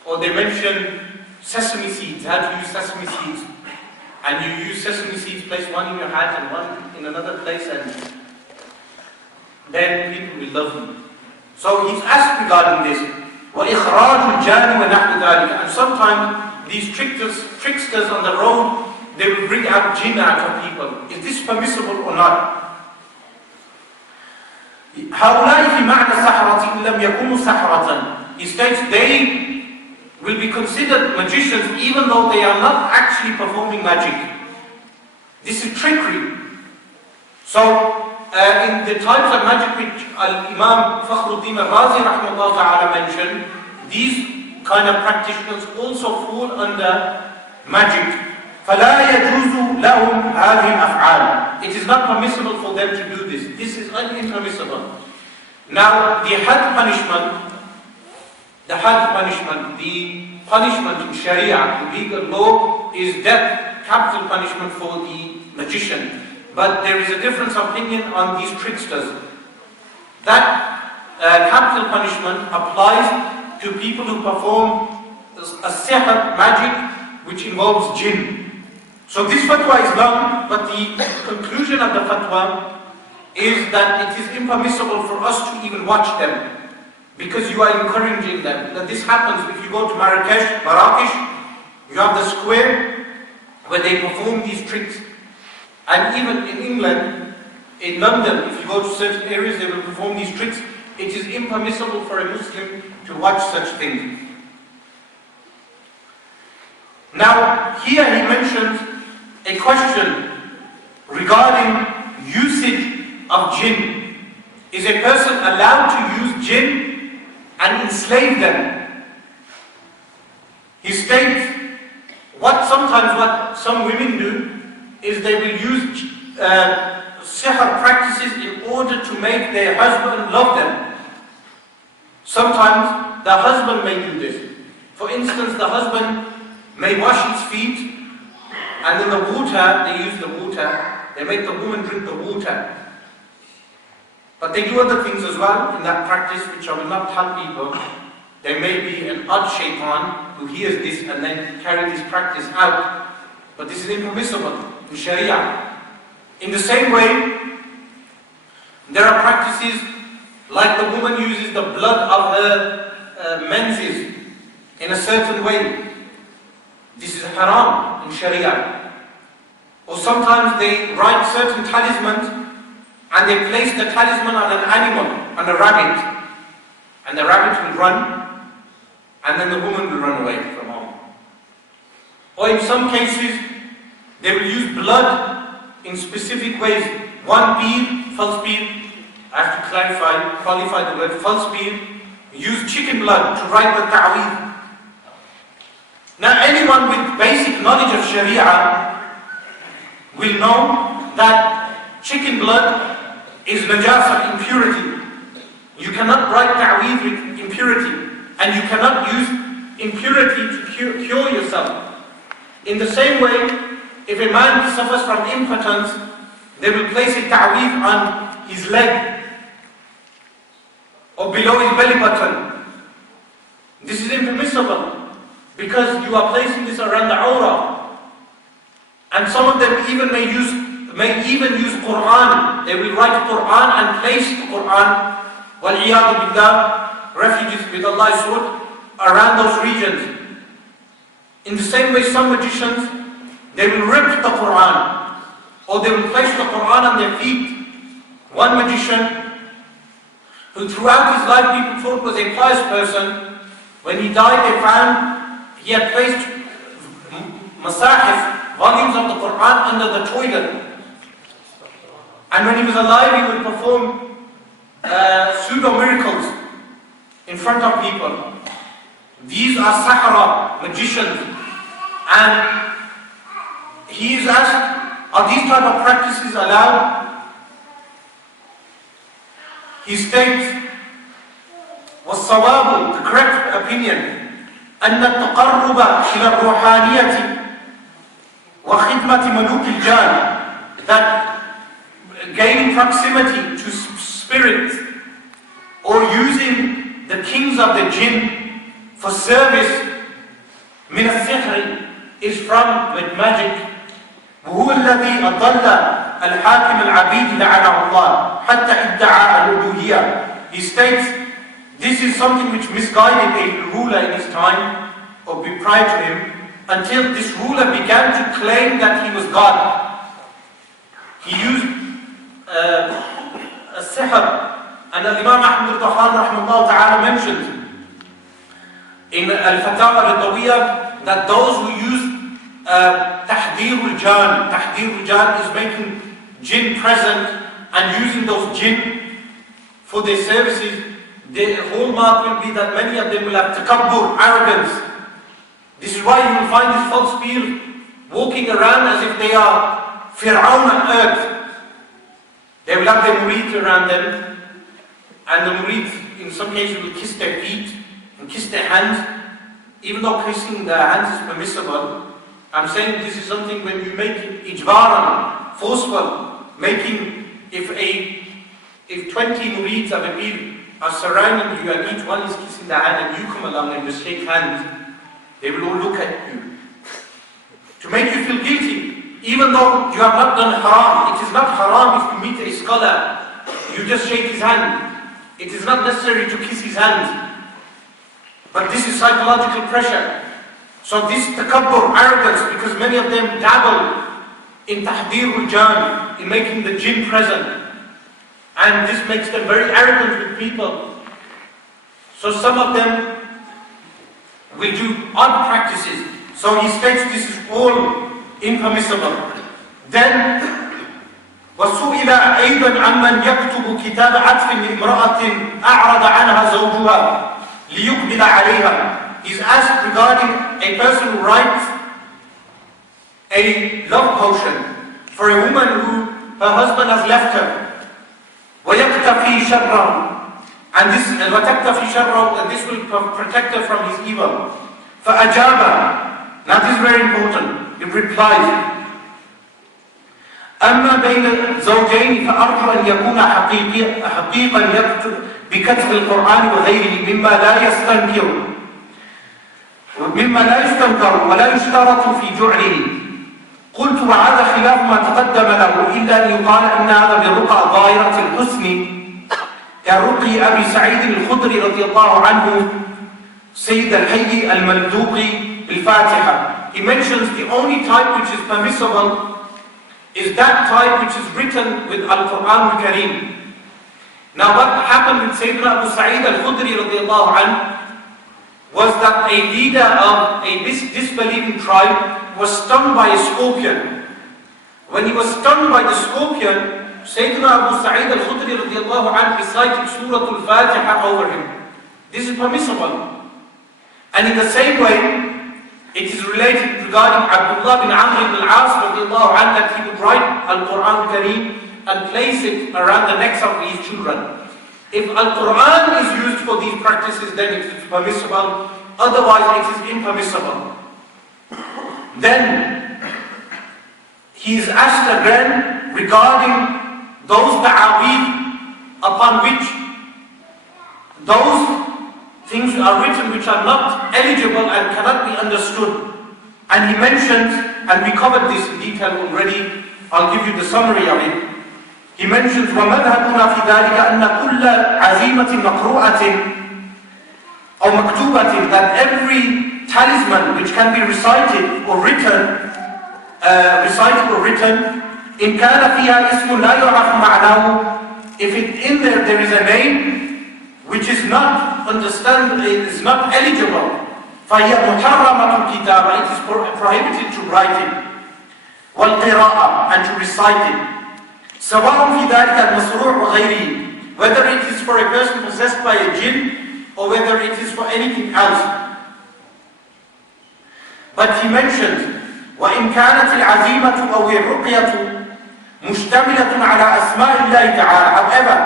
Or they mention sesame seeds, how to use sesame seeds. And you use sesame seeds, place one in your hat and one in another place, and then people will love you. So he's asked regarding this. وَإِخْرَاجُ الْجَانِ وَنَحْوِ ذَلِكَ. And sometimes these tricksters on the road, they will bring out jinn out of people. Is this permissible or not? هؤلاء في معنى سحرة إن لم يكونوا سحرة. He states they will be considered magicians even though they are not actually performing magic. This is trickery. So in the types of magic which Imam Fakhruddin al-Razi rahimahullah ta'ala mentioned, these kind of practitioners also fall under magic. فَلَا يَجُوزُ لَهُمْ هَذِهِ الْأَفْعَالِ. It is not permissible for them to do this. This is impermissible. Now the had punishment, the punishment in Sharia, the legal law, is death, capital punishment for the magician. But there is a difference of opinion on these tricksters. That capital punishment applies to people who perform a sihr, magic, which involves jinn. So this fatwa is long, but the conclusion of the fatwa is that it is impermissible for us to even watch them, because you are encouraging them. That this happens if you go to Marrakesh, you have the square where they perform these tricks. And even in England, in London, if you go to certain areas, they will perform these tricks. It is impermissible for a Muslim to watch such things. Now, here he mentions a question regarding usage of jinn. Is a person allowed to use jinn and enslave them? He states, what some women do is they will use sihr practices in order to make their husband love them. Sometimes the husband may do this. For instance, the husband may wash his feet, and then the water, they use the water, they make the woman drink the water. But they do other things as well in that practice, which I will not tell people. There may be an odd shaitan who hears this and then carry this practice out. But this is impermissible in Sharia. In the same way, there are practices like the woman uses the blood of her menses in a certain way. This is haram in Sharia. Or sometimes they write certain talismans and they place the talisman on an animal, on a rabbit. And the rabbit will run, and then the woman will run away from home. Or in some cases, they will use blood in specific ways. One bead, false bead, I have to qualify the word false bead, use chicken blood to write the ta'weed. Now anyone with basic knowledge of Sharia will know that chicken blood is najasa, impurity. You cannot write ta'weed with impurity. and you cannot use impurity to cure yourself. In the same way, if a man suffers from impotence, they will place a ta'weez on his leg or below his belly button. This is impermissible because you are placing this around the awrah. And some of them even may even use Quran. They will write Quran and place the Quran, wal-iyadu billah, refuges with Allah's sword, around those regions. In the same way, some magicians, they will rip the Quran, or they will place the Quran on their feet. One magician, who throughout his life people thought was a pious person, when he died they found he had placed masahif, volumes of the Quran, under the toilet. And when he was alive he would perform pseudo-miracles in front of people. These are sahara, magicians. And he is asked, are these type of practices allowed? He states, وَالصَّوَابُ, the correct opinion, أن التقرب إلى الروحانية وخدمة ملوك الجان, that gaining proximity to spirits or using the kings of the jinn for service من السحر is from magic. وهو الذي أضل الحاكم العبيد لعنه الله حتى ادعى الألوهية. He states, this is something which misguided a ruler in his time or prior to him, until this ruler began to claim that he was God. He used a sihr, and Imam Ahmad al-Tahan rahimahullah ta'ala mentioned in Al-Fatawa al-Tawiyah that those who use tahdir al-jan is making jinn present and using those jinn for their services. The hallmark will be that many of them will have takabbur, arrogance. This is why you will find these false people walking around as if they are Fir'aun on earth. They will have their murid around them, and the murid in some cases will kiss their feet and kiss their hands, even though kissing their hands is permissible. I'm saying this is something when you make it ijbaran, forceful, making, if 20 murids of a pir are surrounding you and each one is kissing the hand and you come along and just shake hands, they will all look at you. To make you feel guilty, even though you have not done haram. It is not haram if you meet a scholar, you just shake his hand. It is not necessary to kiss his hand. But this is psychological pressure. So this takabbur, arrogance, because many of them dabble in tahdir al-jan, in making the jinn present. And this makes them very arrogant with people. So some of them will do odd practices. So he states this is all impermissible. Then, وَسُئِلَ أَيْضًا عَمَّنْ يَكْتُبُ كِتَابَ عَطْفٍ لِامْرَأَةٍ أَعْرَضَ عَنْهَا زَوْجُهَا لِيُقْبِلَ عَلَيْهَا. He's asked regarding a person who writes a love potion for a woman who her husband has left her. وَيَقْتَفِي شَرًّا, and this وَتَقْتَفِي شَرًّا, and this will protect her from his evil. فَأَجَابَ, now this is very important, he replies, أما بين زوجين فأرجو أن يكون حقيقا بكتب القرآن وغيره مما لا يستنكر ولا يشترط في جعله. قلت وهذا خلاف ما تقدم له إلا أن يقال إن هذا بالرقى ظاهرة الحسن كرقي أبي سعيد الخدري رضي الله عنه سيد الحي الملدوقي بالفاتحة. He mentions the only type which is permissible is that type which is written with Al-Quran al-Kareem. Now what happened with Sayyidina Abu Sa'id al-Khudri radiallahu anhu was that a leader of a disbelieving tribe was stung by a scorpion. When he was stung by the scorpion, Sayyidina Abu Sa'id al-Khudri radiallahu anhu recited Surah Al-Fatiha over him. This is permissible. And in the same way, it is related regarding Abdullah bin Amr ibn al-As radiallahu anhu that he would write Al-Quran al-Kareem and place it around the necks of his children. If Al-Quran is used for these practices, then it is permissible. Otherwise, it is impermissible. Then, he is asked again regarding those ta'awīd upon which those things are written which are not eligible and cannot be understood. And he mentions, and we covered this in detail already, I'll give you the summary of it. He mentions, وَمَذْهَبُنَا فِي ذَلِكَ أَنَّ كُلَّ عَزِيمَةٍ مَقْرُوءَةٍ أو مكتوبة, that every talisman which can be recited or written, إن كان فيها اسم لا يعرف معناه, if in there is a name which is not is not eligible, فهي محرمة الكتابة, it is prohibited to write it, والقراءة, and to recite it. سواء في ذلك المصروع وغيره, whether it is for a person possessed by a jinn or whether it is for anything else. But he mentions, وإن كانت العزيمة أو الرقية مشتملة على أسماء الله تعالى. However,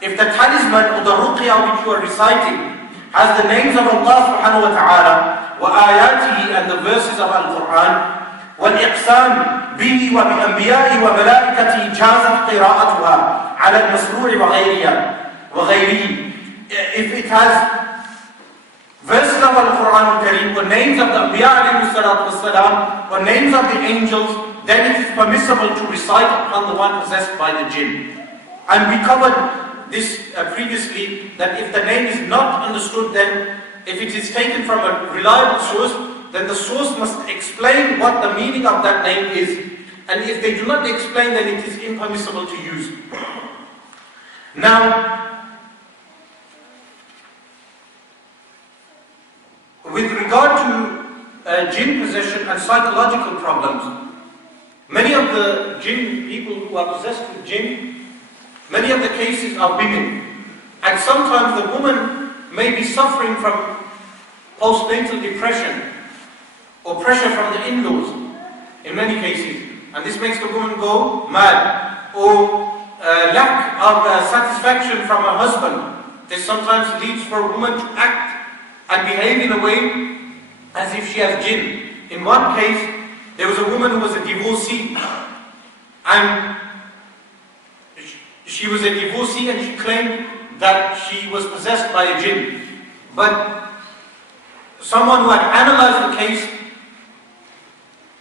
if the talisman or the ruqya which you are reciting has the names of Allah subhanahu wa ta'ala, وآياته, and the verses of Al-Quran, والإقسام به وبأنبيائه وملائكته, جازت قراءتها على المسروع وغيره. If it has verses of Al-Quran al-Kareem, or names of the Anbiya alayhi salatu wasalam, or names of the angels, then it is permissible to recite upon the one possessed by the jinn. And we covered this previously, that if the name is not understood, then if it is taken from a reliable source, then the source must explain what the meaning of that name is. And if they do not explain, then it is impermissible to use. Now, with regard to jinn possession and psychological problems, many of the jinn people who are possessed with jinn, many of the cases are women. And sometimes the woman may be suffering from postnatal depression or pressure from the in-laws in many cases. And this makes the woman go mad, or lack of satisfaction from her husband. This sometimes leads for a woman to act and behave in a way as if she has jinn. In one case, there was a woman who was a divorcee, and she was a divorcee and she claimed that she was possessed by a jinn. But someone who had analyzed the case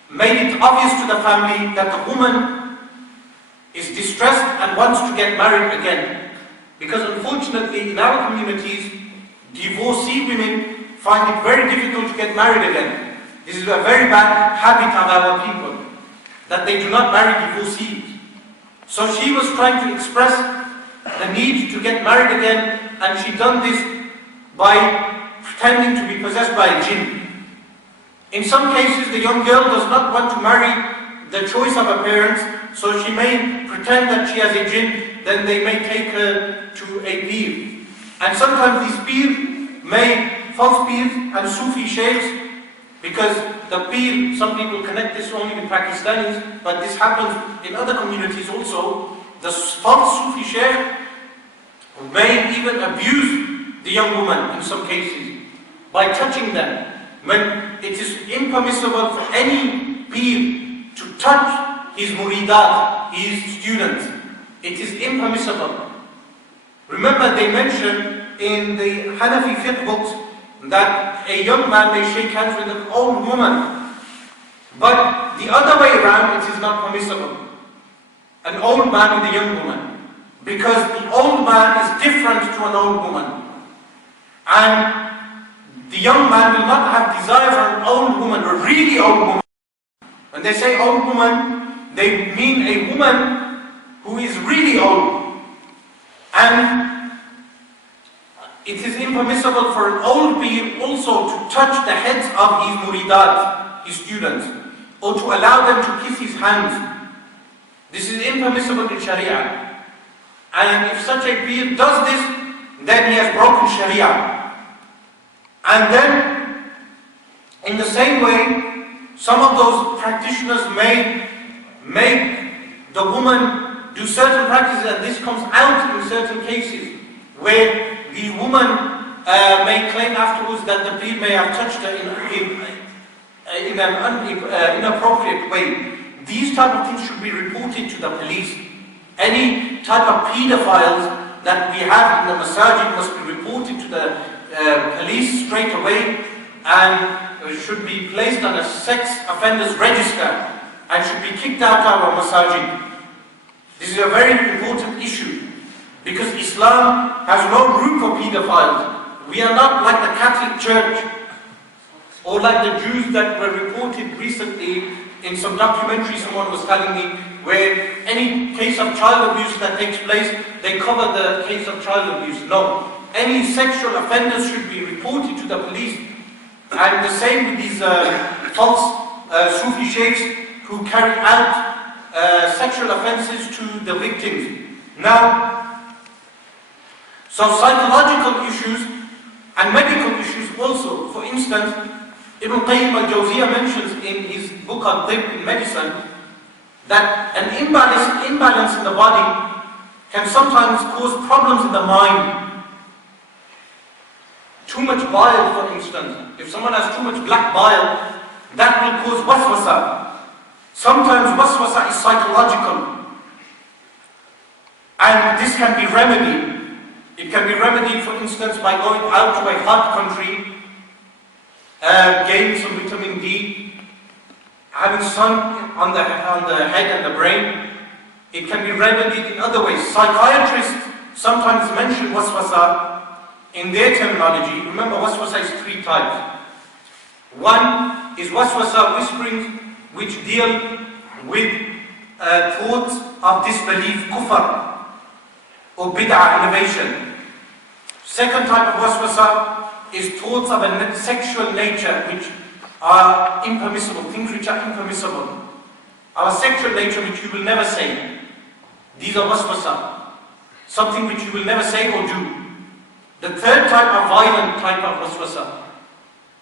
made it obvious to the family that the woman is distressed and wants to get married again. Because unfortunately in our communities, divorcee women find it very difficult to get married again. This is a very bad habit of our people, that they do not marry divorcees. So she was trying to express the need to get married again, and she done this by pretending to be possessed by a jinn. In some cases, the young girl does not want to marry the choice of her parents, so she may pretend that she has a jinn, then they may take her to a peer. And sometimes these peer false peers and Sufi sheikhs, because the peer, some people connect this only with Pakistanis, but this happens in other communities also. The false Sufi sheikh may even abuse the young woman in some cases by touching them, when it is impermissible for any peer to touch his muridat, his students. It is impermissible. Remember, they mention in the Hanafi fiqh books that a young man may shake hands with an old woman, but the other way around, it is not permissible. An old man with a young woman, because the old man is different to an old woman, and the young man will not have desire for an old woman, a really old woman. When they say old woman, they mean a woman who is really old. And it is impermissible for an old peer also to touch the heads of his muridat, his students, or to allow them to kiss his hands. This is impermissible in Sharia. And if such a peer does this, then he has broken Sharia. And then, in the same way, some of those practitioners may make the woman do certain practices, and this comes out in certain cases. where the woman may claim afterwards that the pig may have touched her in an inappropriate way. These type of things should be reported to the police. Any type of pedophiles that we have in the masajid must be reported to the police straight away, and should be placed on a sex offenders register and should be kicked out of our masajid. This is a very important issue because Islam has no room for pedophiles. We are not like the Catholic Church or like the Jews that were reported recently in some documentary someone was telling me, where any case of child abuse that takes place, they cover the case of child abuse. No. Any sexual offenders should be reported to the police. And the same with these false Sufi sheikhs who carry out sexual offenses to the victims. Now, so psychological issues and medical issues also. For instance, Ibn Qayyim al-Jawziyah mentions in his book Al-Tib in Medicine that an imbalance in the body can sometimes cause problems in the mind. Too much bile, for instance. If someone has too much black bile, that will cause waswasa. Sometimes waswasa is psychological. And this can be remedied. It can be remedied, for instance, by going out to a hot country, gaining some vitamin D, having sun on the head and the brain. It can be remedied in other ways. Psychiatrists sometimes mention waswasa in their terminology. Remember, waswasa is 3 types. One is waswasa whisperings, which deal with thoughts of disbelief, kufr, or bid'ah, innovation. Second type of waswasa is thoughts of a sexual nature, which are impermissible, things which are impermissible. Our sexual nature which you will never say. These are waswasa. Something which you will never say or do. The third type of violent type of waswasa.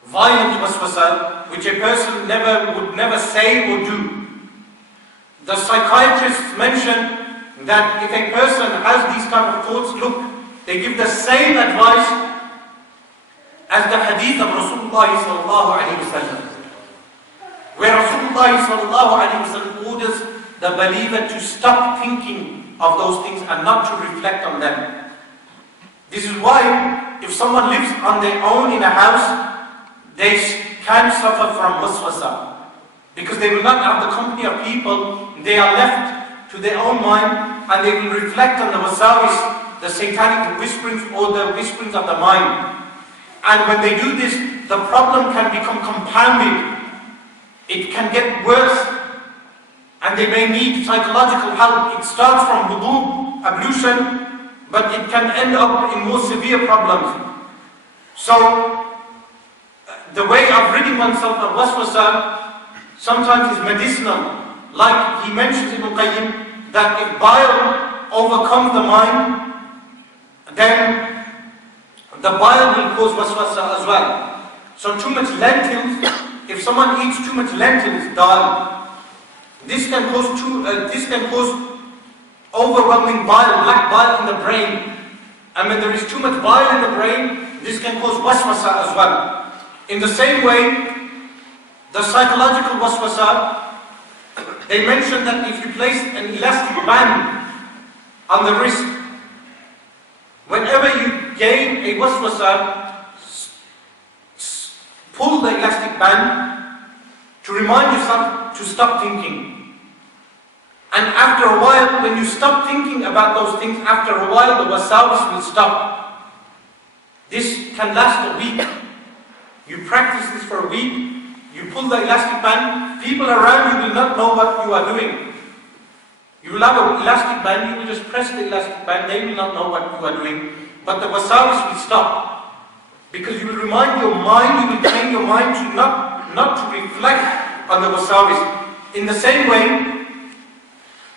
Violent waswasa, which a person would never say or do. The psychiatrists mention that if a person has these type of thoughts, look, they give the same advice as the hadith of Rasulullah sallallahu alaihi wasallam, where Rasulullah sallallahu alaihi wasallam orders the believer to stop thinking of those things and not to reflect on them. This is why if someone lives on their own in a house, they can suffer from waswasa, because they will not have the company of people. They are left to their own mind and they will reflect on the wasawis, the satanic whisperings or the whisperings of the mind. And when they do this, the problem can become compounded. It can get worse and they may need psychological help. It starts from wudu, ablution, but it can end up in more severe problems. So, the way of ridding oneself of waswasa sometimes is medicinal. Like he mentions Ibn Qayyim, that if bile overcomes the mind, then the bile will cause waswasa as well. So too much lentils, if someone eats too much lentils, dal, this can cause overwhelming bile, black bile in the brain. And when there is too much bile in the brain, this can cause waswasa as well. In the same way, the psychological waswasa, they mention that if you place an elastic band on the wrist, whenever you gain a waswasa, pull the elastic band to remind yourself to stop thinking. And after a while, when you stop thinking about those things, after a while the wasawis will stop. This can last a week. You practice this for a week, you pull the elastic band, people around you will not know what you are doing. You will have an elastic band, you will just press the elastic band, they will not know what you are doing. But the wasawis will stop. Because you will remind your mind, you will train your mind to not to reflect on the wasawis. In the same way,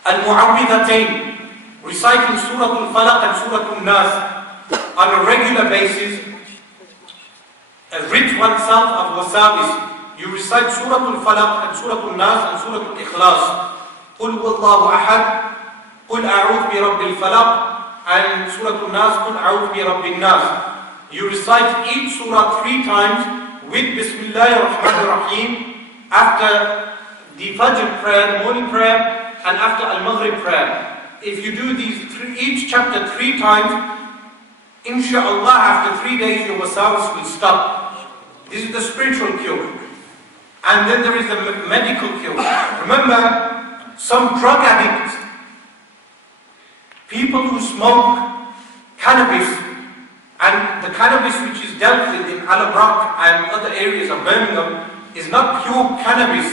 al-mu'awwidhatayn, reciting Surah Al-Falaq and Surah Al-Nas on a regular basis, rid oneself of wasawis. You recite Surah Al-Falaq and Surah Al-Nas and Surah Al-Ikhlas. قُلْ هُوَ اللَّهُ أَحَدٌ قُلْ أَعُوذُ بِرَبِّ الْفَلَقِ and Surah Al-Nas, Qul A'udhu bi Rabbin Nas. You recite each surah 3 times with Bismillahir Rahmanir Rahim after the Fajr prayer, the morning prayer, and after Al-Maghrib prayer. If you do each chapter 3 times, inshallah, after 3 days your wasawis will stop. This is the spiritual cure. And then there is the medical cure. Remember, some drug addicts, people who smoke cannabis, and the cannabis which is dealt with in Alabrak and other areas of Birmingham is not pure cannabis.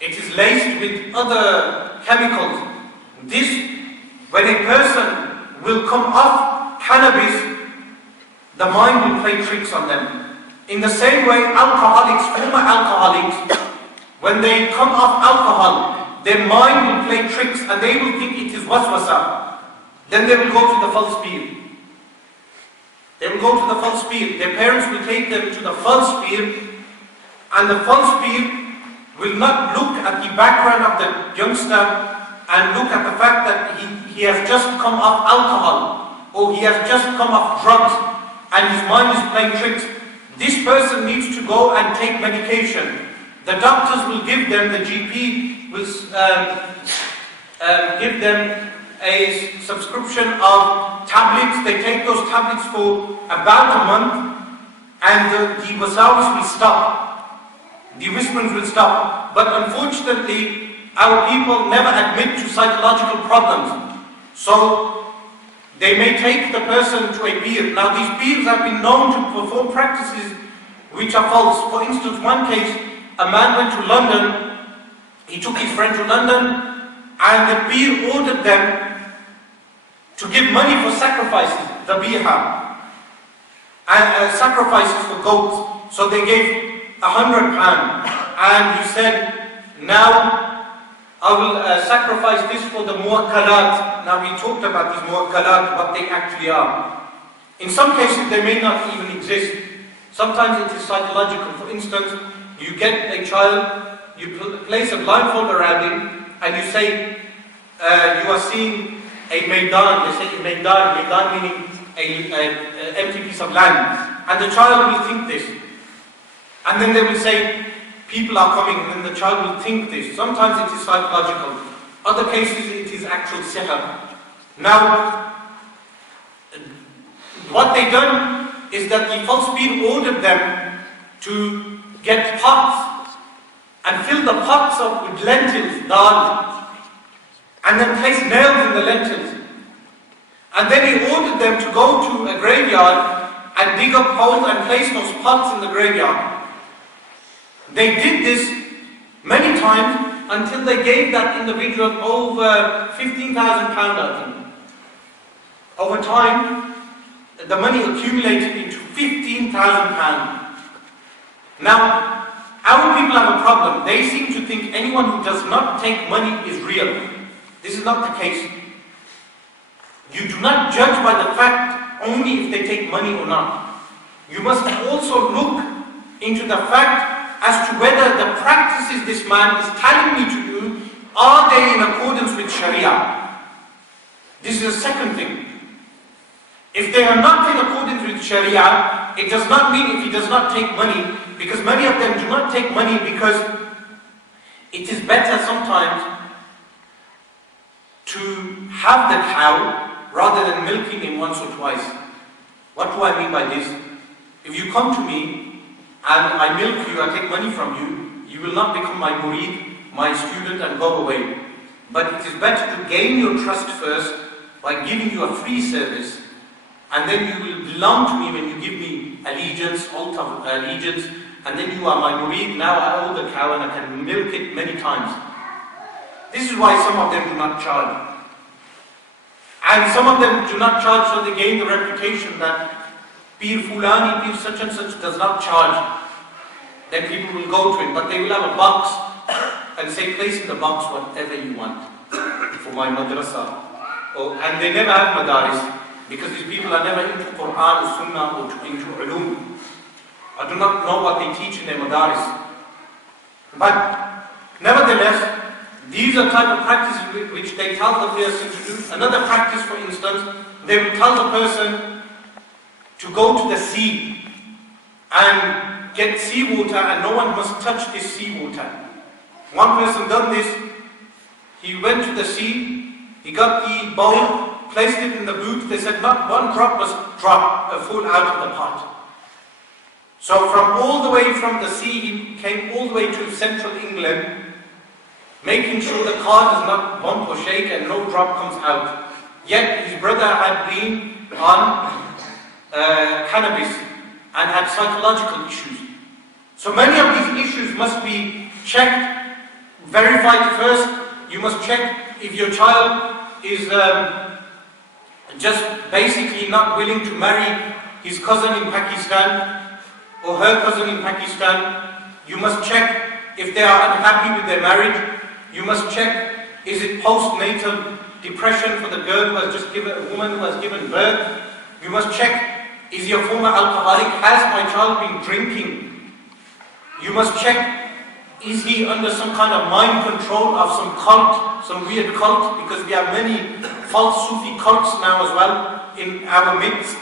It is laced with other chemicals. This, when a person will come off cannabis, the mind will play tricks on them. In the same way, alcoholics, former alcoholics, when they come off alcohol, their mind will play tricks and they will think it is waswasa. Then they will go to the false peer. They will go to the false peer. Their parents will take them to the false peer, and the false peer will not look at the background of the youngster and look at the fact that he has just come off alcohol or he has just come off drugs and his mind is playing tricks. This person needs to go and take medication. The doctors will give them, the GP will give them a subscription of tablets. They take those tablets for about a month and the wasawis will stop. The whisperings will stop. But unfortunately, our people never admit to psychological problems. So they may take the person to a peer. Now these peers have been known to perform practices which are false. For instance, one case, a man went to London, he took his friend to London, and the peer ordered them to give money for sacrifices, dhabiha, and sacrifices for goats. So they gave £100, and he said, now I will sacrifice this for the muwakkalat. Now we talked about these muwakkalat, what they actually are. In some cases they may not even exist. Sometimes it is psychological. For instance, you get a child, you place a blindfold around him, and you say, you are seeing a maidan. They say maidan meaning an empty piece of land. And the child will think this. And then they will say, people are coming, and then the child will think this. Sometimes it is psychological. Other cases it is actual sihr. Now, what they done is that the false peer ordered them to get pots and fill the pots up with lentils, dal, and then place nails in the lentils. And then he ordered them to go to a graveyard and dig up holes and place those pots in the graveyard. They did this many times until they gave that individual over £15,000, I think. Over time, the money accumulated into £15,000. Now, our people have a problem. They seem to think anyone who does not take money is real. This is not the case. You do not judge by the fact only if they take money or not. You must also look into the fact as to whether the practices this man is telling me to do, are they in accordance with Sharia? This is the second thing. If they are not in accordance with Sharia, it does not mean if he does not take money, because many of them do not take money because it is better sometimes to have the cow rather than milking him once or twice. What do I mean by this? If you come to me and I milk you, I take money from you, you will not become my murid, my student, and go away. But it is better to gain your trust first by giving you a free service, and then you will belong to me when you give me allegiance, oath of allegiance, and then you are my murid. Now I own the cow and I can milk it many times. This is why some of them do not charge. And some of them do not charge, so they gain the reputation that Peer Fulani, Peer such and such does not charge. Then people will go to him, but they will have a box and say, place in the box whatever you want for my madrasa. Oh, and they never have madaris because these people are never into Quran or Sunnah or into ulum. I do not know what they teach in their madaris. But nevertheless, These are type of practices which they tell the person to do. Another practice, for instance, they will tell the person to go to the sea and get seawater, and no one must touch this seawater. One person done this. He went to the sea, he got the bowl, placed it in the boot. They said not one drop must fall out of the pot. So from all the way from the sea, he came all the way to central England, making sure the car does not bump or shake and no drop comes out. Yet his brother had been on cannabis and had psychological issues. So many of these issues must be checked, verified first. You must check if your child is just basically not willing to marry his cousin in Pakistan or her cousin in Pakistan. You must check if they are unhappy with their marriage. You must check, is it postnatal depression for the girl who has just given, a woman who has given birth. You must check, is he a former alcoholic? Has my child been drinking? You must check, is he under some kind of mind control of some cult, some weird cult? Because we have many false Sufi cults now as well in our midst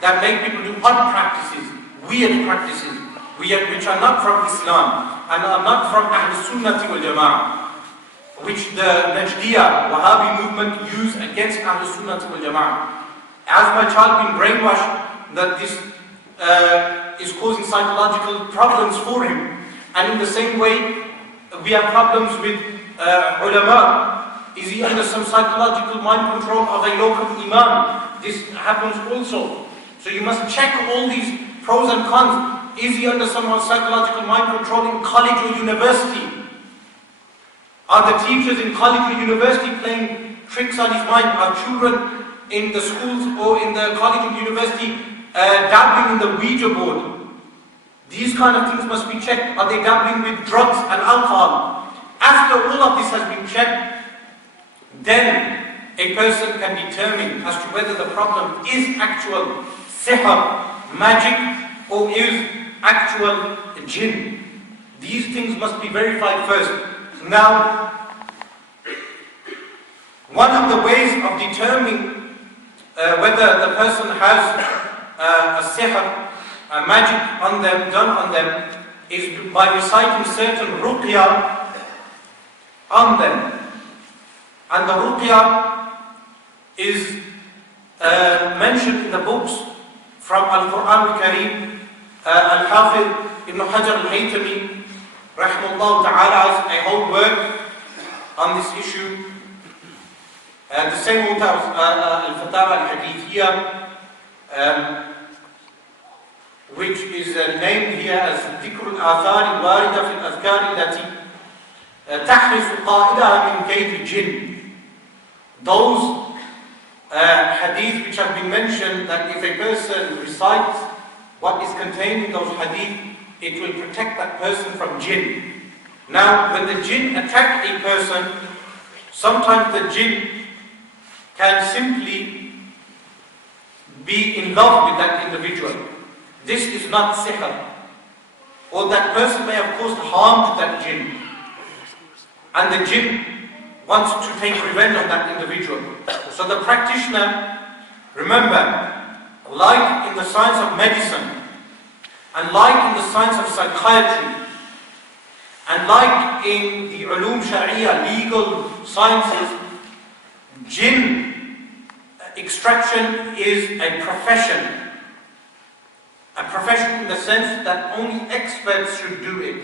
that make people do odd practices, weird practices, which are not from Islam and are not from Ahl Sunnati wal Jama'ah, which the Najdiya, Wahhabi movement use against Ahl Sunnati wal Jama'ah. Has my child been brainwashed that this is causing psychological problems for him? And in the same way, we have problems with ulama. Is he under some psychological mind control of a local imam? This happens also. So you must check all these pros and cons. Is he under some psychological mind control in college or university? Are the teachers in college or university playing tricks on his mind? Are children in the schools or in the college or university dabbling in the Ouija board? These kind of things must be checked. Are they dabbling with drugs and alcohol? After all of this has been checked, then a person can determine as to whether the problem is actual sihr, magic, or is actual jinn. These things must be verified first. Now, one of the ways of determining whether the person has a sihr, a magic on them, done on them, is by reciting certain ruqya on them. And the ruqya is mentioned in the books from Al-Quran al-Kareem. Al-Hafidh Ibn Hajar al-Haytami rahimahullah ta'ala has a whole work on this issue. The same author Al-Fatawa al-Hadithiyya, which is named here as ذكر الآثار الواردة في الأذكار التي تحرس قائدها من كيد الجن. Those hadith which have been mentioned, that if a person recites what is contained in those hadith, it will protect that person from jinn. Now, when the jinn attack a person, sometimes the jinn can simply be in love with that individual. This is not sihr. Or that person may have caused harm to that jinn. And the jinn wants to take revenge on that individual. So the practitioner, remember, like in the science of medicine, and like in the science of psychiatry, and like in the ulum sharia, legal sciences, jinn extraction is a profession. A profession in the sense that only experts should do it.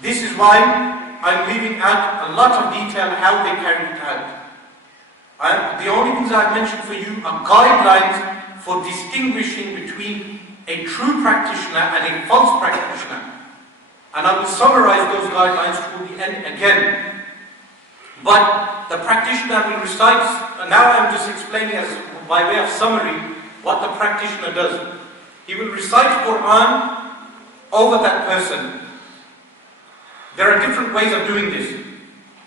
This is why I'm leaving out a lot of detail how they carry it out. The only things I've mentioned for you are guidelines for distinguishing between a true practitioner and a false practitioner. And I will summarize those guidelines toward the end again. But the practitioner will recite, now I'm just explaining as by way of summary what the practitioner does. He will recite Quran over that person. There are different ways of doing this.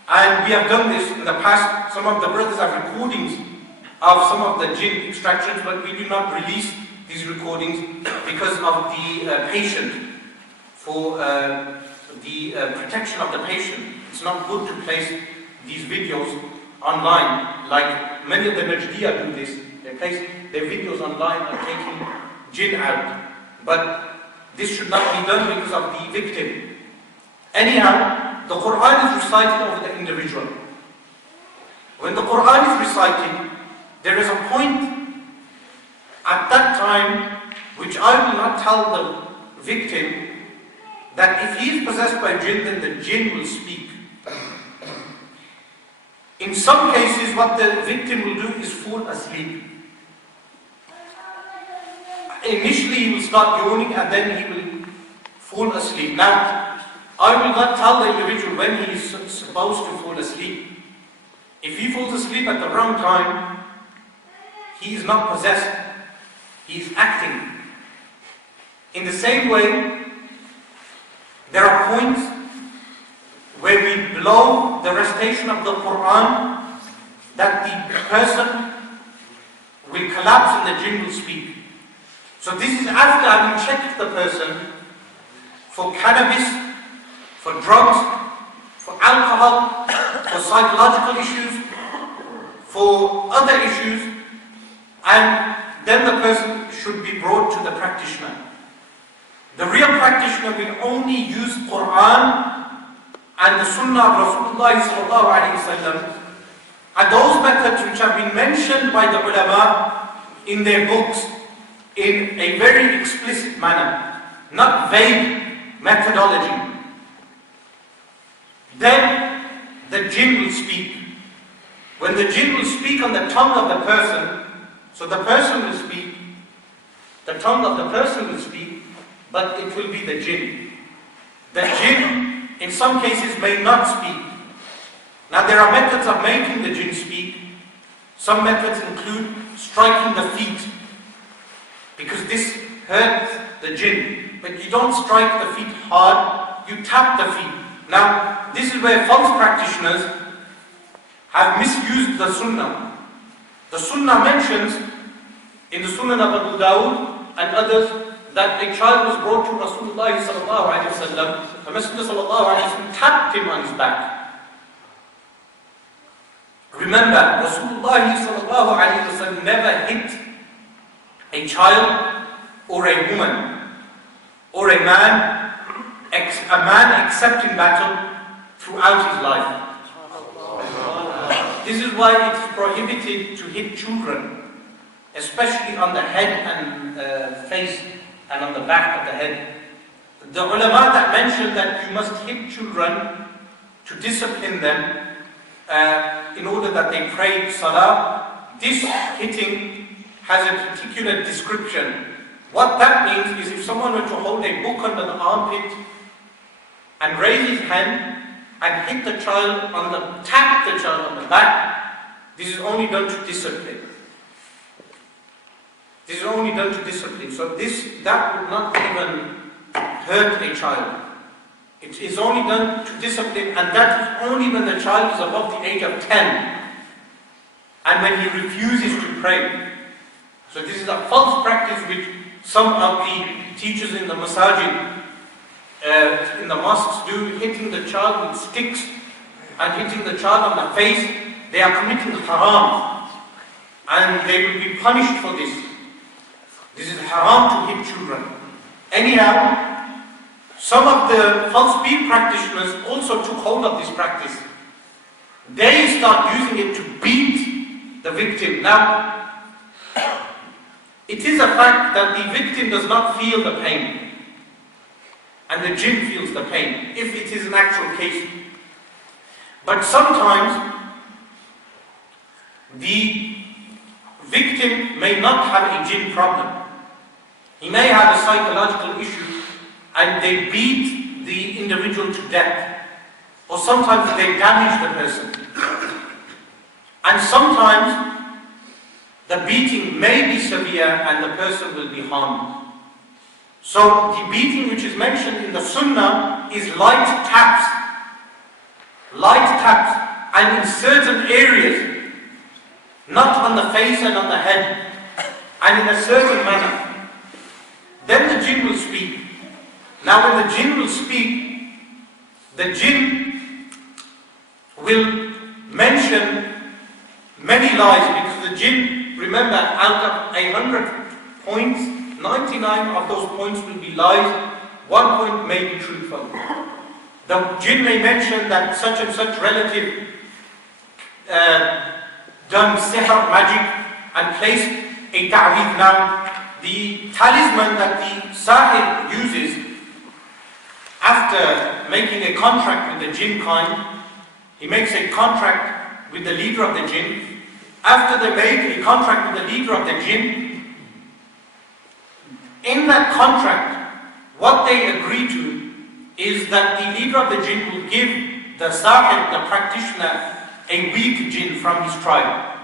And we have done this in the past. Some of the brothers have recordings of some of the jinn extractions, but we do not release these recordings because of the patient, for the protection of the patient. It's not good to place these videos online, like many of the Najdiya do this. They place their videos online and taking jinn out. But this should not be done because of the victim. Anyhow, the Quran is recited over the individual. When the Quran is recited, there is a point at that time which I will not tell the victim that if he is possessed by jinn, then the jinn will speak. In some cases, what the victim will do is fall asleep. Initially, he will start yawning and then he will fall asleep. Now, I will not tell the individual when he is supposed to fall asleep. If he falls asleep at the wrong time, he is not possessed. He is acting. In the same way, there are points where we blow the recitation of the Quran that the person will collapse and the jinn will speak. So this is after having checked the person for cannabis, for drugs, for alcohol, for psychological issues, for other issues, and then the person should be brought to the practitioner. The real practitioner will only use Quran and the Sunnah of Rasulullah sallallahu alaihi wasallam, and those methods which have been mentioned by the ulama in their books in a very explicit manner, not vague methodology. Then the jinn will speak. When the jinn will speak on the tongue of the person, so the person will speak, the tongue of the person will speak, but it will be the jinn. The jinn, in some cases, may not speak. Now there are methods of making the jinn speak. Some methods include striking the feet, because this hurts the jinn. But you don't strike the feet hard, you tap the feet. Now, this is where false practitioners have misused the Sunnah. The Sunnah mentions in the Sunnah of Abu Dawud and others that a child was brought to Rasulullah sallallahu alaihi wasallam. The Messenger sallallahu alaihi wasallam tapped him on his back. Remember, Rasulullah sallallahu alaihi wasallam never hit a child or a woman or a man except in battle throughout his life. This is why it is prohibited to hit children, especially on the head and face and on the back of the head. The ulama that mentioned that you must hit children to discipline them in order that they pray salah, this hitting has a particular description. What that means is if someone were to hold a book under the armpit and raise his hand and hit the child tap the child on the back, this is only done to discipline. This is only done to discipline. So that would not even hurt a child. It is only done to discipline, and that is only when the child is above the age of 10 and when he refuses to pray. So this is a false practice which some of the teachers in the masajid, in the mosques do, hitting the child with sticks and hitting the child on the face. They are committing haram and they will be punished for this. This is haram to hit children. Anyhow, some of the false speed practitioners also took hold of this practice. They start using it to beat the victim. Now, it is a fact that the victim does not feel the pain, and the jinn feels the pain, if it is an actual case. But sometimes, the victim may not have a jinn problem. He may have a psychological issue, and they beat the individual to death. Or sometimes they damage the person. And sometimes the beating may be severe and the person will be harmed. So the beating which is mentioned in the Sunnah is light taps. Light taps, and in certain areas, not on the face and on the head, and in a certain manner. Then the jinn will speak. Now when the jinn will speak, the jinn many lies, because the jinn, remember, out of 100 points, 99 of those points will be lies, 1 point may be truthful. The jinn may mention that such and such relative done sihr, magic, and placed a ta'weed. Now, the talisman that the sahir uses after making a contract with the jinn kind, he makes a contract with the leader of the jinn. After they make a contract with the leader of the jinn, in that contract, what they agree to is that the leader of the jinn will give the sahir, the practitioner, a weak jinn from his tribe.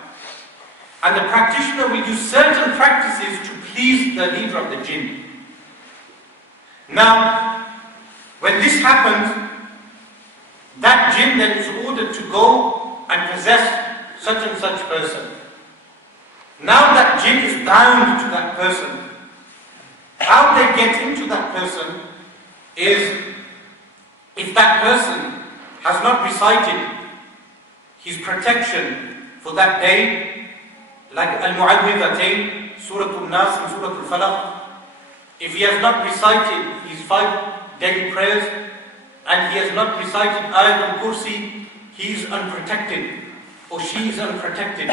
And the practitioner will use certain practices to please the leader of the jinn. Now, when this happens, that jinn then is ordered to go and possess such and such person. Now that jinn is bound to that person. How they get into that person is, if that person has not recited his protection for that day, like Al-Mu'awwidhatayn, Surah Al-Nas and Surah Al-Falaq, if he has not recited his 5 daily prayers, and he has not recited Ayat al-Kursi, he is unprotected, or she is unprotected.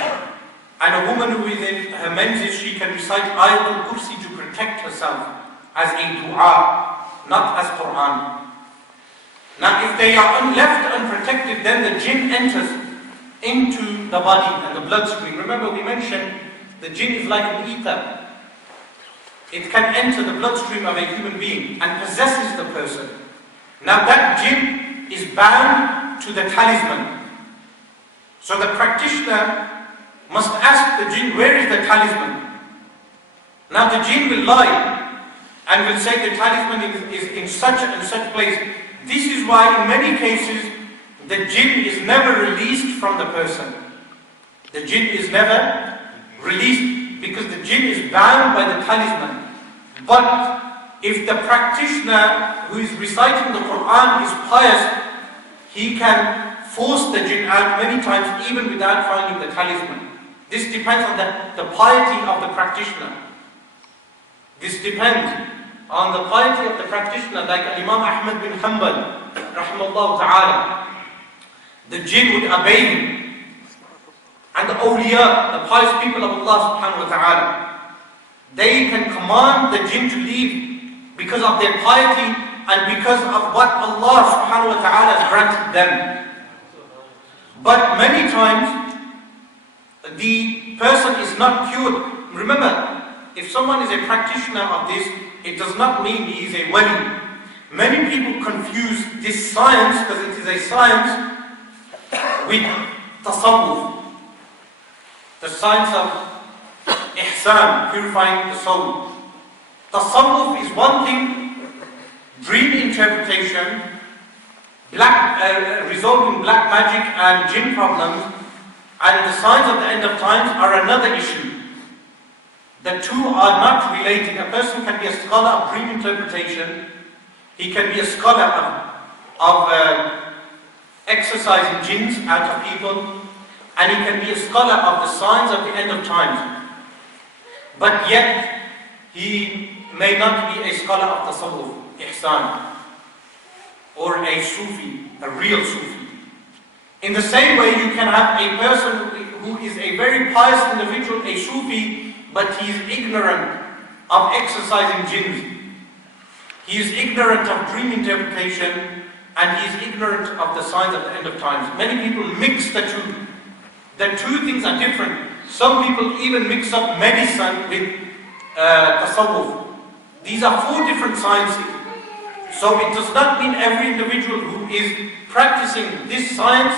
And a woman who is in her menses, she can recite Ayat al-Kursi to protect herself as a dua, not as Quran. Now if they are left unprotected, then the jinn enters into the body and the bloodstream. Remember we mentioned the jinn is like an ether. It can enter the bloodstream of a human being and possesses the person. Now that jinn is bound to the talisman. So the practitioner must ask the jinn, where is the talisman? Now the jinn will lie and will say the talisman is in such and such place. This is why in many cases the jinn is never released from the person. The jinn is never released because the jinn is bound by the talisman. But if the practitioner who is reciting the Quran is pious, he can force the jinn out many times even without finding the talisman. This depends on the piety of the practitioner. This depends on the piety of the practitioner, like Imam Ahmad bin Hanbal, rahimahullah ta'ala. The jinn would obey him. And the awliya, the pious people of Allah subhanahu wa ta'ala, they can command the jinn to leave because of their piety and because of what Allah subhanahu wa ta'ala has granted them. But many times, the person is not cured. Remember, if someone is a practitioner of this, it does not mean he is a wali. Many people confuse this science, because it is a science, with tasawwuf. The science of ihsan, purifying the soul. Tasawwuf is one thing, dream interpretation, resolving black magic and jinn problems, and the signs of the end of times are another issue. The two are not related. A person can be a scholar of dream interpretation, he can be a scholar of exercising jinns out of people, and he can be a scholar of the signs of the end of times. But yet, he may not be a scholar of tasawwuf, ihsan, or a Sufi, a real Sufi. In the same way, you can have a person who is a very pious individual, a Sufi, but he is ignorant of exercising jinns. He is ignorant of dream interpretation, and he is ignorant of the signs of the end of times. Many people mix the two. The two things are different. Some people even mix up medicine with tasawwuf. These are 4 different sciences. So it does not mean every individual who is practicing this science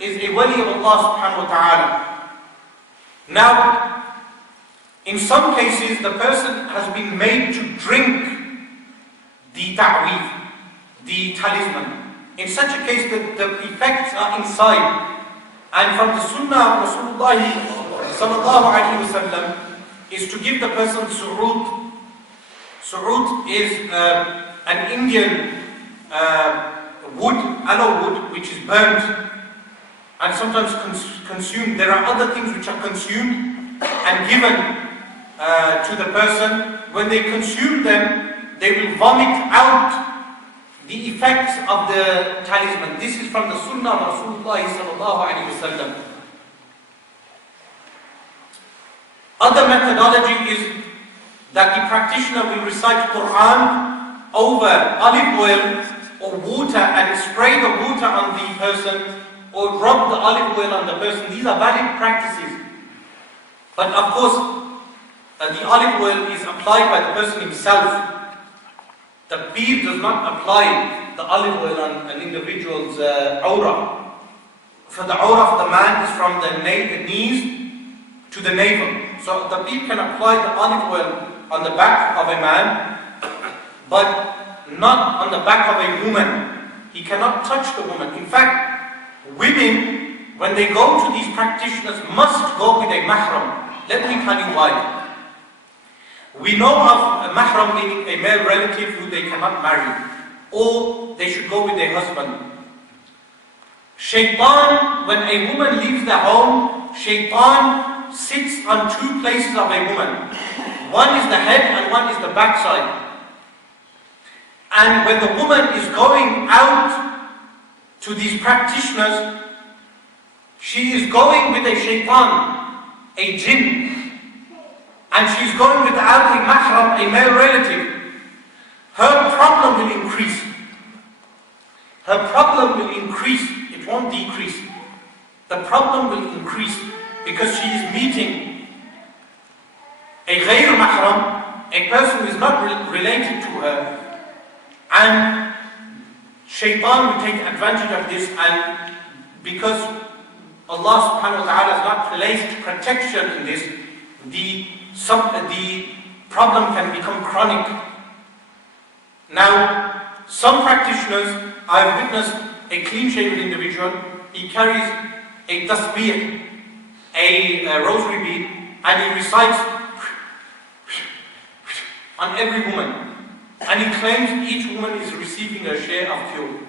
is a wali of Allah subhanahu wa ta'ala. Now, in some cases, the person has been made to drink the ta'weed, the talisman. In such a case, the effects are inside. And from the sunnah of Rasulullah sallallahu alayhi wa sallam is to give the person surut. Surut is an Indian wood, aloe wood, which is burnt. and sometimes consumed. There are other things which are consumed and given to the person. When they consume them, they will vomit out the effects of the talisman. This is from the Sunnah of Rasulullah sallallahu alaihi wasallam. Other methodology is that the practitioner will recite Quran over olive oil or water and spray the water on the person or rub the olive oil on the person. These are valid practices. But of course, the olive oil is applied by the person himself. The pir does not apply the olive oil on an individual's aura. So the aura of the man is from the knees to the navel. So the pir can apply the olive oil on the back of a man, but not on the back of a woman. He cannot touch the woman. In fact, women, when they go to these practitioners, must go with a mahram. Let me tell you why. We know of a mahram meaning a male relative who they cannot marry, or they should go with their husband. Shaitan, when a woman leaves their home, Shaitan sits on two places of a woman. One is the head and one is the backside. And when the woman is going out to these practitioners, she is going with a shaitan, a jinn. And she's going without a mahram, a male relative. Her problem will increase. Her problem will increase. It won't decrease. The problem will increase because she is meeting a ghayr mahram, a person who is not related to her. And shaitan will take advantage of this, and because Allah subhanahu wa ta'ala has not placed protection in this, the problem can become chronic. Now, some practitioners, I have witnessed a clean-shaven individual, he carries a tasbih, a rosary bead, and he recites on every woman. And he claims each woman is receiving a share of cure.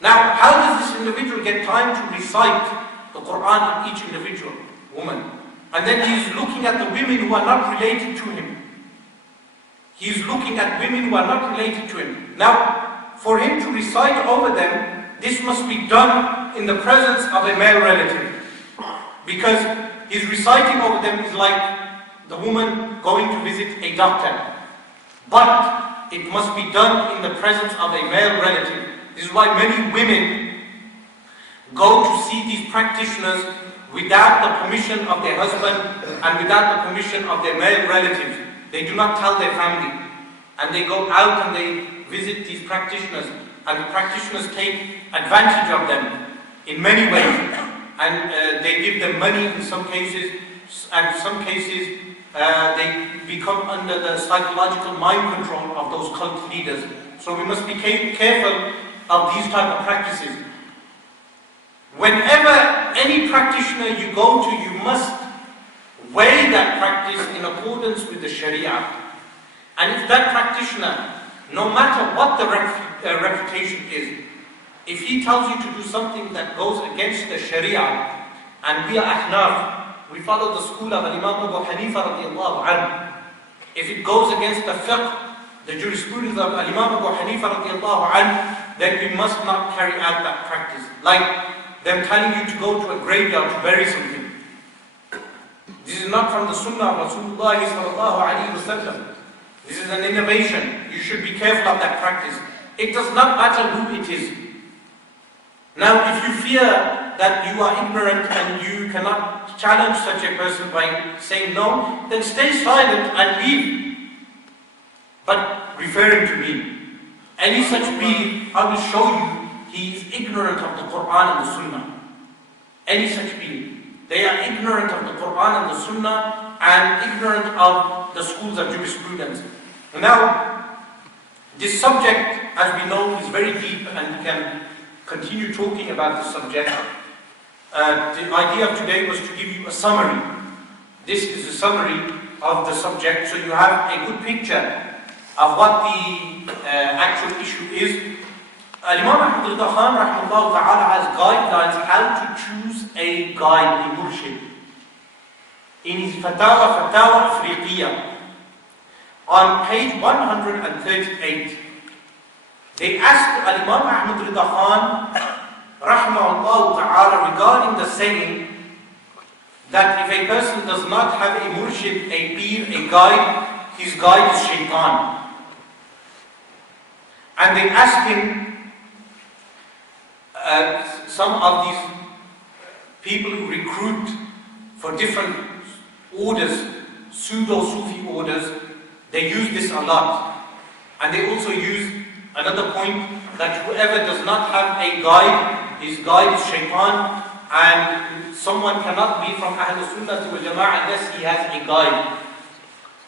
Now, how does this individual get time to recite the Quran on each individual woman? And then he is looking at the women who are not related to him. He is looking at women who are not related to him. Now, for him to recite over them, this must be done in the presence of a male relative. Because his reciting over them is like the woman going to visit a doctor. But it must be done in the presence of a male relative. This is why many women go to see these practitioners without the permission of their husband and without the permission of their male relatives. They do not tell their family. And they go out and they visit these practitioners. And the practitioners take advantage of them in many ways. And they give them money in some cases. And in some cases, they become under the psychological mind control of those cult leaders. So we must be careful of these type of practices. Whenever any practitioner you go to, you must weigh that practice in accordance with the Sharia. And if that practitioner, no matter what the reputation is, if he tells you to do something that goes against the Sharia, and we are Ahnaf, we follow the school of Imam Abu Hanifa radiallahu anhu. If it goes against the fiqh, the jurisprudence of Imam Abu Hanifa radiallahu anhu, then we must not carry out that practice. Like them telling you to go to a graveyard to bury something. This is not from the Sunnah of Rasulullah sallallahu alaihi wasallam. This is an innovation. You should be careful of that practice. It does not matter who it is. Now, if you fear that you are ignorant and you cannot challenge such a person by saying no, then stay silent and leave. But referring to me, any such being, I will show you he is ignorant of the Quran and the Sunnah. Any such being. They are ignorant of the Quran and the Sunnah and ignorant of the schools of jurisprudence. Now, this subject, as we know, is very deep and we can continue talking about the subject. The idea of today was to give you a summary. This is a summary of the subject, so you have a good picture of what the actual issue is. Imam Ahmad Khan rahimahullah ta'ala has guidelines how to choose a guide, a murshid. In his Fatawa Afriqiyya, on page 138, they asked Imam Ahmad Khan rahimahullah ta'ala regarding the saying that if a person does not have a murshid, a peer, a guide, his guide is shaitan. And they asked him, some of these people who recruit for different orders, pseudo-Sufi orders, they use this a lot. And they also use another point that whoever does not have a guide, his guide is shaitan, and someone cannot be from Ahl Sunnah wal Jama'ah unless he has a guide.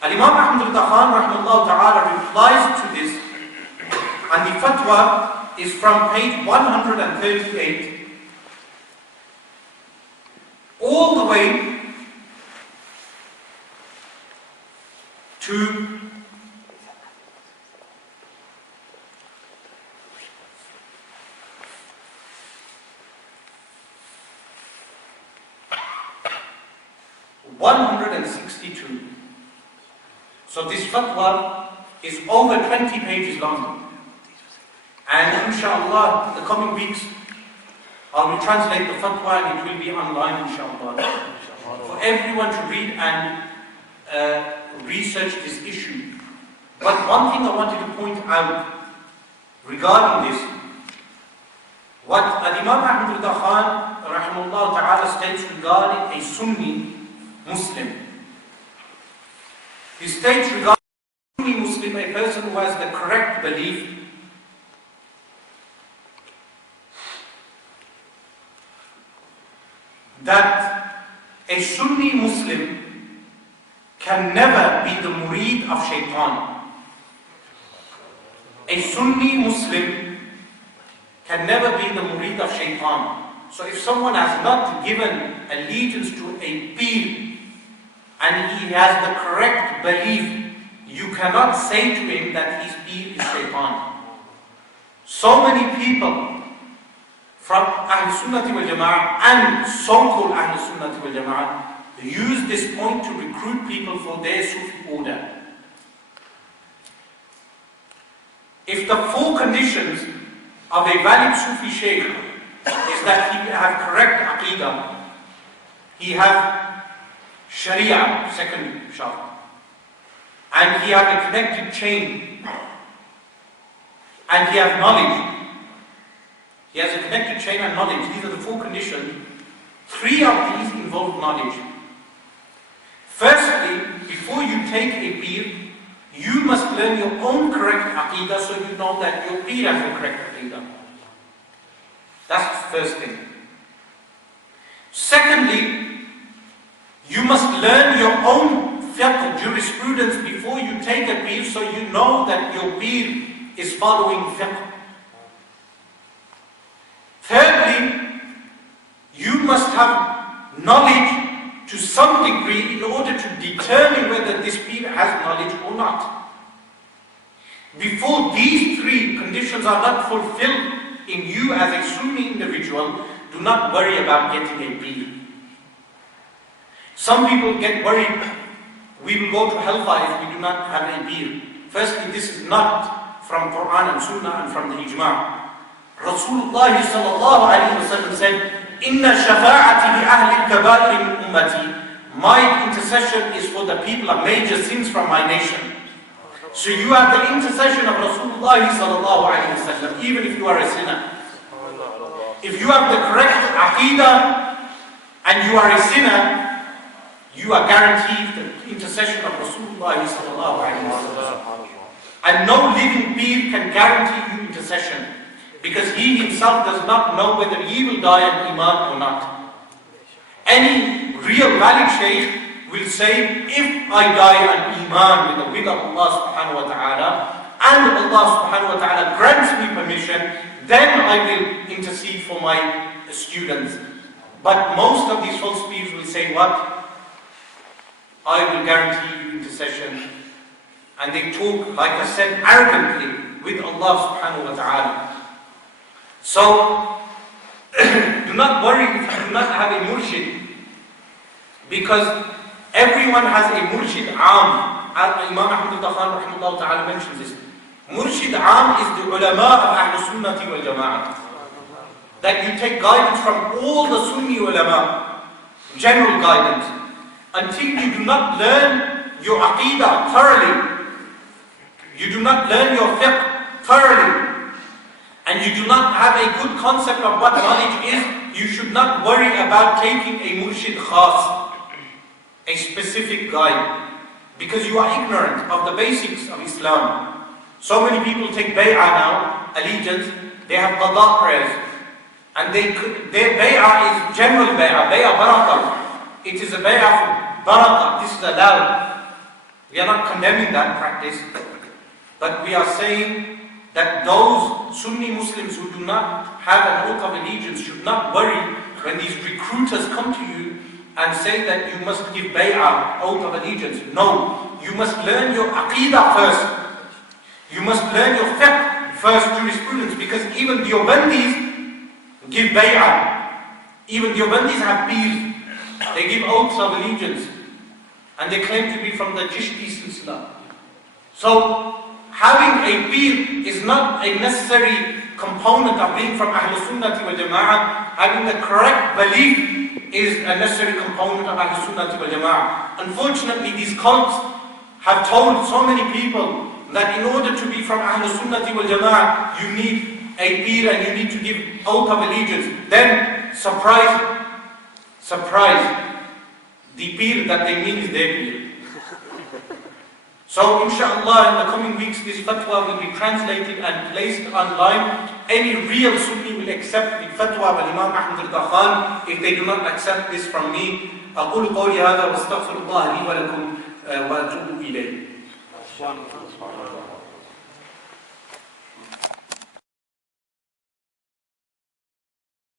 Imam Ahmad Khan rahimahullah ta'ala replies to this, and the fatwa is from page 138 all the way to (162). So this fatwa is over 20 pages long. And inshallah, in the coming weeks, I will translate the fatwa and it will be online, inshallah, for everyone to read and research this issue. But one thing I wanted to point out regarding this, what Imam Ahmad Khan rahimahullah ta'ala states regarding a Sunni Muslim. He states regarding a Sunni Muslim, a person who has the correct belief, that a Sunni Muslim can never be the murid of shaitan. A Sunni Muslim can never be the murid of shaitan. So if someone has not given allegiance to a peer and he has the correct belief, you cannot say to him that his peer is shaitan. So many people from Ahl Sunnah wal Jama'ah and so-called Ahl Sunnah wal Jama'ah use this point to recruit people for their Sufi order. If the four conditions of a valid Sufi Shaykh is that he have correct Aqidah, he have Sharia, second shart, and he have a connected chain, and he have knowledge. He has a connected chain and knowledge. These are the four conditions. Three of these involve knowledge. Firstly, before you take a peer, you must learn your own correct aqidah so you know that your peer has the correct aqidah. That's the first thing. Secondly, you must learn your own fiqh, jurisprudence before you take a peer so you know that your peer is following fiqh. Thirdly, you must have knowledge to some degree in order to determine whether this peer has knowledge or not. Before these three conditions are not fulfilled in you as a Sunni individual, do not worry about getting a peer. Some people get worried, we will go to hellfire if we do not have a peer. Firstly, this is not from Quran and Sunnah and from the Ijma'. Rasulullah sallallahu alayhi wa sallam said, Inna shafa'ati li ahli al-kaba'ir min ummati. My intercession is for the people of major sins from my nation. So you have the intercession of Rasulullah sallallahu alayhi wa sallam, even if you are a sinner. If you have the correct aqidah and you are a sinner, you are guaranteed the intercession of Rasulullah sallallahu alayhi wa sallam. And no living peer can guarantee you intercession, because he himself does not know whether he will die on Iman or not. Any real valid Shaykh will say, if I die on Iman with the will of Allah subhanahu wa ta'ala, and Allah subhanahu wa ta'ala grants me permission, then I will intercede for my students. But most of these false peers will say what? I will guarantee you intercession. And they talk, like I said, arrogantly with Allah subhanahu wa ta'ala. So, do not worry if you do not have a murshid, because everyone has a murshid am. Imam Ahmad al-Dakhan rahimahullah ta'ala mentions this. Murshid am is the ulama of Ahl Sunnati wal Jama'ah. That you take guidance from all the Sunni ulama, general guidance, until you do not learn your aqidah thoroughly, you do not learn your fiqh thoroughly, and you do not have a good concept of what knowledge is, you should not worry about taking a murshid khas, a specific guide, because you are ignorant of the basics of Islam. So many people take bay'ah now, allegiance, they have qada prayers, and their bay'ah is general bay'ah barakah. It is a bay'ah for barakah, this is allowed. We are not condemning that practice, but we are saying that those Sunni Muslims who do not have an oath of allegiance should not worry when these recruiters come to you and say that you must give bay'ah, oath of allegiance. No, you must learn your aqidah first. You must learn your fiqh first, jurisprudence, because even the Deobandis give bay'ah. Even the Deobandis have peers. They give oaths of allegiance. And they claim to be from the Jishti Silsila. So, having a peer is not a necessary component of being from Ahl Sunnati wal Jama'ah. Having the correct belief is a necessary component of Ahl Sunnati wal Jama'ah. Unfortunately, these cults have told so many people that in order to be from Ahl Sunnati wal Jama'ah, you need a peer and you need to give oath of allegiance. Then, surprise, the peer that they mean is their peer. So, inshallah, in the coming weeks, this fatwa will be translated and placed online. Any real Sunni will accept the fatwa of Imam Ahmad al-Dakhan. If they do not accept this from me, أقول قولي هذا واستغفر الله لي ولكم وأتوب إليه.